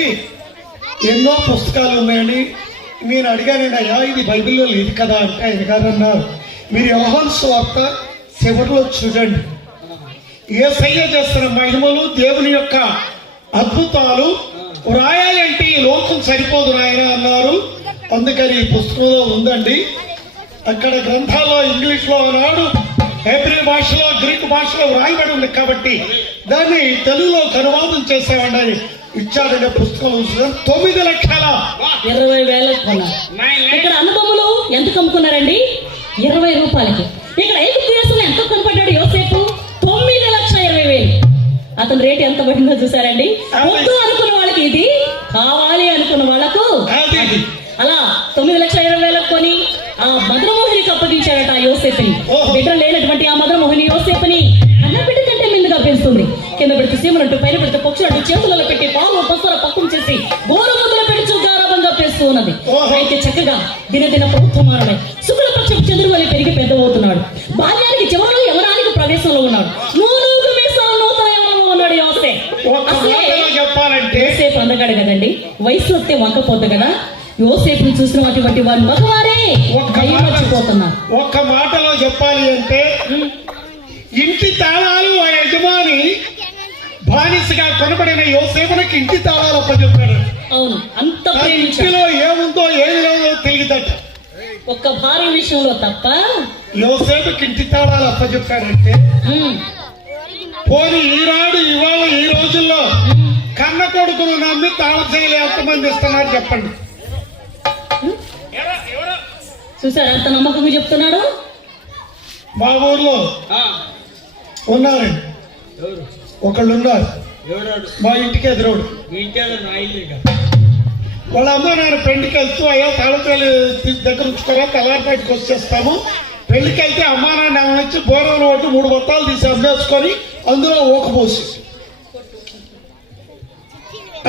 ఎన్నో పుస్తకాలు ఉన్నాయని నేను అడిగానండి, అయ్యా ఇది బైబిల్లో లేదు కదా అంటే ఆయన గారు అన్నారు, మీరు యోహాను సువార్త చివరిలో చూడండి, యేసయ్య చేస్తున్న మహిమలు, దేవుని యొక్క అద్భుతాలు వ్రాయాలంటే ఈ లోకం సరిపోదు నాయన అన్నారు. అందుకని ఈ పుస్తకంలో ఉందండి. అక్కడ గ్రంథాల్లో ఇంగ్లీష్లో ఉన్నాడు, హెబ్రీ భాషలో, గ్రీక్ భాషలో వ్రాయబడి ఉంది కాబట్టి దాన్ని తెలుగులో అనువాదం చేసేవాడి అని ఇచ్చాడనే పుస్తకం 9,20,000 కొన్నారు. ఇక్కడ అనుభవములు ఎంత కమ్ముకున్నారండి? 20 రూపాయలకి. ఇక్కడ ఐగుప్తు దేశంలో ఎంత కొనపడ్డాడు యోసేపు? 9,20,000. అతని రేటు ఎంత పడిందో చూసారండి. వద్దు అనుకున్న వాళ్ళకి ఇది, కావాలి అనుకున్న వాళ్ళకు అలా 9,20,000 కొని ఆ మధురమోహినికి అప్పగించాడట ఆ యోసేపుని. బిడ్డలు లేనటువంటి ఆ మధురమోహిని యోసేపుని అన్న బిడ్డ కంటే ముందుగా పెంచుతుంది. కింద పెడితే సీమలంటూ, పైన పెడితే పక్షులంటూ, చేతులలో పెట్టి పాలు పసుల పక్కం చేసి గోరముద్దులు పెట్టి గారవంగా పెంచుతూ ఉన్నది. అయితే చక్కగా దినదిన ప్రభుత్వమానమై శుక్ల పక్షం చంద్రువలి పెరిగి పెద్దవుతున్నాడు. బాల్యానికి చివరలో యవనానికి ప్రవేశంలో ఉన్నాడు. నూనూగు మీసాలు నూతన యవనంలో ఉన్నాడు యోసేపు. చెప్పాలంటే యోసేపు అందగాడు కదండి, వయసు వస్తే వంకపోద్దు కదా. యోసేపుని చూసిన అటువంటి వారు మగవారే మర్చిపోతున్నారు. ఒక్క మాటలో చెప్పాలి అంటే ఇంటి తాళాలు ఆ యజమాని బానిసగా కొనబడిన యోసేపునికి ఇంటి తాళాలు అప్పచెప్పాడు. అవును, అంత ఇంటిలో ఏముందో ఏమి లేదో తెలియదట. ఒక్క భార్య విషయంలో తప్ప యోసేపుకి ఇంటి తాళాలు అప్పచెప్పాడంటే పోనీ ఈనాడు ఇవాళ ఈ రోజుల్లో కన్న కొడుకును నమ్మి తాళం చేయలే ఎంతమంది ఇస్తున్నారు చెప్పండి? చూసారు ఎంత నమ్మకంగా చెప్తున్నాడు. మా ఊర్లో ఉన్నారండి, ఒకళ్ళు ఉన్నారు మా ఇంటికి ఎదురోడు. వాళ్ళ అమ్మ నాన్న పెళ్లికి వెళ్తూ అయ్యా తాళాలు దగ్గర ఉంచుకోరా, తెల్లారిపేటకి వచ్చేస్తాము. పెళ్లికి వెళ్తే అమ్మా నాన్న వచ్చి బోరంలో ఒకటి 3 బొత్తాలు తీసి అమ్మేసుకొని అందులో ఊకపోసి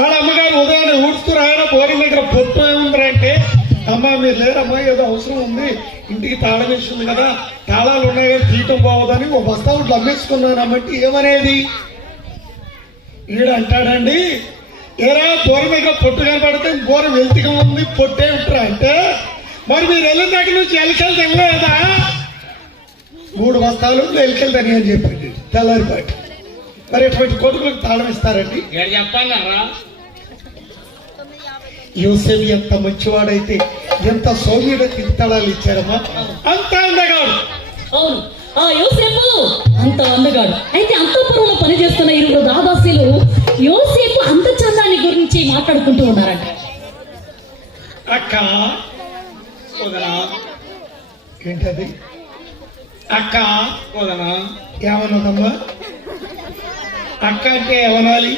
వాళ్ళ అమ్మగారు ఉదయాన్నే ఊడుస్తూ రాయన బోరం దగ్గర పొట్టు ఏముందిరా అంటే, అమ్మ మీరు లేరమ్మా ఏదో అవసరం ఉంది, ఇంటికి తాళం వేసి ఉంది కదా, తాళాలు ఉన్నాయి కానీ తీయటం బాగోదని ఓ బస్తా ఒకటి అమ్మేసుకున్నానమ్మంటే ఏమనేది? ఈడ అంటాడండి, ఏరా బోరం దగ్గర పొట్టు కనపడితే బోరం వెల్తిగా ఉంది, పొట్టే ఉంటారా అంటే, మరి మీరు వెళ్ళిన దగ్గర నుంచి ఎలికలు తినలేదా? 3 బస్తాలు ఎలికలు తిని అని చెప్పండి తెల్లారిపాటి. మరి ఎటువంటి కొడుకులకు తాళం ఇస్తారండి? చెప్పన్నారా యోసేపు ఎంత మంచివాడైతే ఎంత సౌమ్యుడ తిరుగుతాడాలు ఇచ్చారమ్మా. అంత అందగాడు. అవును, ఆ యోసేపు అంత అందగాడు. అయితే అంతఃపురంలో పనిచేస్తున్న ఇరువురు దాదాసీలు యోసేపు అంత చందాన్ని గురించి మాట్లాడుకుంటూ ఉన్నారంట. అక్క వదనా, ఏంటది అక్క వదనా ఏమన్నదమ్మా? అక్క అంటే ఏమనాలి?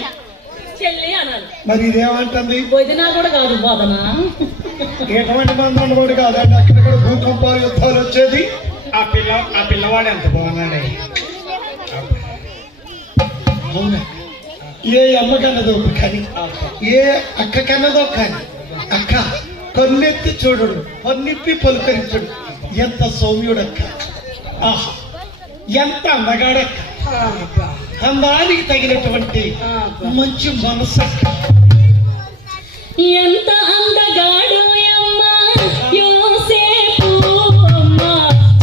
చెల్లి అనాలి. మరి ఇదేమంటుంది? వదినా కూడా కాదు, వాదన. ఎటువంటి మంది ఉండబడి కాదండి, అక్కడక్కడ భూకంపాలు యుద్ధాలు వచ్చేది. ఆ పిల్లవాడు ఎంత బాగున్నాడే. అవునా? ఏ అమ్మ కన్నదో కానీ, ఏ అక్క కన్నదో కానీ, అక్క కన్నెత్తి చూడడు, పన్నిప్పి పలుకరించడు. ఎంత సౌమ్యుడక్క, ఆహా ఎంత అందగాడక్క, అందానికి తగినటువంటి మంచి మనసు. ఎంత అందగాడు అమ్మా యోసేపు, అమ్మా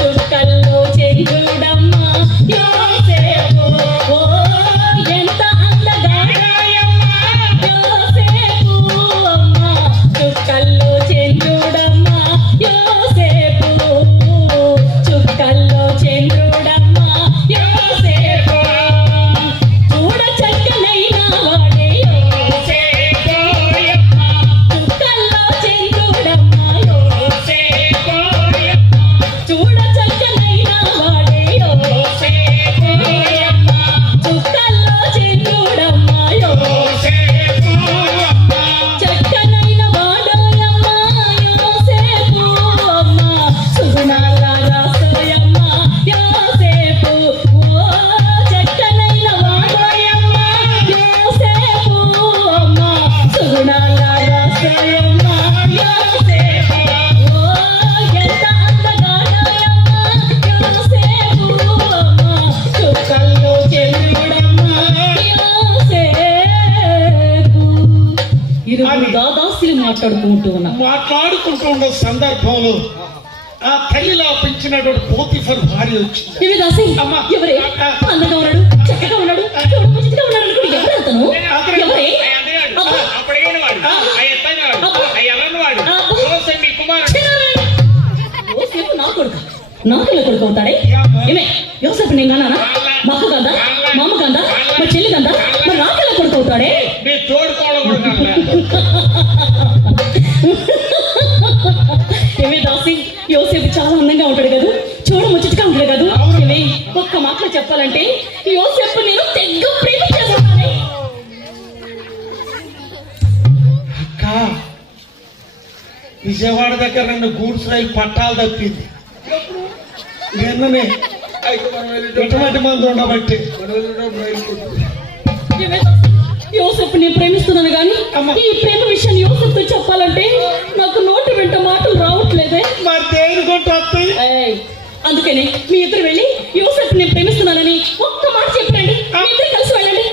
చుక్కల్లో చెంగుడమ్మా యోసేపు. ఓ ఎంత అందగాడు అమ్మా యోసేపు, అమ్మా చుక్కల్లో చెంగుడమ్మా యోసేపు. చుక్కల్లో చెంగుడమ్మా యోసేపు. చూడ చక్కనైన వాడే యోసేపు, చుక్కల్లో చెంగుడమ్మా యోసేపు. చూడ చక్కనైన వాడే యోసేపు, చుక్కల్లో చెంగుడమ్మా యోసేపు. చక్కనైన వాడోయమ్మా యోసేపు, అమ్మా సుగుణాల రాసోయమ్మా యోసేపు. ఓ చక్కనైన వాడోయమ్మా యోసేపు, అమ్మా సుగుణాల రాసోయమ్మా యోసేపు. ఓ ఎంత అందగాడోయమ్మా యోసేపు, అమ్మా చుక్కల్లో చెంగుడమ్మా యోసేపు. ఇరువురు దాదాసులు మాట్లాడుకుంటూ ఉన్నారు. మాట్లాడుకుంటూ ఉన్న సందర్భంలో ఆ తల్లిలా పెంచినటువంటి పోతిఫర్ భార్య వచ్చింది. ఇవి దాసి అమ్మా. ఎవరే? అందంగా ఉన్నాడు, చక్కగా ఉన్నాడు, చూడు ముచ్చటగా ఉన్నాడు అనుకోడు. ఎవరు అతను? ఎవరే? అబ్బా. అప్పటికైన వాడు, ఆ ఎత్తైన వాడు, ఆ ఎర్రని వాడు, యోసేపు మీ కుమారుడు. యోసేపు నా కొడుకు, నాకెళ్ళ కొడుకు అవుతాడే? ఏమే యోసేపు నేను కన్నానా? మా అక్క కందా, మా అమ్మ కందా, మా చెల్లి కందా, మరి నాకెళ్ళ కొడుకు అవుతాడే? మీ తోడుకోవడం కూడా కాదులే. ఏమే దాసి యోసేపు చాలా అందంగా ఉంటాడు కదా, చూడ ముచ్చటగా ఉంటాడు కదా. ఏమే ఒక్క మాటలో చెప్పాలంటే యోసేపు నేను తెగ ప్రేమించేస్తున్నానే. అక్క విజయవాడ దగ్గర నన్ను గూడ్స్ రైలు పట్టాలు తప్పింది. నిన్ననే ఎటువంటి మంది ఉండబట్టి ఏమే దాసి, యోసేపు నేను ప్రేమిస్తున్నాను కానీ ఈ ప్రేమ విషయాన్ని యోసేపుతో చెప్పాలంటే నాకు నోటి వెంట మాటలు రావట్లేదే. మరి దేని కొంట వస్తాయి? ఏయ్, అందుకని మీ ఇద్దరు వెళ్ళి యోసేపు నేను ప్రేమిస్తున్నానని ఒక్క మాట చెప్పండి. మీ ఇద్దరు కలిసి వెళ్ళండి,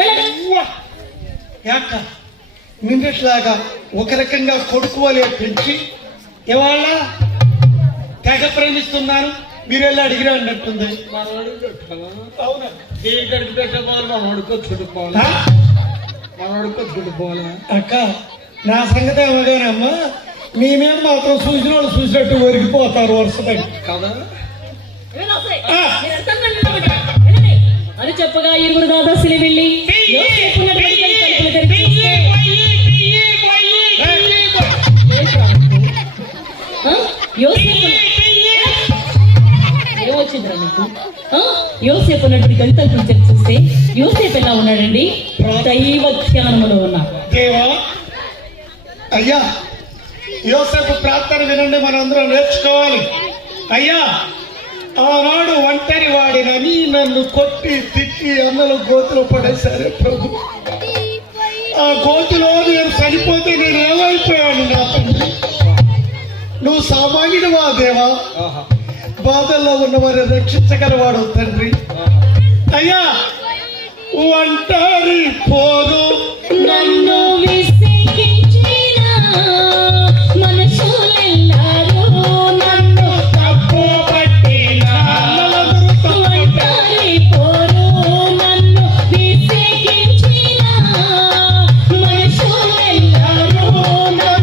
వెళ్ళండి. యాక నిన్నట్లాగా ఒక రకంగా కొడుకు వలె పెంచి ఇవాళ తెగ ప్రేమిస్తున్నాను మీరు వెళ్ళి అడిగిరా అన్నట్టుంది. అవునా? చీకటికి పెట్టబోవాలి, మనం అడుక్కొచ్చుకుంటుపోవాలి, ఆ? మనం అడుక్కొచ్చుకుంటుపోవాలి. అక్క నా సంగతి ఏమగానమ్మా, మేమేం మాత్రం చూసిన వాళ్ళు చూసినట్టు ఒరిగిపోతారు వరుసపడి కదా. వెళ్ళండి అని చెప్పగా ఇరువురు దాదాసులు వెళ్ళి యోసేపు ఉన్నటువంటి తలుపులు తెరిచి చూస్తే, ఆ? యోసేపు ఏమొచ్చిందిరా నీకు? ఆ? యోసేపు ఉన్నటువంటి గది తలుపులు తెరిచి చూస్తే యోసేపు ఎలా ఉన్నాడండి? దైవ ధ్యానములో ఉన్నాడు. దేవా అయ్యా యోసేపు ప్రార్థన వినండి, మనందరం నేర్చుకోవాలి. అయ్యా ఆనాడు ఒంటరి వాడినని నన్ను కొట్టి తిట్టి అన్నలు గోతులు పడేశారే ప్రభు. ఆ గోతులో నేను చనిపోతే నేను ఏమైపోయాను నా తండ్రి. నువ్వు సామాన్యుడువా దేవా, బాధల్లో ఉన్నవారిని రక్షించగలవాడు తండ్రి. అయ్యా ఒంటరి పోదు నన్ను విసిగించిన మనుషులెల్లరూ నన్ను తప్పు పట్టిన ఒంటరి పోరు, నన్ను విసిగించిన మనుషులెల్లరూ నన్ను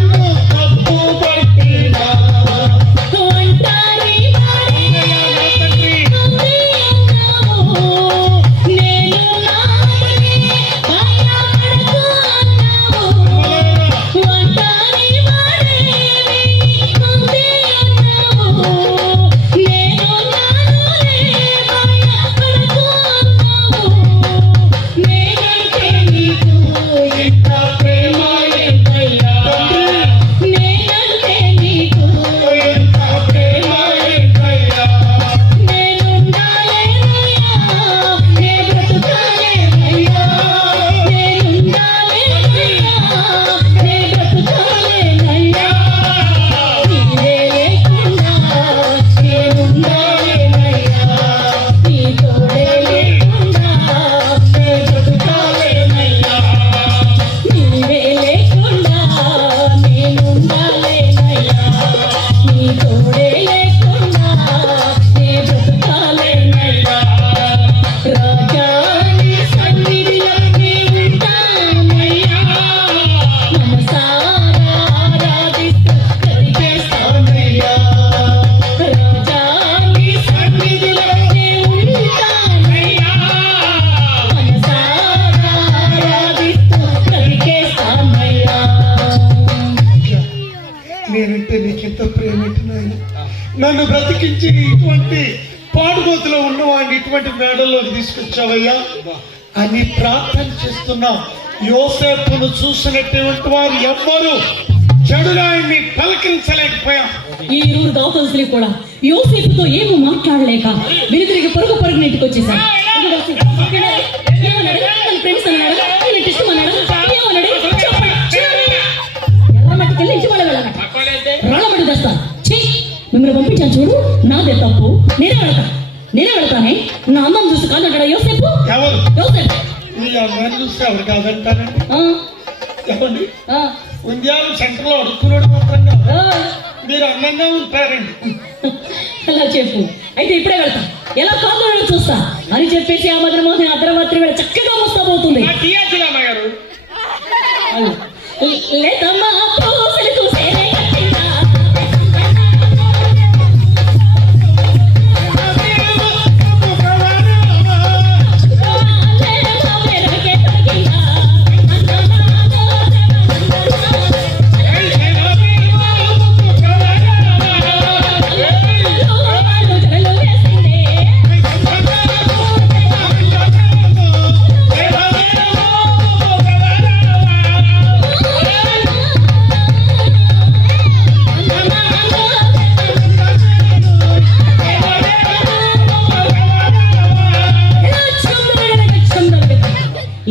నన్ను బ్రతికించి ఇటువంటి పాడుగోతులో ఉన్నవాడిని ఇటువంటి మేడల్లోకి తీసుకొచ్చావయ్యా అని ప్రార్థన చేస్తున్నాం. యోసేపును చూసినటువంటి వారు ఎవ్వరూ చెడుగా ఆయన్ని పలకరించలేకపోయాం. ఈ ఇరువురు దావతస్తులు కూడా యోసేపుతో ఏమో మాట్లాడలేక వెనుతిరిగి పరుగు ఇంటికి వచ్చేసారు. ఏమన్నాడు? తన ఫ్రెండ్స్ అన్నాడు, నేను ఇష్టం అన్నాడు, ఏమన్నాడు? ఎర్రమట్టికెళ్ళి ఇంటి వాళ్ళ వెళ్ళాలి, రాళ్ళమట్టి తెస్తాను. మిమ్మల్ని పంపించాను చూడు, నాదే తప్పు, నేనే వెళతానే. నా అమ్మని చూసి కాదంటాడా యోసేపు? ఎవరు యోసేపు మీ అమ్మాయిని చూస్తే ఎవరు కాదంటారండి? చెప్పండి. ఉంద్యాలు సెంటర్ లో అడుక్కున్నాడు మాత్రంగా మీరు అందంగా ఉంటారండి. అలా చెప్పు. అయితే ఇప్పుడే వెళ్తా, ఎలా కాదు చూస్తా అని చెప్పేసి ఆ మధ్య అర్ధరాత్రి వేళ చక్కగా వస్తాబోతుంది. లేదమ్మా పూసలు చూసేనే కట్టినా.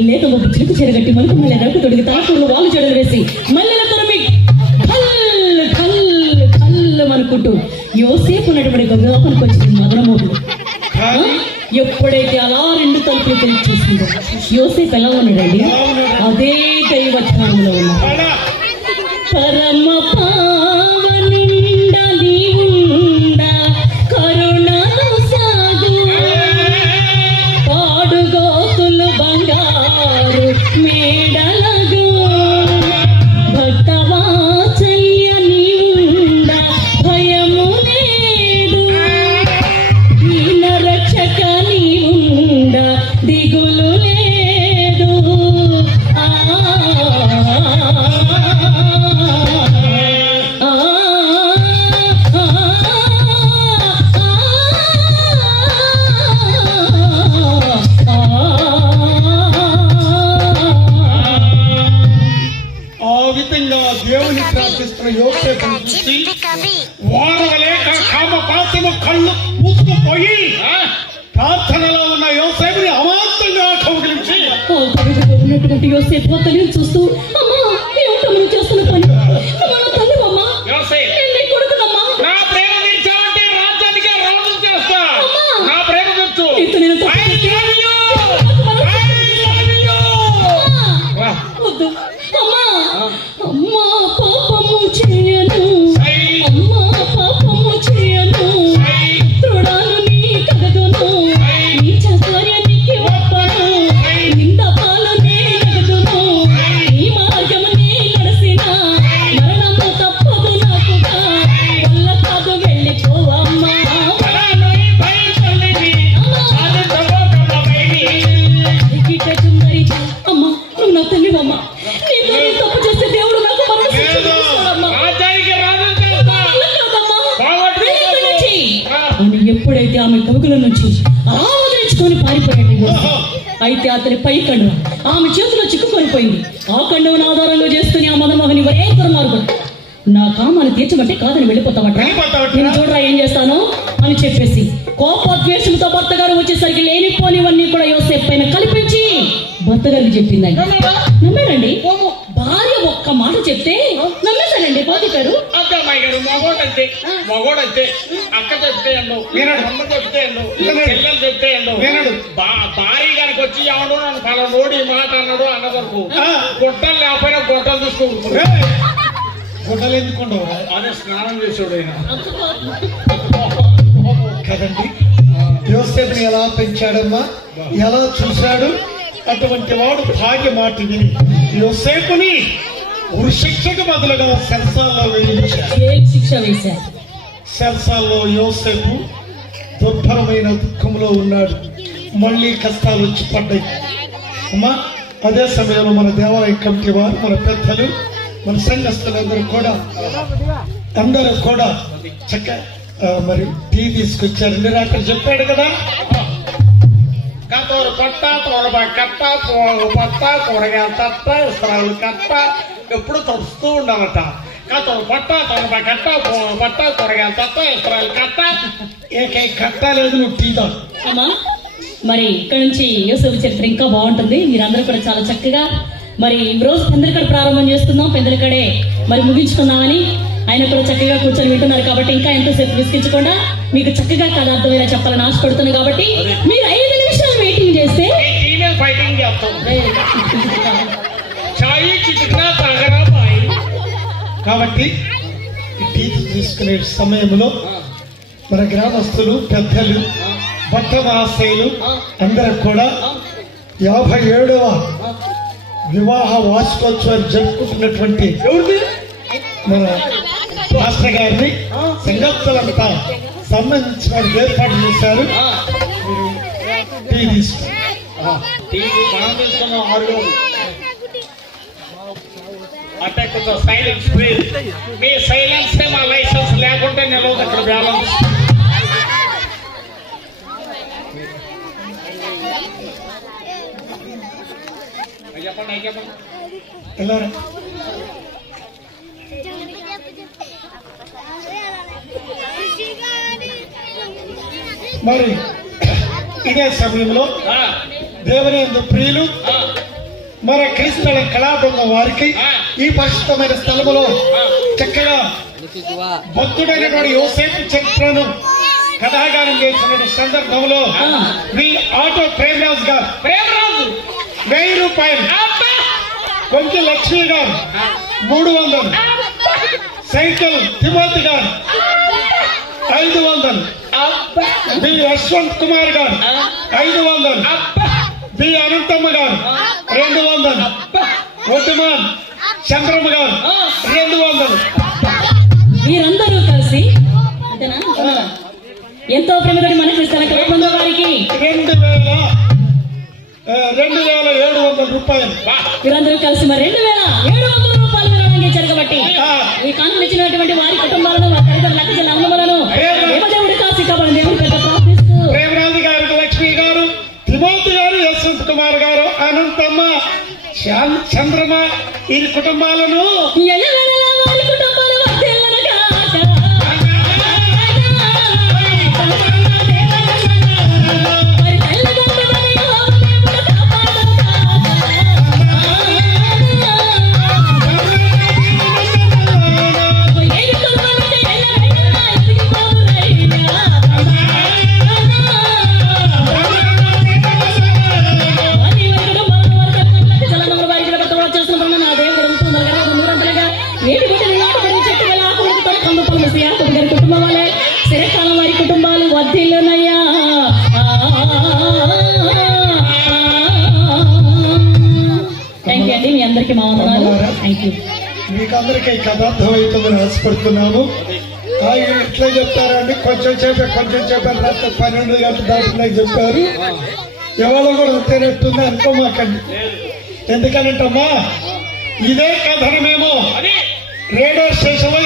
లేక ఒక చిలుకు చెరగట్టి మనకు మళ్ళీ నడుపు తొడిగి తాకూరు వాళ్ళు చెడులు వేసి మల్లెల తొరమి కల్లు కల్లు కల్లు అనుకుంటూ యోసేపు ఉన్నటువంటి గొప్పనికి వచ్చింది మదనమోహుడు. ఎప్పుడైతే అలా రెండు తలుపులు తెలిసి చూసిందో యోసేపు ఎలా ఉన్నాడండి? అదే దైవచనంలో ఉన్నాడు. పరమ పావనిండా నీవుండా కరుణను సాగు పాడుగోతులు బంగారు మేడలగు భక్తవాచల్య నీవుండా భయము లేదు దీన రక్షక నీవుండా దిగులు లేదు. ఆ విధంగా దేవుని ప్రార్థిస్తున్న యోసేపును చూసి వాడవలేక కామపాసము కళ్ళు మూసుకుపోయి ప్రార్థనలో ఉన్న యోసేపుని అమాంతంగా కౌగిలించి ఉన్నటువంటి యోసేపు తల్లిని చూస్తూ అమ్మా ఏమిటో నువ్వు చేస్తున్న పని? అమ్మా నా తల్లి అమ్మా, నేను నీ కొడుకునమ్మా. నా ప్రేమ తెచ్చావంటే రాజ్యానికి రాజు చేస్తా. నా ప్రేమ తెచ్చు. నీతో నేను తప్పు వద్దు అమ్మా. అమ్మా పాపము చేయను, అమ్మా పాపము చేయను, తృడాను నీ కగదును, నీచ కార్యానికి ఒప్పను, నింద పాలు నీ కగదును, ఈ మార్గము నీ నడసిన మరణము తప్పదు నాకుగా, వల్ల కాదు వెళ్ళిపోవమ్మా. అమ్మా నువ్వు నా తల్లివమ్మా, నీతో నేను తప్పు చేస్తే దేవుడు నాకు మరణ శిక్ష విధిస్తాడమ్మా. రాజ్యానికి రాజు చేస్తా. అని ఎప్పుడైతే ఆమె కవుకుల నుంచి ఆవరించుకొని పారిపోయాడు అయితే అతని పై కండువ ఆమె చేతిలో చిక్కుకొని పోయింది. ఆ కండువను ఆధారంగా చేసుకుని ఆ మదమోహని ఒరే దుర్మార్గుడు, నా కామాన్ని తీర్చమంటే కాదని వెళ్ళిపోతావట, నేను చూడరా ఏం చేస్తాను అని చెప్పేసి కోపద్వేషంతో భర్త గారు వచ్చేసరికి లేనిపోనివన్నీ కూడా యోసేపు పైన కల్పించి భర్త గారికి చెప్పింది. నమ్మాడండి. భార్య ఒక్క మాట చెప్తే నమ్మేశాడండి పోతికారు. అమ్మాయి గారు మగోడంతే మగోడంతే. అక్క చెప్తే అండు, అమ్మ చెప్తే అండు, చెల్లెలు చెప్తే అండు. భార్య గారికి వచ్చి ఎవడు నన్ను పలా నోడి మాట అన్నాడు అన్న వరకు గొట్టలు లేకపోయినా గొట్టలు చూసుకుంటున్నాడు. గుడ్డలు ఎందుకుండవు? అదే స్నానం చేసాడు ఆయన కదండి. యోసేపుని ఎలా పెంచాడమ్మా, ఎలా చూశాడు. అటువంటి వాడు భాగ్య మాట విని యోసేపుని ఉరిశిక్షకు బదులుగా సెల్సాల్లో వేయించాడు. శిక్ష వేశారు. సెల్సాల్లో యోసేపు దుర్భరమైన దుఃఖంలో ఉన్నాడు. మళ్ళీ కష్టాలు వచ్చి పడ్డాయి. అమ్మా అదే సమయంలో మన దేవాలయ కమిటీ వారు, మన పెద్దలు, మన సంఘస్థులందరూ కూడా అందరూ కూడా చక్కగా మరి టీ తీసుకొచ్చారు మీరు అక్కడ చెప్పాడు కదా. కత్తోరు పట్ట తోరబా కట్ట పట్ట కూరగాయలు తట్ట ఇస్రాయలు కట్ట ఎప్పుడు తడుస్తూ ఉండాలట. కత్తోరు పట్ట తోరబా కట్ట పట్ట కూరగాయలు తట్ట ఇస్రాయలు కట్ట ఏకై కట్టలేదు నువ్వు టీ తా. అమ్మా మరి ఇక్కడ నుంచి యూసఫ్ చరిత్ర ఇంకా బాగుంటుంది. మీరందరూ కూడా చాలా చక్కగా మరి ఈ రోజు పెందలకడ ప్రారంభం చేస్తున్నాం, పెందలకడే మరి ముగించుకుందామని ఆయన కూడా చక్కగా కూర్చొని వింటున్నారు. కాబట్టి ఇంకా ఎంతోసేపు విసిగించకుండా మీకు చక్కగా కథ అర్థమయ్యేలా చెప్పాలని ఆశపడుతున్నాను. కాబట్టి మీరు 5 నిమిషాలు వెయిటింగ్ చేస్తే ఫైటింగ్ చేస్తాం. చాయ్ చిటికినా తాగరా బాయ్. కాబట్టి ఈ టీ తీసుకునే సమయంలో మన గ్రామస్తులు పెద్దలు భట్ట మహాశయులు అందరూ కూడా 57వ వివాహ వార్షికోత్సవాన్ని జరుపుకుంటున్నటువంటి మన మాస్టర్ గారిని సంగతులంతా సంబంధించిన ఏర్పాటు చేశారు. టీ మనం తీసుకున్నాం 6 రోజులు. అంటే కొంచెం సైలెన్స్ ప్లీజ్. మీ సైలెన్స్ మా లైసెన్స్ లేకుంటే నిలవదు అక్కడ బ్యాలెన్స్. చెప్పండి. వెళ్ళారా మరి ఇదే సమయంలో దేవుని యందు ప్రియులు మన క్రీస్తుల కళాబృంద వారికి ఈ పరిశుద్ధమైన స్థలములో చక్కగా భక్తుడైనటువంటి యోసేపు చరిత్రను కథాగానం చేసిన సందర్భంలో మీ ఆటో ప్రేమరాజు గారు 1000 రూపాయలు, కొంచెం లక్ష్మి గారు 300, సైకిల్ తిమోతి గారు 500, బి యశ్వంత్ కుమార్ గారు 500, బి అనంతమ్మ గారు 200, ఒట్టుమాన్ చంద్రమ్మ గారు 200. మీరందరూ కలిసి అంతేనా ఎంతో ప్రేమతోటి మన క్రిస్తుల కళాబృందం వారికి 2700 రూపాయలు. మీరందరూ కలిసి మరి 2700 రూపాయలు విరాళం ఇచ్చారు. కాబట్టి ఈ కానుకలు ఇచ్చినటువంటి వారి కుటుంబాలను వారి తల్లిదండ్రుల అక్క చెల్లెల అన్నములను దేవదేవుడి కాసి కాబట్టి దేవుడి పెద్ద ప్రార్థిస్తూ ప్రేమరాజు గారు, లక్ష్మి గారు, తిమోతి గారు, యశ్వంత్ కుమార్ గారు, అనంతమ్మ, చంద్రమ్మ ఈ కుటుంబాలను ఎల్లవేళలా వారి కుటుంబాలు వర్ధిల్లనుగాక. వారి తల్లిదండ్రులను యెహోవా దేవుడు కాపాడుగాక. ఏడు కుటుంబాలంటే ఎల్లవేళలా ఎదిగిపోవునయ్యా. వారి కుటుంబాలను వారి తల్లిదండ్రులకు చల్లనమ్మల వారికి కూడా పెద్ద వారు చేస్తున్న పనులు నా దేవుడు ఉంటున్నారు కదా. నూరంతలుగా ఏడు గుడ్డలు నాటుకొని చెట్టు వేళ ఆకులతో కందు పలు యాకబు గారి కుటుంబం వాళ్ళే శిరకాలం వారి కుటుంబాలు వర్ధిల్లునయ్యా. థ్యాంక్ యూ అండి. మీ అందరికీ మా వందనాలు. Thank you. మీకు అందరికీ కథ అర్థమవుతుందని ఆశపడుతున్నాము. ఎట్లా చెప్తారండి, కొంచెం చెప్పారు రాత్రి 12 గంటలు దాటినాక చెప్పారు. ఎవరో కూడా తినట్టుంది అనుకోమాకండి. ఎందుకనంటమ్మా ఇదే కథను మేము రేడియో స్టేషన్ లో